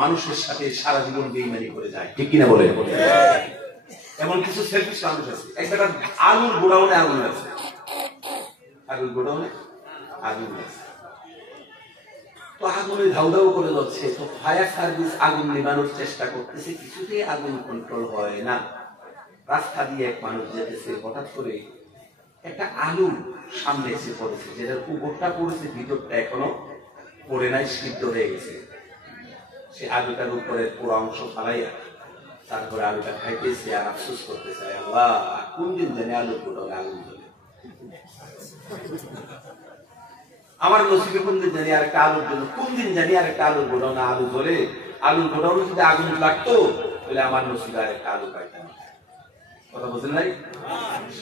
মানুষের সাথে সারা জীবন বেইমানি করে যায়, ঠিক কিনা বলে? এমন কিছু সেলফিশ মানুষ আছে, একটা আলুর গোডাউনে আগুন আছে, আলুর গোডাউনে আগুন আছে, তো আগুনে ধাউ ধাউ করে যাচ্ছে, তো ফায়ার সার্ভিস আগুন নেভানোর চেষ্টা করতেছে, কিছুতেই আগুন কন্ট্রোল হয় না। রাস্তা দিয়ে এক মানুষ যেতেছে, হঠাৎ করে একটা আলু সামনে এসে পড়েছে, যেটার উপরটা পড়েছে, ভিতরটা এখনো পড়ে নাই, সিদ্ধ হয়ে গেছে। সে আলুটার উপরে পুরো অংশ ফালাইয়া তারপরে আলুটা খাইতেছে আর আফসোস করতেছে, আল্লাহ কোন দিন জানি আলু গোডাউনে আগুন জ্বলে, আমার নসিবে কোন দিন জানি আর একটা আলুর জন্য, কোন দিন জানি আর একটা আলুর গোডাউনে আলু জ্বলে, আলুর গোডাউনে যদি আগুন লাগতো তাহলে আমার নসিবে আর একটা আলু পাইতাম। কথা বুঝেন নাই?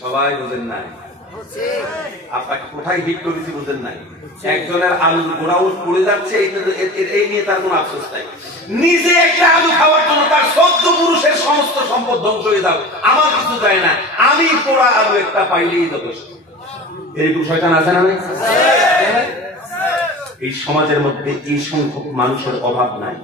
সবাই বুঝেন নাই? আপনাকে কোথায় হিট করেছি বুঝেন নাই? একজনের আলুর গোডাউন পড়ে যাচ্ছে, এই নিয়ে তার কোন আফসোস নাই। নিজে একটা আলু খাওয়ার জন্য তার 14 পুরুষের সমস্ত সম্পদ ধ্বংস হয়ে যাবে, আমার কিছু যায় না, আমি পোড়া আলু একটা পাইলেই যথেষ্ট। এরকম শয়তান আছে না? এই সমাজের মধ্যে এই সংখ্যক মানুষের অভাব নাই।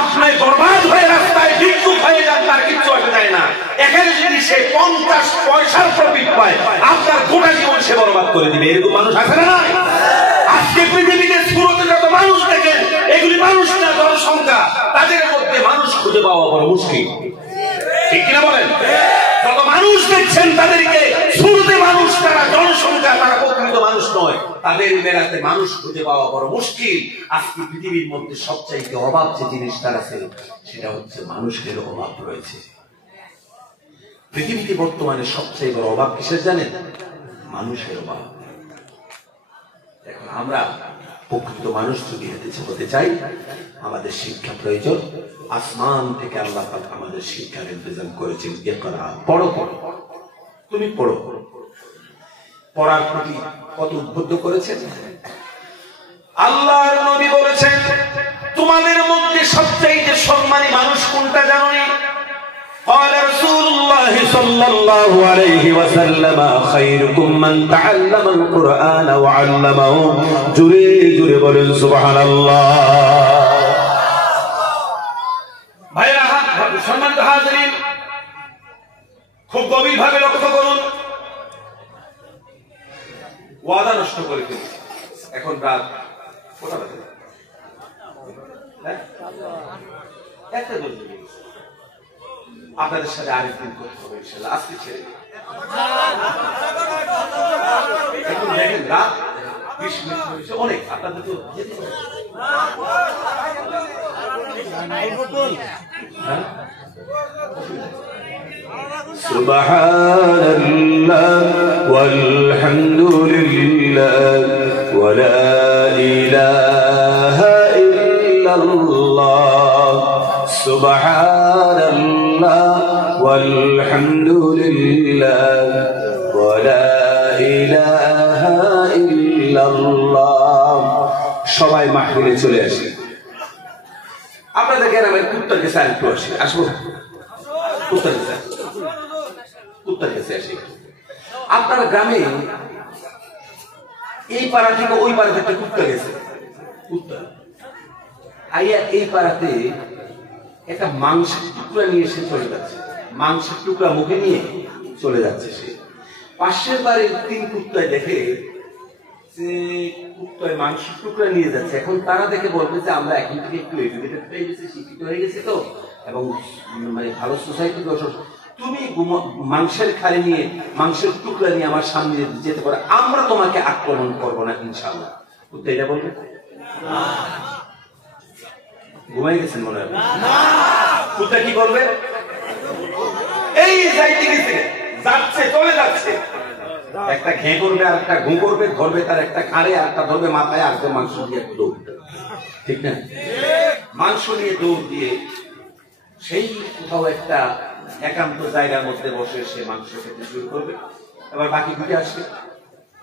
আপনার বরবাদ হয়ে রাস্তায় বিক্ষুব্ধ হয়ে যান, তার কিচ্ছু আসে যায় না। এখানে যদি সে 50 পয়সার প্রফিট পায়, আপনার গোটা জীবন সে বরবাদ করে দিবে। এরকম মানুষ আছে না? আজকে পৃথিবীতে সুরতে যত মানুষ দেখেন, এগুলি মানুষ না, জনসংখ্যা। তাদের মধ্যে মানুষ খুঁজে পাওয়া বড় মুশকিল, ঠিক কিনা বলেন? যত মানুষ দেখছেন তাদেরকে সুরতে মানুষ, তারা জনসংখ্যা, তারা প্রকৃত মানুষ নয়। তাদের বেলাতে মানুষ খুঁজে পাওয়া বড় মুশকিল। আজকে পৃথিবীর মধ্যে সবচাইতে অভাব যে জিনিসটা আছে, সেটা হচ্ছে মানুষের অভাব রয়েছে। পৃথিবীতে বর্তমানে সবচেয়ে বড় অভাব কিসের জানেন? মানুষের অভাব। আমরা প্রকৃত মানুষ যদি হতে চাই, আমাদের শিক্ষা প্রয়োজন। আসমান থেকে আল্লাহ পাক আমাদের শিক্ষার ইন্তজাম করেছেন। ইকরা, পড়ো পড়ো, তুমি পড়ো। পড়ার প্রতি কত উদ্বুদ্ধ করেছেন। আল্লাহর নবী বলেছেন, তোমাদের মধ্যে সবচেয়ে সম্মানী মানুষ কোনটা জানোনি? قال رسول الله صلى الله عليه وسلم خيركم من تعلم القرآن وعلمه জোরে জোরে বলেন সুবহানাল্লাহ। ভাইরা, সম্মানিত হাজিরিন, খুব গভীরভাবে লক্ষ্য করুন। ওয়াদা নষ্ট করে ফেলেছি। এখন রাত কটা বাজে? একটা বাজে। আপনাদের সাথে আরেকদিন করতে হবে ইনশাআল্লাহ। আজকে ছেড়ে এখন দেখেন রাত 20 মিনিট হয়েছে, অনেক। আপনাদের তো যেতে হবে। সুবহানাল্লাহ ওয়ালহামদুলিল্লাহ ওয়া লা ইলাহা ইল্লাল্লাহ সুবহানাল্লাহ ওয়ালহামদুলিল্লাহ ওয়া লা ইলাহা ইল্লাল্লাহ। সবাই মাহফিলে চলে আসে। আপনাদের গ্রামের কুত্তার কাছে আরেকটু আসি, আসবো। কুত্তার কাছে আসি। আপনার গ্রামে এই পাড়া থেকে ওই পাড়াতে একটা কুত্তা গেছে। কুত্তা আইয়া এই পাড়াতে একটা মাংসের টুকরা নিয়ে এসে চলে যাচ্ছে। মাংসের টুকরা মুখে নিয়ে চলে যাচ্ছে সে। পাশের বাড়ির 3 কুত্তায় দেখে যে কুত্তায় মাংসের টুকরা নিয়ে যাচ্ছে। এখন তারা দেখে বলবে যে আমরা এখন থেকে একটু এডুকেটেড হয়ে গেছি, শিক্ষিত হয়ে গেছি তো, এবং মানে ভালো সোসাইটি। তুমি মাংসের খালি নিয়ে, মাংসের টুকরা নিয়ে আমার সামনে যেতে পারো, আমরা তোমাকে আক্রমণ করবো না ইনশাআল্লাহ। কুত্তা এটা বলবে? ঘুমাই গেছেন মনে হয়। কুত্তা কি বলবে? এই যাইতে গেছে, যাচ্ছে, চলে যাচ্ছে। একটা ঘে করবে, আর একটা ঘুম করবে, ধরবে তার একটা ঘাড়ে, আর একটা ধরবে মাথায়, আর মাংস দিয়ে দৌড়। ঠিক না? মাংস নিয়ে দৌড় দিয়ে সেই কোথাও একটা একান্ত জায়গার মধ্যে বসে সে মাংস খেতে শুরু করবে। এবার বাকি 2টা আসবে।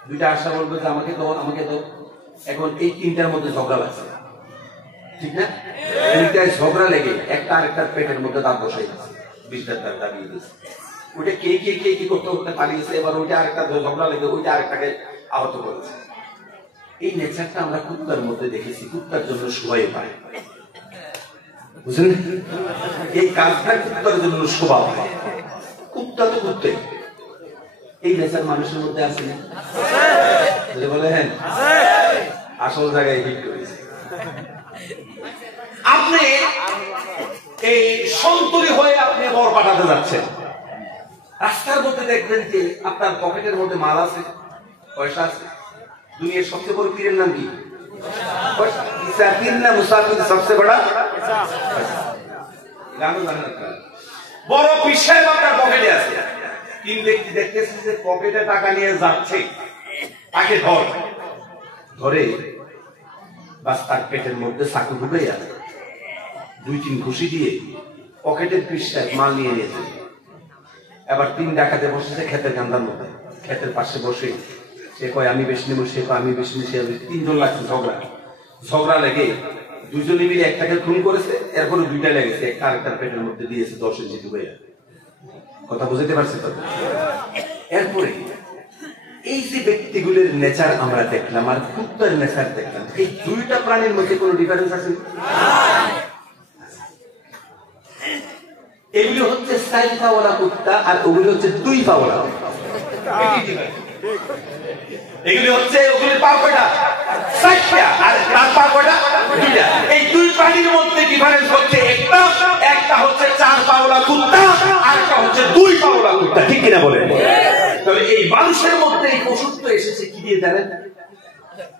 2টা আসা বলবে যে আমাকে দাও, আমাকে দাও। এখন এই 3টার মধ্যে ঝগড়া লাগছে। ঠিক না? 3টায় ঝগড়া লেগে একটা আরেকটার পেটের মধ্যে দাঁত বসাই দিচ্ছে, 20 দাঁত দাঁড়িয়ে দিচ্ছে। ওইটা কে কি করতে করতে পালিয়েছে। এবার ওইটা আরেকটা ঝগড়া লেগে ওইটা আরেকটাকে আহত করেছে। এই নেচারটা আমরা কুত্তার মধ্যে দেখেছি। কুত্তার জন্য সবাই পায়, বুঝলেন? এই কাজটা কুত্তার জন্য শোভা পায়। কুত্তা তো কুত্তে। এই নেচার মানুষের মধ্যে আছে না? বলে হ্যাঁ, আসল জায়গায় হিট করেছে। আপনি এই সন্তুলি হয়ে আপনি বর পাঠাতে যাচ্ছেন, রাস্তার মধ্যে দেখবেন যে আপনার পকেটের মধ্যে মাল আছে, পয়সা আছে। দুনিয়ার সবচেয়ে বড় পীরের নাম কি? সবচেয়ে বড় বড় পীর সাহেব আপনার পকেটে আছে। 3 ব্যক্তি দেখতেছে যে পকেটে টাকা নিয়ে যাচ্ছে, তাকে ধরে বাস তার পেটের মধ্যে চাকু ঢুকে যাবে। 2-3 ঘুষি দিয়ে পকেটের পীর সাহেব মাল নিয়ে নিয়েছে। এবার 3 ডাকাতে বসেছে ক্ষেতের কান্দার মধ্যে। ক্ষেতের পাশে বসে সে কয় আমি বেশি নেবো, সে কয় আমি বেশি নেবো। 3 জন লাগছে ঝগড়া লেগে 2 জনে মিলে একটাকে খুন করেছে। এরপরে 2টা লেগেছে, একটা আরেকটার পেটের মধ্যে দিয়েছে 10 ইঞ্চি ডুবে। কথা বুঝতে পারছি তো? এরপরে এই যে ব্যক্তিগুলোর নেচার আমরা দেখলাম আর কুত্তার নেচার দেখলাম, এই 2টা প্রাণীর মধ্যে কোনো ডিফারেন্স আছে? এগুলো হচ্ছে 4 পাওয়ালা কুত্তা, আর ওগুলো হচ্ছে 2 পাওয়ালা। এগুলি হচ্ছে ওগুলি পা কয়টা? 4টা, আর তার পা কয়টা? 2টা। এই 2 প্রাণীর মধ্যে ডিফারেন্স হচ্ছে একটা হচ্ছে 4 পাওয়ালা কুত্তা, আর একটা হচ্ছে 2 পাওয়ালা কুত্তা। ঠিক কিনা বলেন? তাহলে এই মানুষের মধ্যে এই পশুত্ব এসেছে কি দিয়ে জানেন?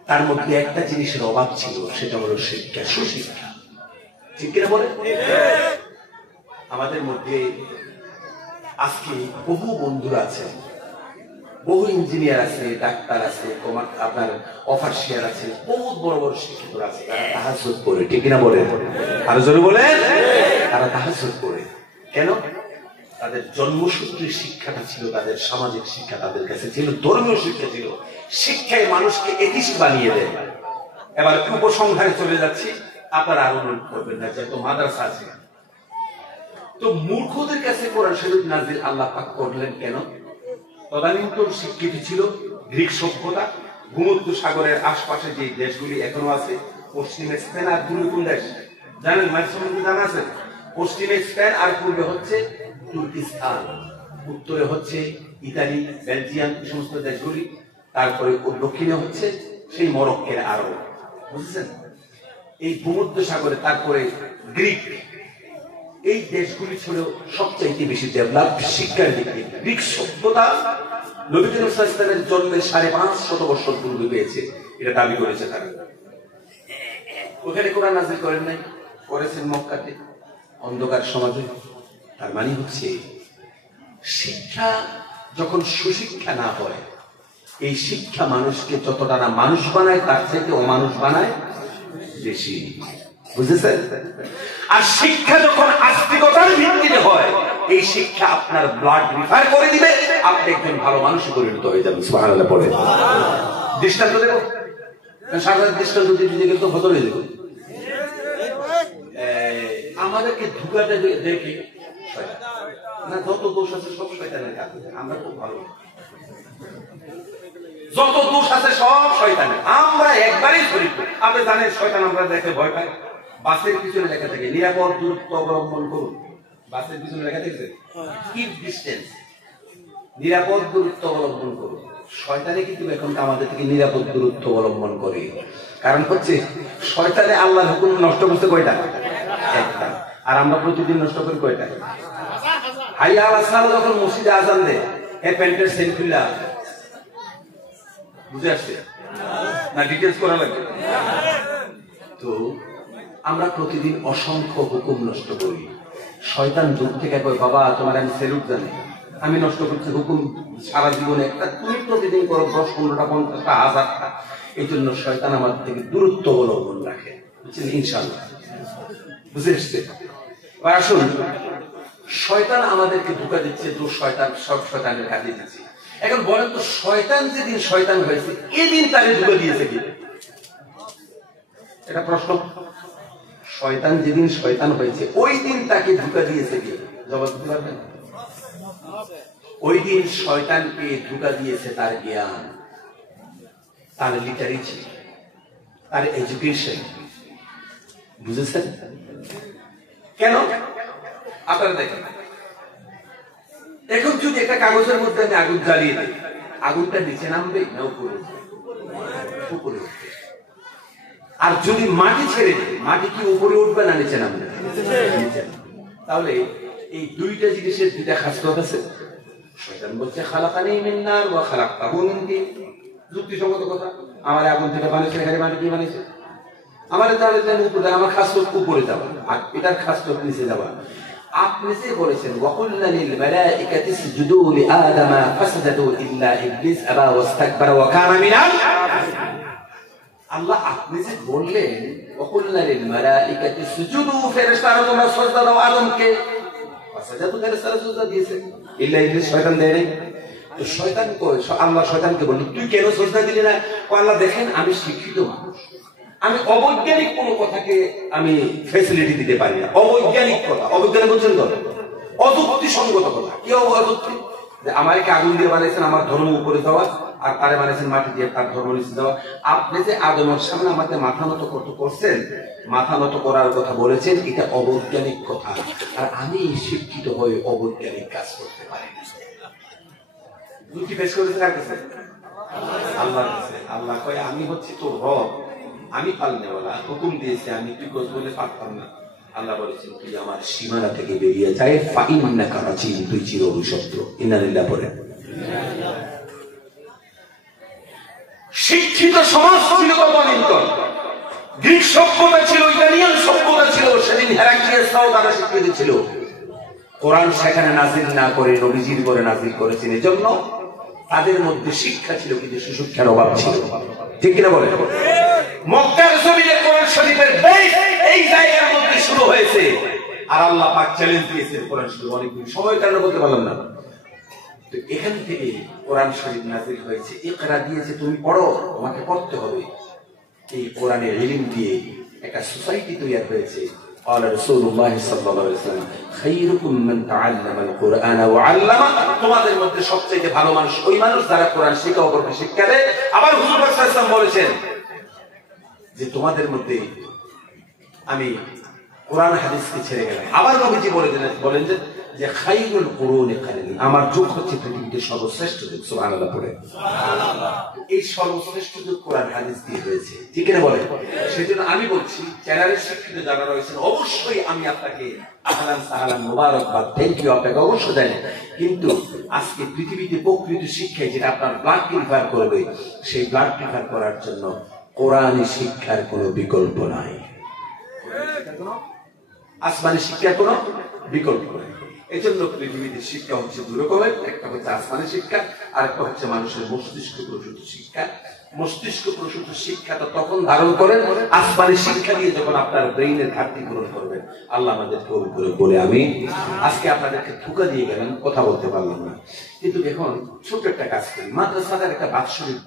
তার মধ্যে একটা জিনিসের অভাব ছিল, সেটা হলো শিক্ষা, সুশিক্ষা। ঠিক কিনা বলেন? আমাদের মধ্যে আজকে বহু বন্ধুরা আছে বহু ইঞ্জিনিয়ার আছে, ডাক্তার আছে, আপনার অফিসার আছে, বহুত বড় বড় শিক্ষিত আছে, তারা তাহাজ্জুদ পড়ে, ঠিক কিনা বলেন? আরো জোরে বলেন। তারা তাহাজ্জুদ পড়ে কেন? তাদের জন্মসূত্রের শিক্ষাটা ছিল, তাদের সামাজিক শিক্ষা তাদের কাছে ছিল, ধর্মীয় শিক্ষা ছিল। শিক্ষায় মানুষকে এতিস বানিয়ে দেয়। এবার উপসংহারে চলে যাচ্ছি, আপনারা আরো মনে করবেন না, যেহেতু মাদ্রাসা আছে। তো মূর্খদের কাছে কোরআন শরীফ নাযিল আল্লাহ পাক করলেন কেন? তদানীন্তন স্বীকৃত ছিল গ্রিক সভ্যতা, ভূমধ্য সাগরের আশপাশে যে দেশগুলি এখনো আছে, পশ্চিমে স্পেন আর পূর্বে কোন দেশ জানেন? মাঝখানে জানা আছে, পশ্চিমে স্পেন আর পূর্বে হচ্ছে তুর্কিস্তান, উত্তরে হচ্ছে ইতালি, বেলজিয়াম, এই সমস্ত দেশগুলি, তারপরে দক্ষিণে হচ্ছে সেই মরক্কোর আরব, বুঝেছেন? এই ভূমধ্য সাগরে তারপরে গ্রিক, এই দেশগুলি ছিল সবচাইতে বেশি ডেভেলপ শিক্ষার দিকে। গ্রিক সভ্যতা নবী করিম সাল্লাল্লাহু আলাইহি ওয়াসাল্লামের জন্মের 550 বছর পূর্বে পেয়েছে, এটা দাবি করেছে তারা। ওখানে কোরআন নাযিল করেন নাই, করেছেন মক্কাতে, অন্ধকার সমাজে। তার মানে হচ্ছে শিক্ষা যখন সুশিক্ষা না হয়, এই শিক্ষা মানুষকে যতটা না মানুষ বানায়, তার থেকে অমানুষ বানায় বেশি, বুঝেছেন? আর শিক্ষা যখন আস্তিকতার ভিত্তিতে হয়, এই শিক্ষা আপনার ব্লাড রিফার করে দিবে, আপনি একজন ভালো মানুষে পরিণত হয়ে যাবেন। সুবহানাল্লাহ পড়ে। দৃষ্টান্ত দেব, সারা দৃষ্টান্ত দিতে গেলে তো হজর হয়ে যাবে। আমাদেরকে ধোঁকাটা দেখে না, যত দোষ আছে সব শয়তানের কাজ, আমরা খুব ভালো, যত দোষ আছে সব শয়তানের, আমরা একবারেই ধরি। আপনি জানেন শয়তান আমরা দেখে ভয় পাই। বাসের পিছনে লেখা থাকে নিরাপদ দূরত্ব অবলম্বন করুন, বাসের পিছনে লেখা থাকছে কিপ ডিসটেন্স, নিরাপদ দূরত্ব অবলম্বন করুন। শয়তানে কিন্তু এখন আমাদের থেকে নিরাপদ দূরত্ব অবলম্বন করে, কারণ হচ্ছে শয়তানে আল্লাহর হুকুম নষ্ট করতে কয়টা? একটা। আর আমরা প্রতিদিন নষ্ট করি কয়টা? হাইয়া আলাস সালাত যখন মসজিদে আযান দেয়, এই প্যান্টের সেল খুলে, বুঝে আসছে না? ডিটেইলস করা লাগে। তো আমরা প্রতিদিন অসংখ্য হুকুম নষ্ট করি। শয়তান দূর থেকে কয়, বাবা তোমার আমি সেলুট জানি, আমি নষ্ট করছি হুকুম সারা জীবনে একটা, তুমি প্রতিদিন করো 10, 15টা, 50টা, 1000টা। এই জন্য শয়তান আমাদের থেকে দূরত্ব অবলম্বন রাখে, বুঝছেন? ইনশাআল্লাহ বুঝে আসছে। আসুন, শয়তান আমাদেরকে ধোঁকা দিচ্ছে, দোষ শয়তান, সব শয়তানের কাজে দিচ্ছে। এখন বলেন তো, শয়তান যেদিন শয়তান হয়েছে, এদিন তাকে ধোঁকা দিয়েছে কি? এটা প্রশ্ন। শয়তান যেদিন শয়তান হয়েছে, ওই দিন তাকে ধোঁকা দিয়েছে কি? জবাব দিতে পারবেন? ওই দিন শয়তানকে ধোঁকা দিয়েছে তার জ্ঞান, তার লিটারেচার, তার এডুকেশন, বুঝেছেন? কেন? আপনারা দেখেন, এখন যদি একটা কাগজের মধ্যে আমি আগুন জ্বালিয়ে দিই, আগুনটা নিচে নামবে না উপরে? উপরে উঠবে। আর যদি মাটি ছেড়ে দিই, মাটি কি উপরে উঠবে না নিচে নামবে? তাহলে এই দুইটা জিনিসের দুইটা খাসলত আছে। শয়তান বলছে খালাকানি মিন নার ওয়া খালাকতাহু মিন তিন, যুক্তিসঙ্গত কথা। আমার আগুন থেকে বানিয়েছে, এখানে মাটি কি বানিয়েছে? আমার তাহলে উপরে, আমার খাসলত উপরে যাওয়া, আর এটার খাসলত নিচে যাওয়া। আপনি যে বলেছেন ওয়াকুল্না লিল মালাইকাতি ইসজুদু লিআদামা ফাসাদাদু ইল্লা ইবলিস আবা ওয়াস্তাকবারা ওয়া কানা মিনাল, আল্লাহ আপনি যে বললেন ওয়াকুল্না লিল মালাইকাতি ইসজুদু, ফেরেশতারা তোমরা সিজদা দাও আদমকে, ফাসাদাদু, ফেরেশতারা সিজদা দিয়েছে, ইল্লা ইবলিস শয়তান দেয় নাই। তো শয়তান কই? আল্লাহ শয়তানকে বলল তুই কেন সিজদা দিলি না? আল্লাহ দেখেন আমি শিক্ষিত মানুষ, আমি অবৈজ্ঞানিক কোন কথাকে আমি ফ্যাসিলিটি দিতে পারি না। অবৈজ্ঞানিক কথা, অবৈজ্ঞানিক বলছেন তো, অযুক্তিসঙ্গত কথা। কি অযুক্তি? যে আমাকে আগুন দিয়ে বানাইছেন আমার ধর্ম উপরে যাওয়া, আর তারে বানাইছেন মাটি দিয়ে তার ধর্ম নিচে যাওয়া। আপনি যে আদমের সামনে আমাকে মাথা নত করছেন, মাথা নত করার কথা বলেছেন, এটা অবৈজ্ঞানিক কথা। আর আমি শিক্ষিত হয়ে অবৈজ্ঞানিক কাজ করতে পারি না। যুক্তি পেশ করেছে কার কাছে? আল্লাহর কাছে। আল্লাহ কয় আমি হচ্ছি তোর রব, আমি পালনেওয়ালা, হুকুম দিয়েছে আমি, তুই কোজ বলে পারতাম না। আল্লাহ বলেছেন তুই আমার সীমানা থেকে বেরিয়ে যায়, ফাইন্নাকা রাজিম, তুই চির অভিশপ্ত। ইন্না লিল্লাহি পড়ে। শিক্ষিত সমাজ ছিল তদানীন্তন, গ্রিক সভ্যতা ছিল, ইতালিয়ান সভ্যতা ছিল, সেদিন হেরাক্লিয়াসরাও তারা শিক্ষিত ছিল। কোরআন সেখানে নাজিল না করে নবীজির করে নাজিল করেছেন। এজন্য তাদের মধ্যে শিক্ষা ছিল কিন্তু সুশিক্ষার অভাব ছিল, ঠিক কিনা বলেন? মক্কার জমিনে কোরআন শরীফের বেশ এই জায়গার মধ্যে শুরু হয়েছে, আর আল্লাহ পাক চ্যালেঞ্জ দিয়েছেন কোরআন শরীফ অনেকদিন সময় কারণে বলতে পারলাম না। তো এখান থেকে কোরআন শরীফ নাযিল হয়েছে, ইকরা দিয়েছে তুমি পড়ো, তোমাকে পড়তে হবে। এই কোরআনের ইলম দিয়ে একটা সোসাইটি তৈরি হয়েছে। قال رسول الله صلى الله عليه وسلم خيركم من تعلم القرآن وعلمه, তোমাদের মধ্যে সবচেয়ে ভালো মানুষ ওই মানুষ যারা কোরআন শিক্ষা অপরকে শিক্ষা দেয়। আবার হুজুর সাল্লাল্লাহু আলাইহি ওয়াসাল্লাম বলেছেন যে তোমাদের মধ্যে আমি কোরআন হাদিসকে ছেড়ে গেলাম। আবার নবীজি বলেন যে খায়রুল কুরুনি কারনি, আমার যুগ হচ্ছে পৃথিবীতে সর্বশ্রেষ্ঠ যুগ। সুবহানাল্লাহ পড়ে। এই সর্বশ্রেষ্ঠ যুগ কোরআন হাদিস দিয়ে হয়েছে, ঠিক না বলেন? সেজন্য আমি বলছি চ্যানেলের শিক্ষিত যারা রয়েছেন অবশ্যই আমি আপনাকে আহলান সাহলান মোবারকবাদ, থ্যাংক ইউ, আপনাকে অবশ্যই জানি। কিন্তু আজকে পৃথিবীতে প্রকৃত শিক্ষায় যেটা আপনার ব্লাড পিউরিফায়ার করবে, সেই ব্লাড পিউরিফায়ার করার জন্য কোরআনী শিক্ষার কোনো বিকল্প নাই, আসমানি শিক্ষার কোনো বিকল্প নাই। এই জন্য পৃথিবীতে শিক্ষা হচ্ছে দু রকমের, একটা হচ্ছে আসমানি শিক্ষা, আর একটা হচ্ছে মানুষের মস্তিষ্ক প্রসূত শিক্ষা। মস্তিষ্ক প্রসূত শিক্ষাটা তখন ধারণ করেন আসমানি শিক্ষা দিয়ে যখন আপনার ব্রেইনের ঘাটতি পূরণ করবেন। আল্লাহ আমাদেরকে করে বলে আমি আজকে আপনাদেরকে ধোঁকা দিয়ে গেলেন, কথা বলতে পারলাম না। কিন্তু এখন ছোট্ট একটা কাজ করি, মাদ্রাসার একটা বাৎসরিক